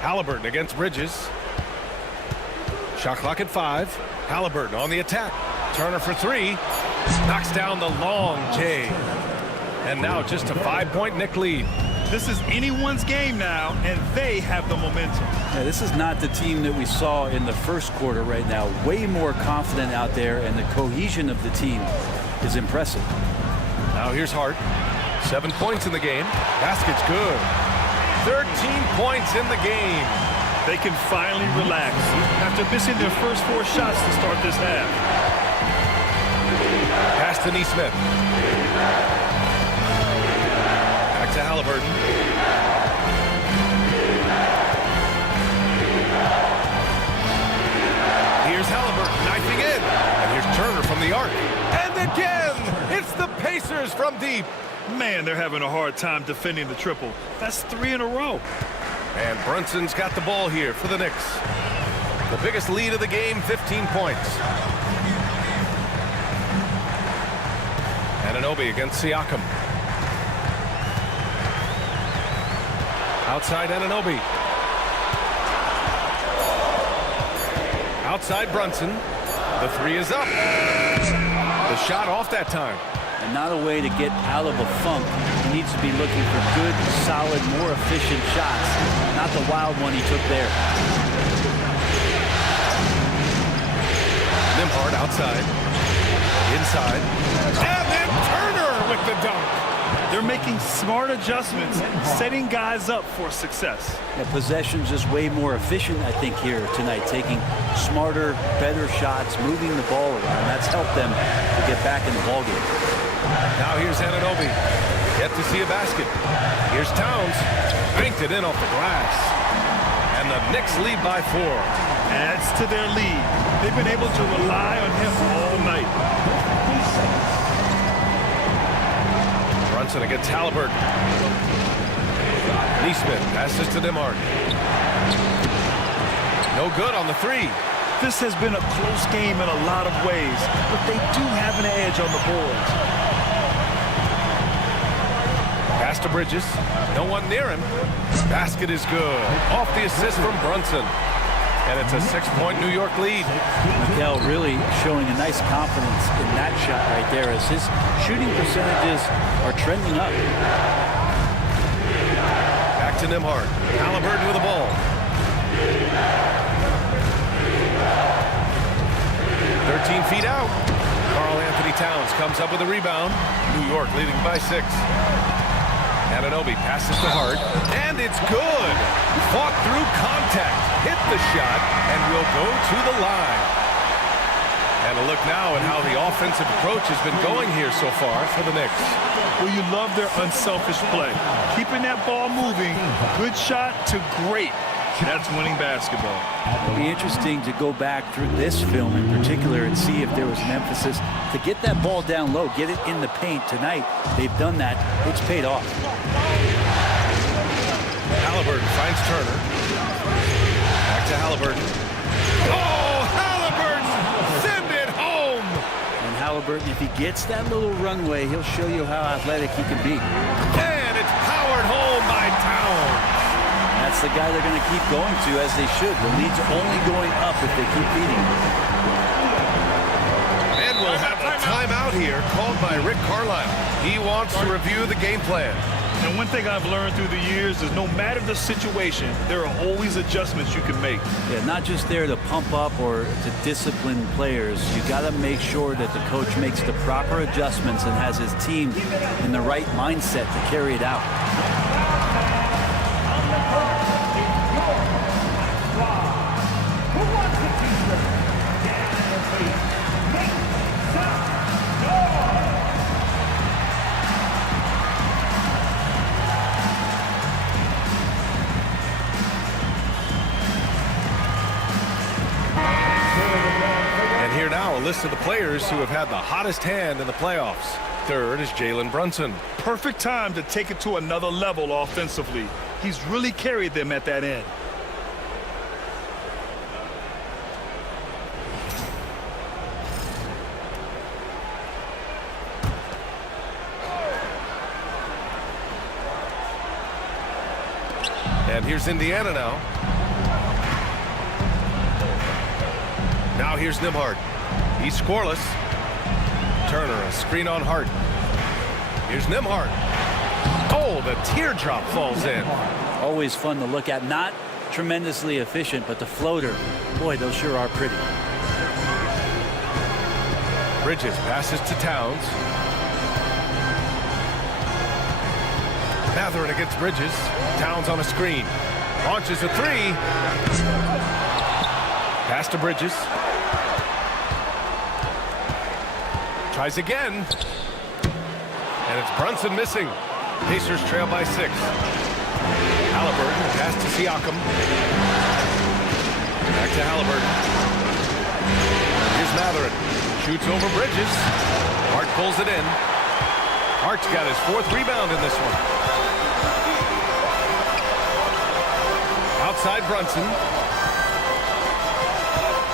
Halliburton against Bridges. Shot clock at 5. Halliburton on the attack. Turner for 3. Knocks down the long J. And now just a 5-point Knick lead. This is anyone's game now, and they have the momentum. Yeah, this is not the team that we saw in the first quarter right now. Way more confident out there, and the cohesion of the team is impressive. Now here's Hart. 7 points in the game. Basket's good. 13 points in the game. They can finally relax after missing their first 4 shots to start this half. Pass to Nesmith. Back to Halliburton. Here's Halliburton knifing in. And here's Turner from the arc. And again, it's the Pacers from deep. Man, they're having a hard time defending the triple. That's 3 in a row. And Brunson's got the ball here for the Knicks. The biggest lead of the game, 15 points. Anunoby against Siakam. Outside Anunoby. Outside Brunson. The 3 is up. The shot off that time. And not a way to get out of a funk. He needs to be looking for good, solid, more efficient shots. Not the wild one he took there. Nembhard outside. Inside. And then Turner with the dunk. They're making smart adjustments, setting guys up for success. Yeah, possession's just way more efficient, I think, here tonight. Taking smarter, better shots, moving the ball around. That's helped them to get back in the ballgame. Now here's Anunoby. Yet to see a basket. Here's Towns. Banked it in off the glass. And the Knicks lead by 4. Adds to their lead. They've been able to rely on him all night. Brunson against Halliburton. Neesmith passes to Nembhard. No good on the 3. This has been a close game in a lot of ways, but they do have an edge on the boards. Pass to Bridges. No one near him. Basket is good. Off the assist from Brunson. And it's a 6-point New York lead. Miguel really showing a nice confidence in that shot right there as his shooting percentages are trending up. Back to Nembhard. Halliburton with the ball. 13 feet out. Karl Anthony Towns comes up with a rebound. New York leading by 6. Anunoby passes to Hart, and it's good. Fought through contact, hit the shot, and will go to the line. And a look now at how the offensive approach has been going here so far for the Knicks. Well, you love their unselfish play. Keeping that ball moving, good shot to great. That's winning basketball. It'll be interesting to go back through this film in particular and see if there was an emphasis to get that ball down low, get it in the paint. Tonight, they've done that. It's paid off. Halliburton finds Turner. Back to Halliburton. Oh, Halliburton! Send it home! And Halliburton, if he gets that little runway, he'll show you how athletic he can be. And it's powered home by Towns. That's the guy they're going to keep going to, as they should. The lead's only going up if they keep feeding him. And we'll have a timeout here called by Rick Carlisle. He wants to review the game plan. And one thing I've learned through the years is no matter the situation, there are always adjustments you can make. Yeah, not just there to pump up or to discipline players. You got to make sure that the coach makes the proper adjustments and has his team in the right mindset to carry it out. A list of the players who have had the hottest hand in the playoffs. Third is Jalen Brunson. Perfect time to take it to another level offensively. He's really carried them at that end. And here's Indiana now. Now here's Nembhard. He's scoreless. Turner, a screen on Hart. Here's Nembhard. Oh, the teardrop falls in. Always fun to look at. Not tremendously efficient, but the floater, boy, those sure are pretty. Bridges passes to Towns. Mathurin against Bridges. Towns on a screen. Launches a 3. Pass to Bridges. Tries again. And it's Brunson missing. Pacers trail by 6. Halliburton pass to Siakam. Back to Halliburton. Here's Mathurin. Shoots over Bridges. Hart pulls it in. Hart's got his 4th rebound in this one. Outside Brunson.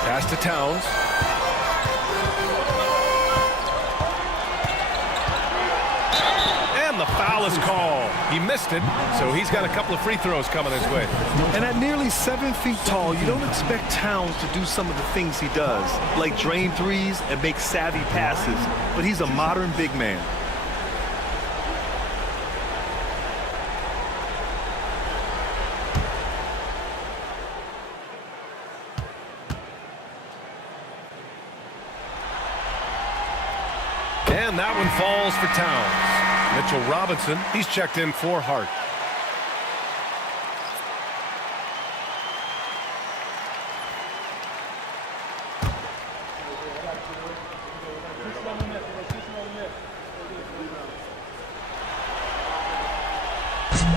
Pass to Towns. And the foul is called. He missed it, so he's got a couple of free throws coming his way. And at nearly 7 feet tall, you don't expect Towns to do some of the things he does, like drain threes and make savvy passes. But he's a modern big man. And that one falls for Towns. Mitchell Robinson, he's checked in for Hart.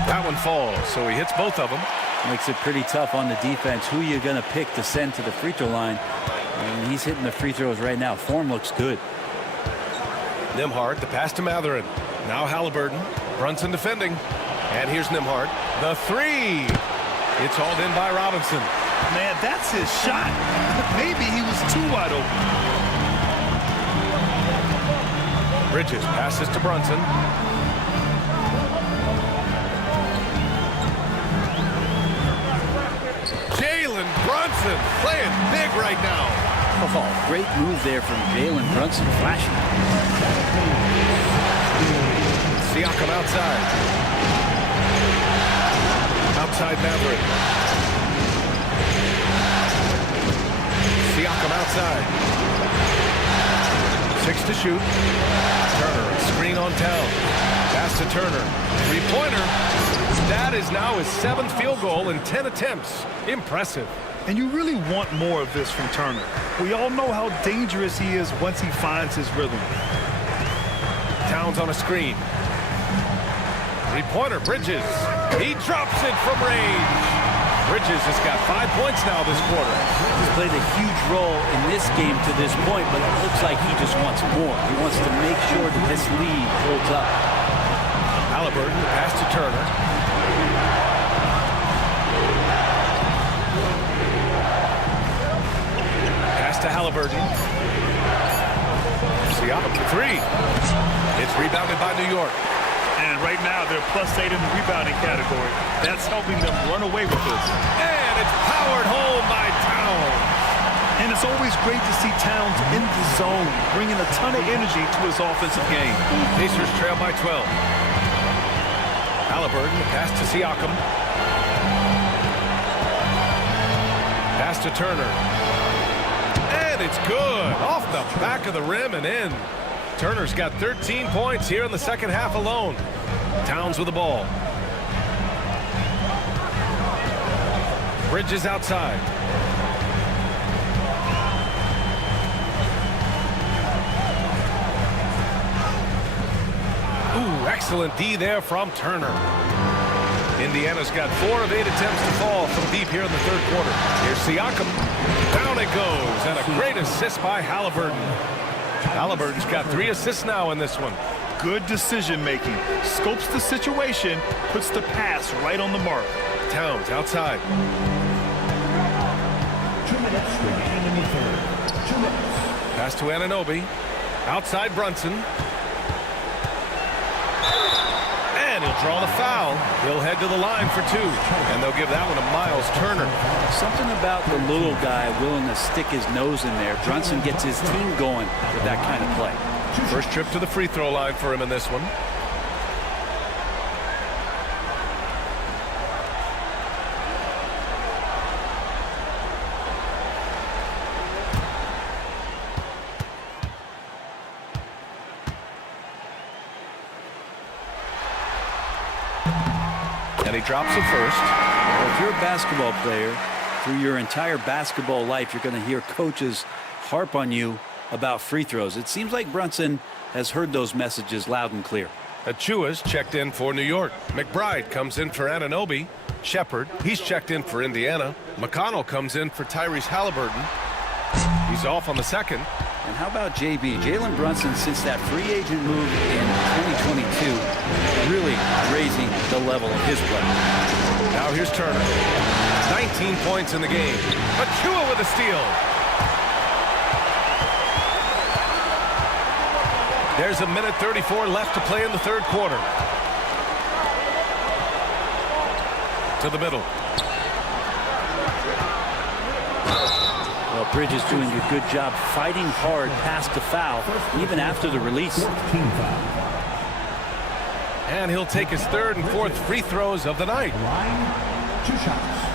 That one falls, so he hits both of them. Makes it pretty tough on the defense. Who you're going to pick to send to the free throw line. And he's hitting the free throws right now. Form looks good. Nembhard, the pass to Matherin. Now Halliburton. Brunson defending. And here's Nembhard. The 3. It's hauled in by Robinson. Man, that's his shot. Maybe he was too wide open. Bridges passes to Brunson. Jalen Brunson playing big right now. Oh, great move there from Jalen Brunson, flashing. Siakam outside. Outside Matherin. Siakam outside. 6 to shoot. Turner, screen on Towns. Pass to Turner. 3-pointer. That is now his 7th field goal in 10 attempts. Impressive. And you really want more of this from Turner. We all know how dangerous he is once he finds his rhythm. Towns on a screen. 3-pointer, Bridges. He drops it from range. Bridges has got 5 points now this quarter. He's played a huge role in this game to this point, but it looks like he just wants more. He wants to make sure that this lead holds up. Halliburton, pass to Turner. To Halliburton. Siakam for 3. It's rebounded by New York. And right now they're +8 in the rebounding category. That's helping them run away with this. And it's powered home by Towns. And it's always great to see Towns in the zone, bringing a ton of energy to his offensive game. Pacers trail by 12. Halliburton, pass to Siakam. Pass to Turner. It's good. Off the back of the rim and in. Turner's got 13 points here in the second half alone. Towns with the ball. Bridges outside. Ooh, excellent D there from Turner. Indiana's got 4 of 8 attempts to fall from deep here in the third quarter. Here's Siakam. Down it goes. And a great assist by Halliburton. Halliburton's got 3 assists now in this one. Good decision making. Scopes the situation, puts the pass right on the mark. Towns outside. 2 minutes remaining in the third. 2 minutes. Pass to Anunoby. Outside Brunson. And he'll draw the foul. He'll head to the line for 2. And they'll give that one to Miles Turner. Something about the little guy willing to stick his nose in there. Brunson gets his team going with that kind of play. First trip to the free throw line for him in this one. And he drops it first. Well, if you're a basketball player, through your entire basketball life, you're going to hear coaches harp on you about free throws. It seems like Brunson has heard those messages loud and clear. Achua's checked in for New York. McBride comes in for Anunoby. Shepard, he's checked in for Indiana. McConnell comes in for Tyrese Halliburton. He's off on the second. And how about JB? Jalen Brunson, since that free agent move in 2022, really raising the level of his play. Now here's Turner. 19 points in the game. Achua with a steal. There's a minute 34 left to play in the third quarter. To the middle. Well, Bridges doing a good job fighting hard past the foul, even after the release. And he'll take his third and fourth free throws of the night. 2 shots.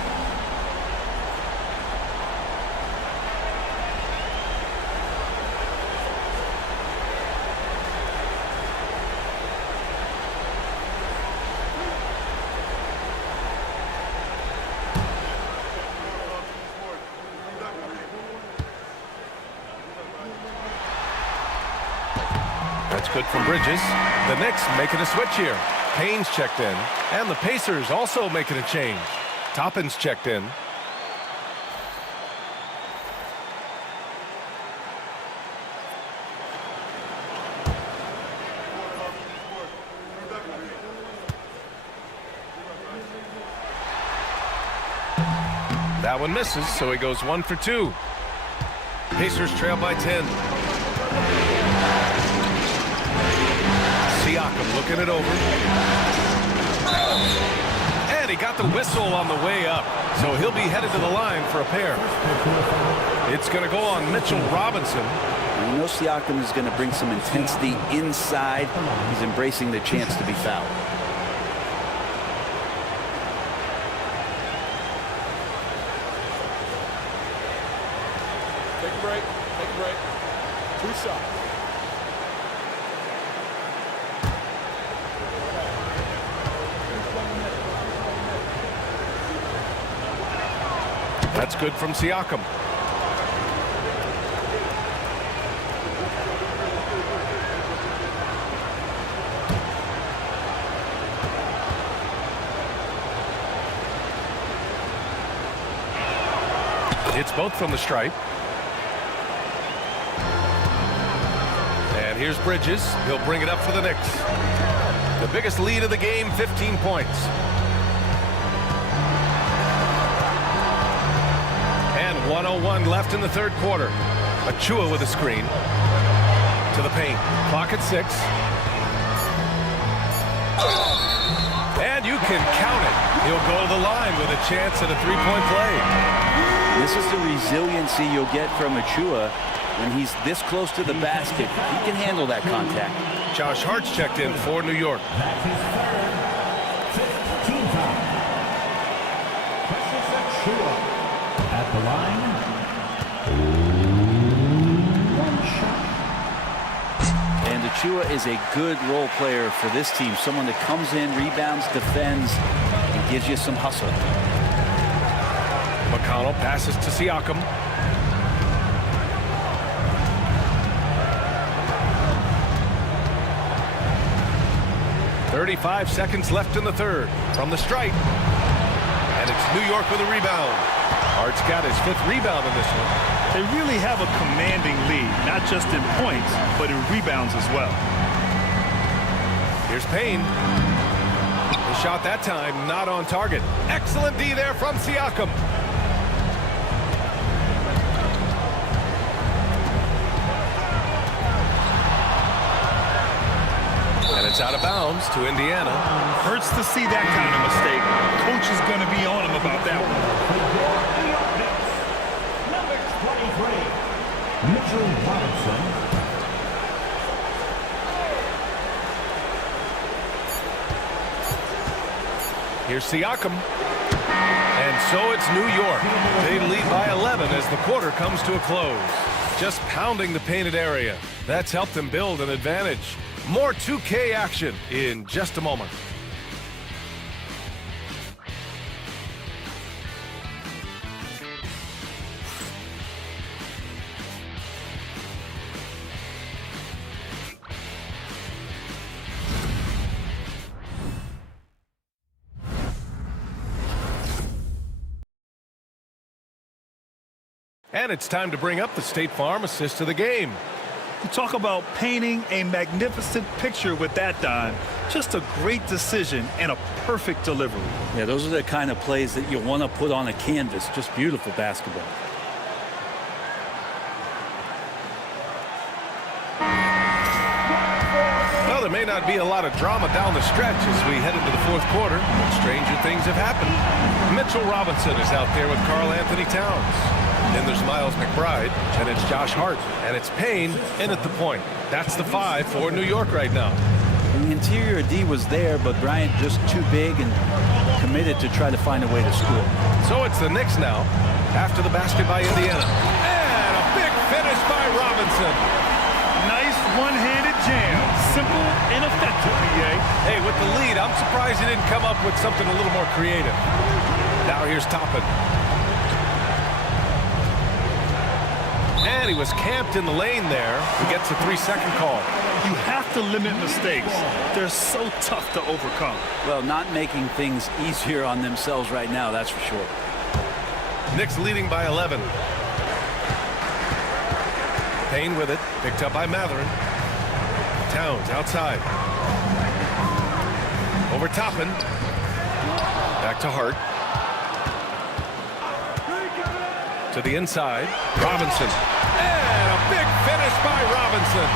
That's good from Bridges. The Knicks making a switch here. Payne's checked in, and the Pacers also making a change. Toppin's checked in. That one misses, so he goes 1 for 2. Pacers trail by 10. Siakam looking it over. And he got the whistle on the way up, so he'll be headed to the line for a pair. It's going to go on Mitchell Robinson. You know Siakam is going to bring some intensity inside. He's embracing the chance to be fouled. Take a break. Take a break. 2 shots. That's good from Siakam. It's both from the stripe. And here's Bridges. He'll bring it up for the Knicks. The biggest lead of the game, 15 points. And 1:01 left in the third quarter. Achua with a screen. To the paint. Clock at 6. And you can count it. He'll go to the line with a chance at a three-point play. This is the resiliency you'll get from Achua when he's this close to the basket. He can handle that contact. Josh Hart's checked in for New York. That's his third. 15 foul. Precious Achua at the line. 1 shot. And Achua is a good role player for this team. Someone that comes in, rebounds, defends, and gives you some hustle. McConnell passes to Siakam. "35 seconds left in the third. From the stripe. And it's New York with a rebound. Hart's got his 5th rebound in this one. They really have a commanding lead, not just in points, but in rebounds as well. Here's Payne. The shot that time not on target. Excellent D there from Siakam. And it's out of bounds to Indiana. Hurts to see that kind of mistake. Coach is going to be on him about that one. Number 23, Mitchell Robinson. Here's Siakam. And so it's New York. They lead by 11 as the quarter comes to a close. Just pounding the painted area. That's helped them build an advantage. More 2K action in just a moment. And it's time to bring up the State Farm assist of the game. You talk about painting a magnificent picture with that, Don. Just a great decision and a perfect delivery. Yeah, those are the kind of plays that you want to put on a canvas. Just beautiful basketball. Well, there may not be a lot of drama down the stretch as we head into the fourth quarter, but stranger things have happened. Mitchell Robinson is out there with Karl Anthony Towns. Then there's Miles McBride, and it's Josh Hart, and it's Payne in at the point. That's the 5 for New York right now. The interior D was there, but Bryant just too big and committed to try to find a way to score. So it's the Knicks now, after the basket by Indiana. And a big finish by Robinson. Nice one-handed jam. Simple and effective, PA. Hey, with the lead, I'm surprised he didn't come up with something a little more creative. Now here's Toppin. And he was camped in the lane there. He gets a 3-second call. You have to limit mistakes. They're so tough to overcome. Well, not making things easier on themselves right now, that's for sure. Knicks leading by 11. Payne with it, picked up by Matherin. Towns outside. Over Toppin. Back to Hart. To the inside. Robinson. And a big finish by Robinson.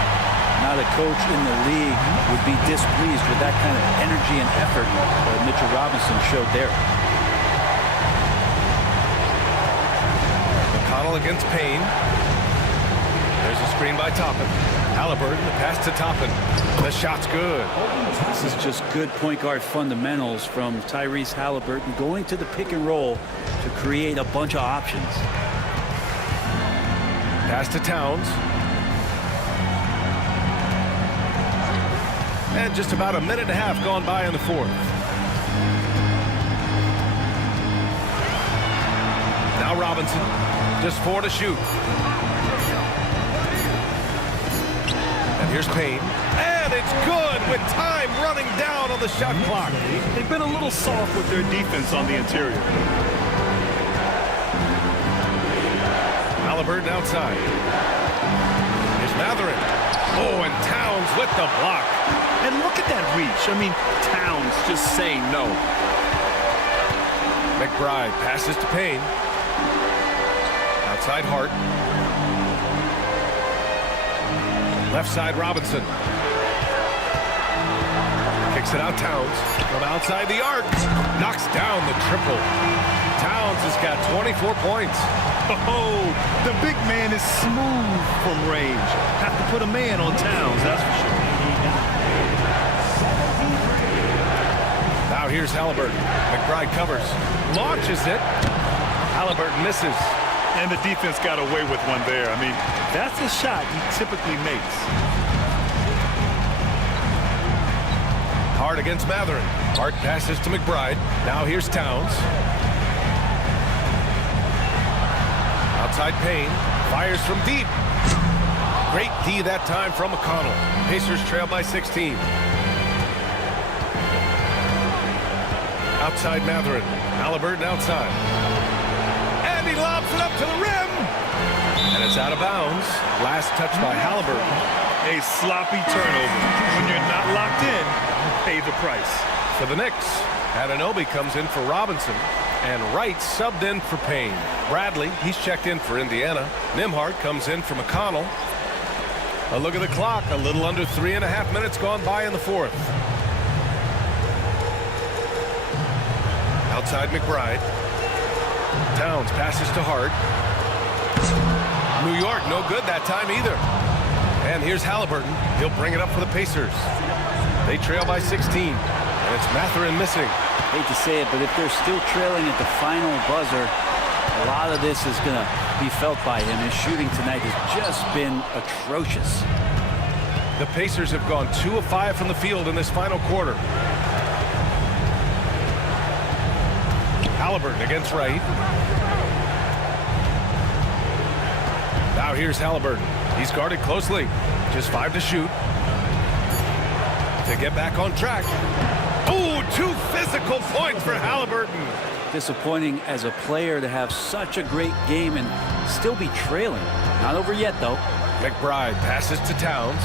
Not a coach in the league would be displeased with that kind of energy and effort that Mitchell Robinson showed there. McConnell against Payne. There's a screen by Toppin. Halliburton, the pass to Toppin. The shot's good. This is just good point guard fundamentals from Tyrese Halliburton, going to the pick and roll to create a bunch of options. Pass to Towns. And just about a minute and a half gone by in the fourth. Now Robinson, just 4 to shoot. And here's Payne. And it's good with time running down on the shot clock. They've been a little soft with their defense on the interior. Halliburton outside. Here's Matherin. Oh, and Towns with the block. And look at that reach. I mean, Towns just saying no. McBride passes to Payne. Outside Hart. Left side Robinson. Kicks it out Towns. From outside the arc. Knocks down the triple. Towns has got 24 points. Oh, the big man is smooth from range. Have to put a man on Towns, that's for sure. Now here's Halliburton. McBride covers. Launches it. Halliburton misses. And the defense got away with one there. I mean, that's a shot he typically makes. Hart against Matherin. Hart passes to McBride. Now here's Towns. Outside Payne. Fires from deep. Great D that time from McConnell. Pacers trail by 16. Outside Matherin. Halliburton outside. And he lobs it up to the rim. And it's out of bounds. Last touch by Halliburton. A sloppy turnover. When you're not locked in, pay the price. For the Knicks, Anunoby comes in for Robinson. And Wright subbed in for Payne. Bradley, he's checked in for Indiana. Nembhard comes in for McConnell. A look at the clock. A little under 3.5 minutes gone by in the fourth. Outside McBride. Towns passes to Hart. New York, no good that time either. And here's Halliburton. He'll bring it up for the Pacers. They trail by 16. And it's Matherin missing. Hate to say it, but if they're still trailing at the final buzzer, a lot of this is going to be felt by him. His shooting tonight has just been atrocious. The Pacers have gone 2 of 5 from the field in this final quarter. Halliburton against Wright. Now here's Halliburton. He's guarded closely. Just 5 to shoot. To get back on track. Oh, 2 physical points for Halliburton. Disappointing as a player to have such a great game and still be trailing. Not over yet, though. McBride passes to Towns.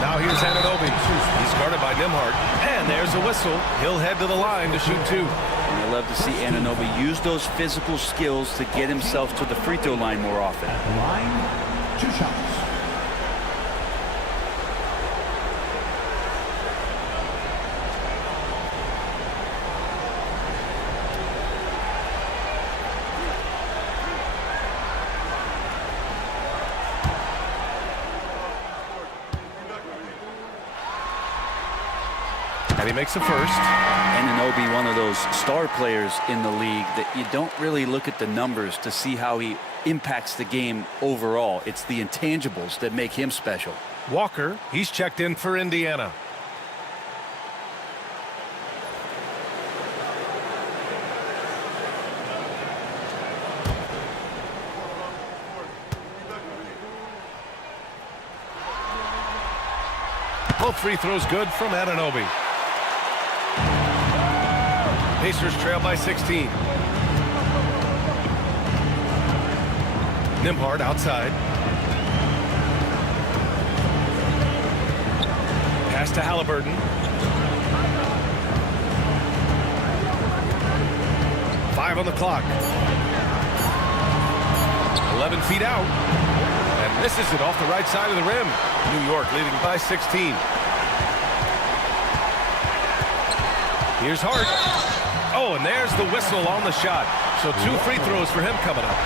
Now here's Anunoby. He's guarded by Nembhard. And there's a whistle. He'll head to the line to shoot 2. And I love to see Anunoby use those physical skills to get himself to the free throw line more often. Line, 2 shots. And he makes the first. Anunoby, one of those star players in the league that you don't really look at the numbers to see how he impacts the game overall. It's the intangibles that make him special. Walker, he's checked in for Indiana. Both free throws good from Anunoby. Pacers trail by 16. Nembhard outside. Pass to Halliburton. 5 on the clock. 11 feet out. And misses it off the right side of the rim. New York leading by 16. Here's Hart. Oh, and there's the whistle on the shot. So 2 free throws for him coming up.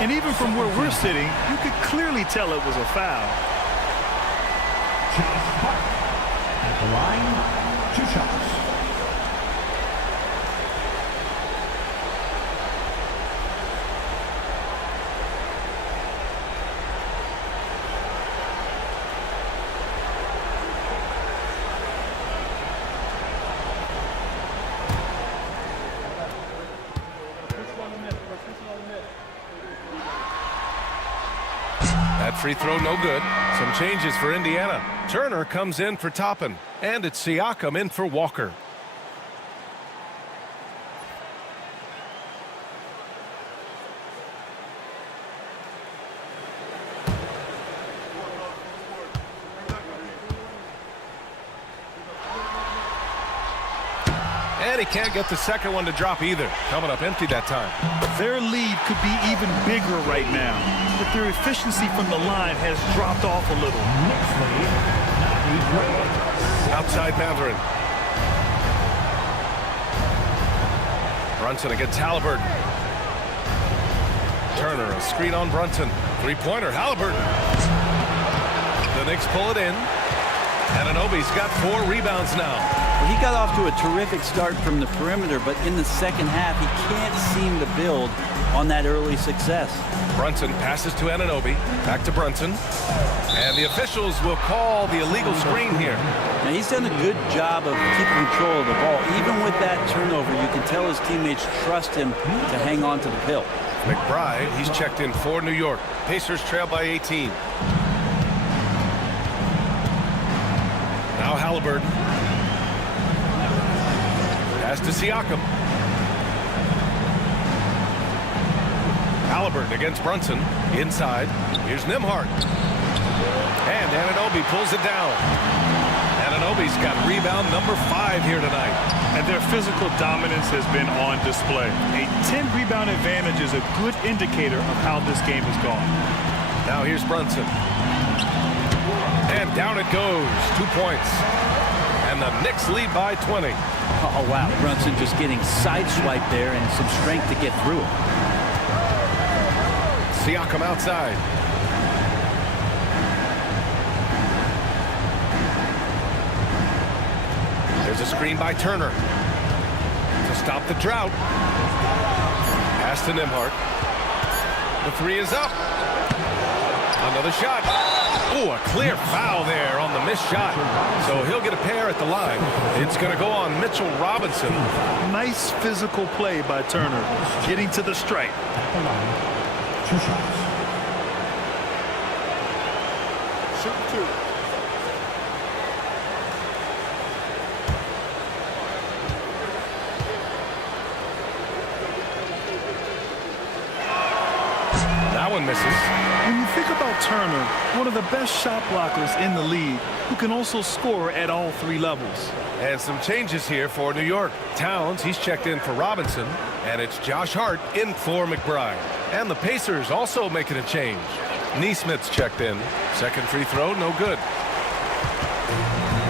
And even from where we're sitting, you could clearly tell it was a foul. Josh Hart at the line, 2 shots. That free throw no good. Some changes for Indiana. Turner comes in for Toppin. And it's Siakam in for Walker. And he can't get the second one to drop either. Coming up empty that time. Their lead could be even bigger right now, but their efficiency from the line has dropped off a little. Knicks lead, not be great. Outside Mathurin. Brunson against Halliburton. Turner, a screen on Brunson. 3-pointer, Halliburton. The Knicks pull it in. Anunoby's got 4 rebounds now. Well, he got off to a terrific start from the perimeter, but in the second half, he can't seem to build on that early success. Brunson passes to Anunoby. Back to Brunson. And the officials will call the illegal screen here. Now, he's done a good job of keeping control of the ball. Even with that turnover, you can tell his teammates trust him to hang on to the pill. McBride, he's checked in for New York. Pacers trail by 18. Now Halliburton. Pass to Siakam. Halliburton against Brunson. Inside. Here's Nembhard. And Anunoby pulls it down. Anunoby's got rebound number 5 here tonight. And their physical dominance has been on display. A 10-rebound advantage is a good indicator of how this game has gone. Now here's Brunson. And down it goes. 2 points. And the Knicks lead by 20. Oh, wow. Brunson just getting sideswiped there and some strength to get through it. Siakam outside. There's a screen by Turner to stop the drought. Pass to Nembhard. The 3 is up. Another shot. Oh, a clear foul there on the missed shot. So he'll get a pair at the line. It's going to go on Mitchell Robinson. Nice physical play by Turner, getting to the stripe. At the line, 2 shots. Shoot 2. That one misses. When you think about Turner, one of the best shot blockers in the league, who can also score at all 3 levels. And some changes here for New York. Towns, he's checked in for Robinson, and it's Josh Hart in for McBride. And the Pacers also making a change. Neesmith's checked in. Second free throw, no good.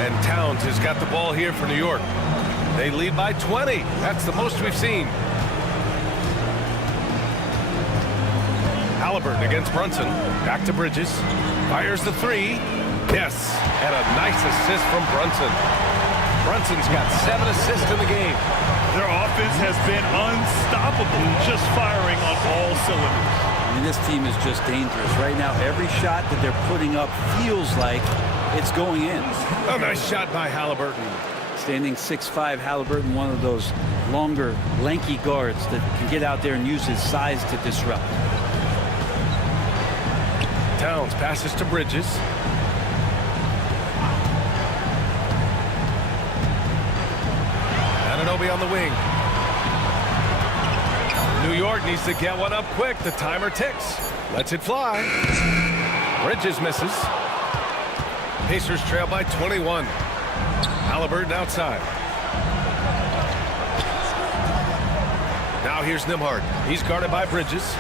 And Towns has got the ball here for New York. They lead by 20. That's the most we've seen. Halliburton against Brunson. Back to Bridges. Fires the 3. Yes. And a nice assist from Brunson. Brunson's got 7 assists in the game. Their offense has been unstoppable, just firing on all cylinders. I mean, this team is just dangerous. Right now, every shot that they're putting up feels like it's going in. A nice shot by Halliburton. Standing 6'5", Halliburton, one of those longer, lanky guards that can get out there and use his size to disrupt. Towns passes to Bridges. Anunoby on the wing. New York needs to get one up quick. The timer ticks. Lets it fly. Bridges misses. Pacers trail by 21. Halliburton outside. Now here's Nembhard. He's guarded by Bridges.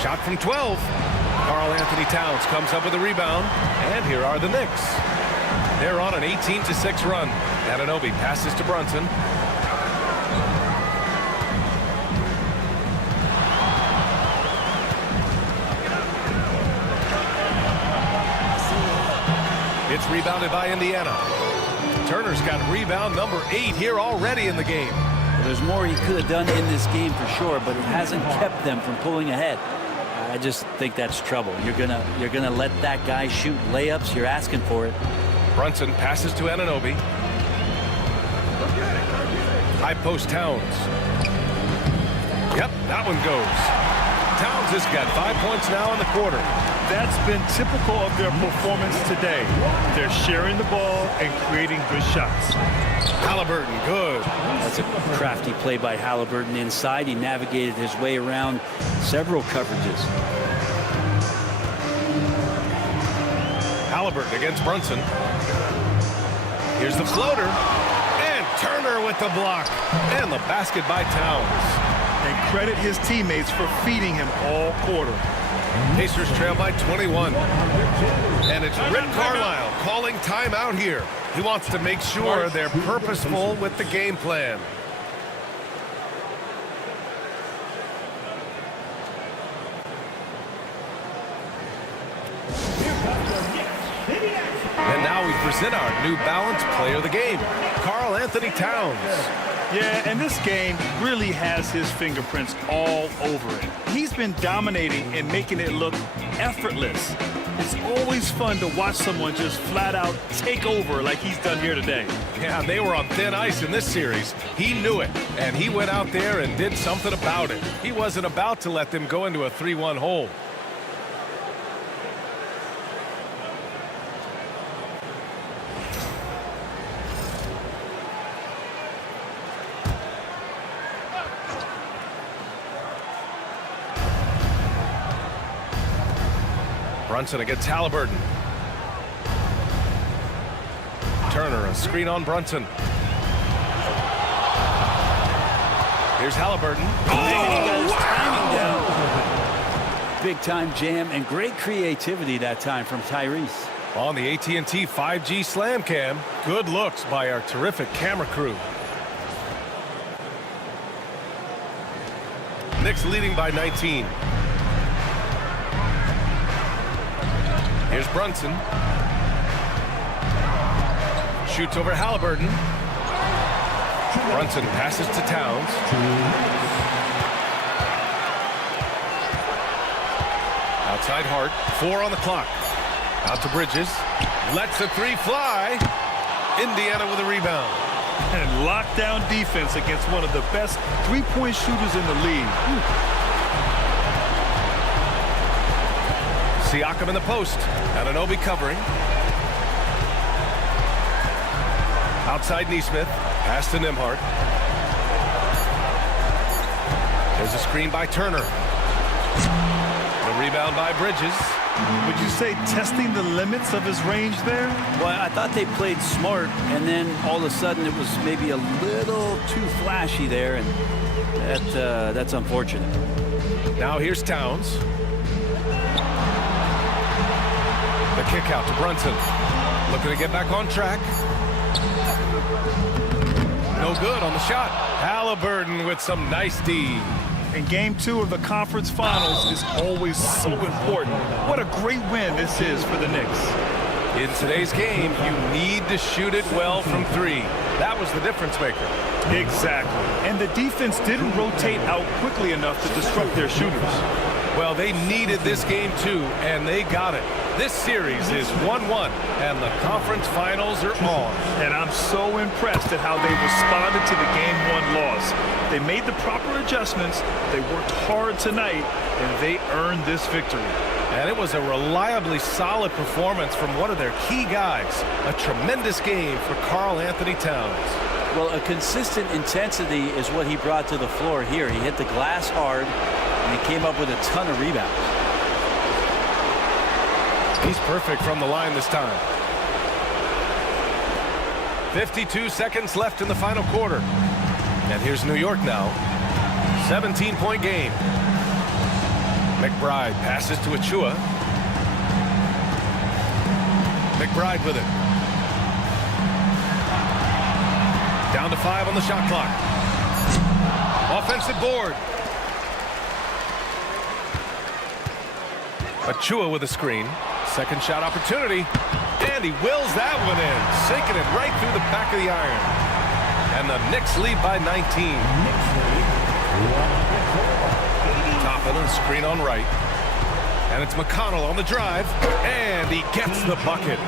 Shot from 12. Karl Anthony Towns comes up with a rebound. And here are the Knicks. They're on an 18-6 run. Anunoby passes to Brunson. It's rebounded by Indiana. Turner's got rebound number 8 here already in the game. Well, there's more he could have done in this game for sure, but it hasn't kept them from pulling ahead. I just think that's trouble. You're gonna let that guy shoot layups. You're asking for it. Brunson passes to Anunoby. High post Towns. Yep, that one goes. Towns has got 5 points now in the quarter. That's been typical of their performance today. They're sharing the ball and creating good shots. Halliburton, good. That's a crafty play by Halliburton inside. He navigated his way around several coverages. Halliburton against Brunson. Here's the floater. And Turner with the block. And the basket by Towns. And credit his teammates for feeding him all quarter. Pacers trail by 21. And it's Rick Carlisle calling timeout here. He wants to make sure they're purposeful with the game plan. And now we present our New Balance player of the game, Karl Anthony Towns. Yeah, and this game really has his fingerprints all over it. He's been dominating and making it look effortless. It's always fun to watch someone just flat out take over like he's done here today. Yeah, they were on thin ice in this series. He knew it, and he went out there and did something about it. He wasn't about to let them go into a 3-1 hole. Brunson against Halliburton. Turner, a screen on Brunson. Here's Halliburton. Big time jam and great creativity that time from Tyrese. On the AT&T 5G Slam Cam. Good looks by our terrific camera crew. Knicks leading by 19. Here's Brunson. Shoots over Halliburton. Brunson passes to Towns. Outside Hart. 4 on the clock. Out to Bridges. Lets the 3 fly. Indiana with a rebound. And lockdown defense against one of the best three-point shooters in the league. Siakam in the post. Anunoby covering. Outside Neesmith. Pass to Nembhard. There's a screen by Turner. The rebound by Bridges. Would you say testing the limits of his range there? Well, I thought they played smart, and then all of a sudden it was maybe a little too flashy there, and that's unfortunate. Now here's Towns. The kick out to Brunson. Looking to get back on track. No good on the shot. Halliburton with some nice D. And game 2 of the conference finals is always so important. What a great win this is for the Knicks. In today's game, you need to shoot it well from 3. That was the difference maker. Exactly. And the defense didn't rotate out quickly enough to disrupt their shooters. Well, they needed this game too, and they got it. This series is 1-1, and the conference finals are on. And I'm so impressed at how they responded to the Game 1 loss. They made the proper adjustments, they worked hard tonight, and they earned this victory. And it was a reliably solid performance from one of their key guys. A tremendous game for Karl Anthony Towns. Well, a consistent intensity is what he brought to the floor here. He hit the glass hard, and he came up with a ton of rebounds. He's perfect from the line this time. 52 seconds left in the final quarter. And here's New York now. 17-point game. McBride passes to Achua. McBride with it. Down to 5 on the shot clock. Offensive board. Achua with a screen. Second shot opportunity. And he wills that one in. Sinking it right through the back of the iron. And the Knicks lead by 19. Toppin and screen on right. And it's McConnell on the drive. And he gets the bucket.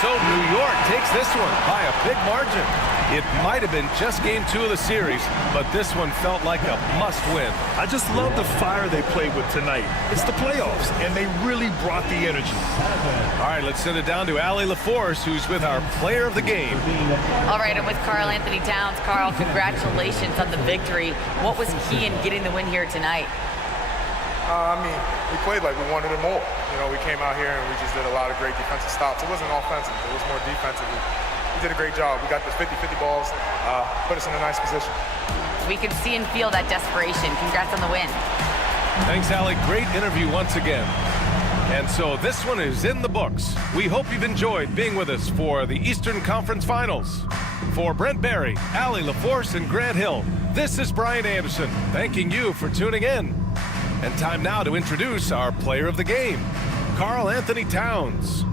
So New York takes this one by a big margin. It might have been just game 2 of the series, but this one felt like a must-win. I just love the fire they played with tonight. It's the playoffs, and they really brought the energy. All right, let's send it down to Allie LaForce, who's with our player of the game. All right, I'm with Karl Anthony Towns. Karl, congratulations on the victory. What was key in getting the win here tonight? We played like we wanted it more. You know, we came out here and we just did a lot of great defensive stops. It wasn't offensive. It was more defensive. We did a great job. We got the 50-50 balls, put us in a nice position. We can see and feel that desperation. Congrats on the win. Thanks, Allie. Great interview once again. And so this one is in the books. We hope you've enjoyed being with us for the Eastern Conference Finals. For Brent Barry, Allie LaForce, and Grant Hill, this is Brian Anderson, thanking you for tuning in. And time now to introduce our player of the game, Karl Anthony Towns.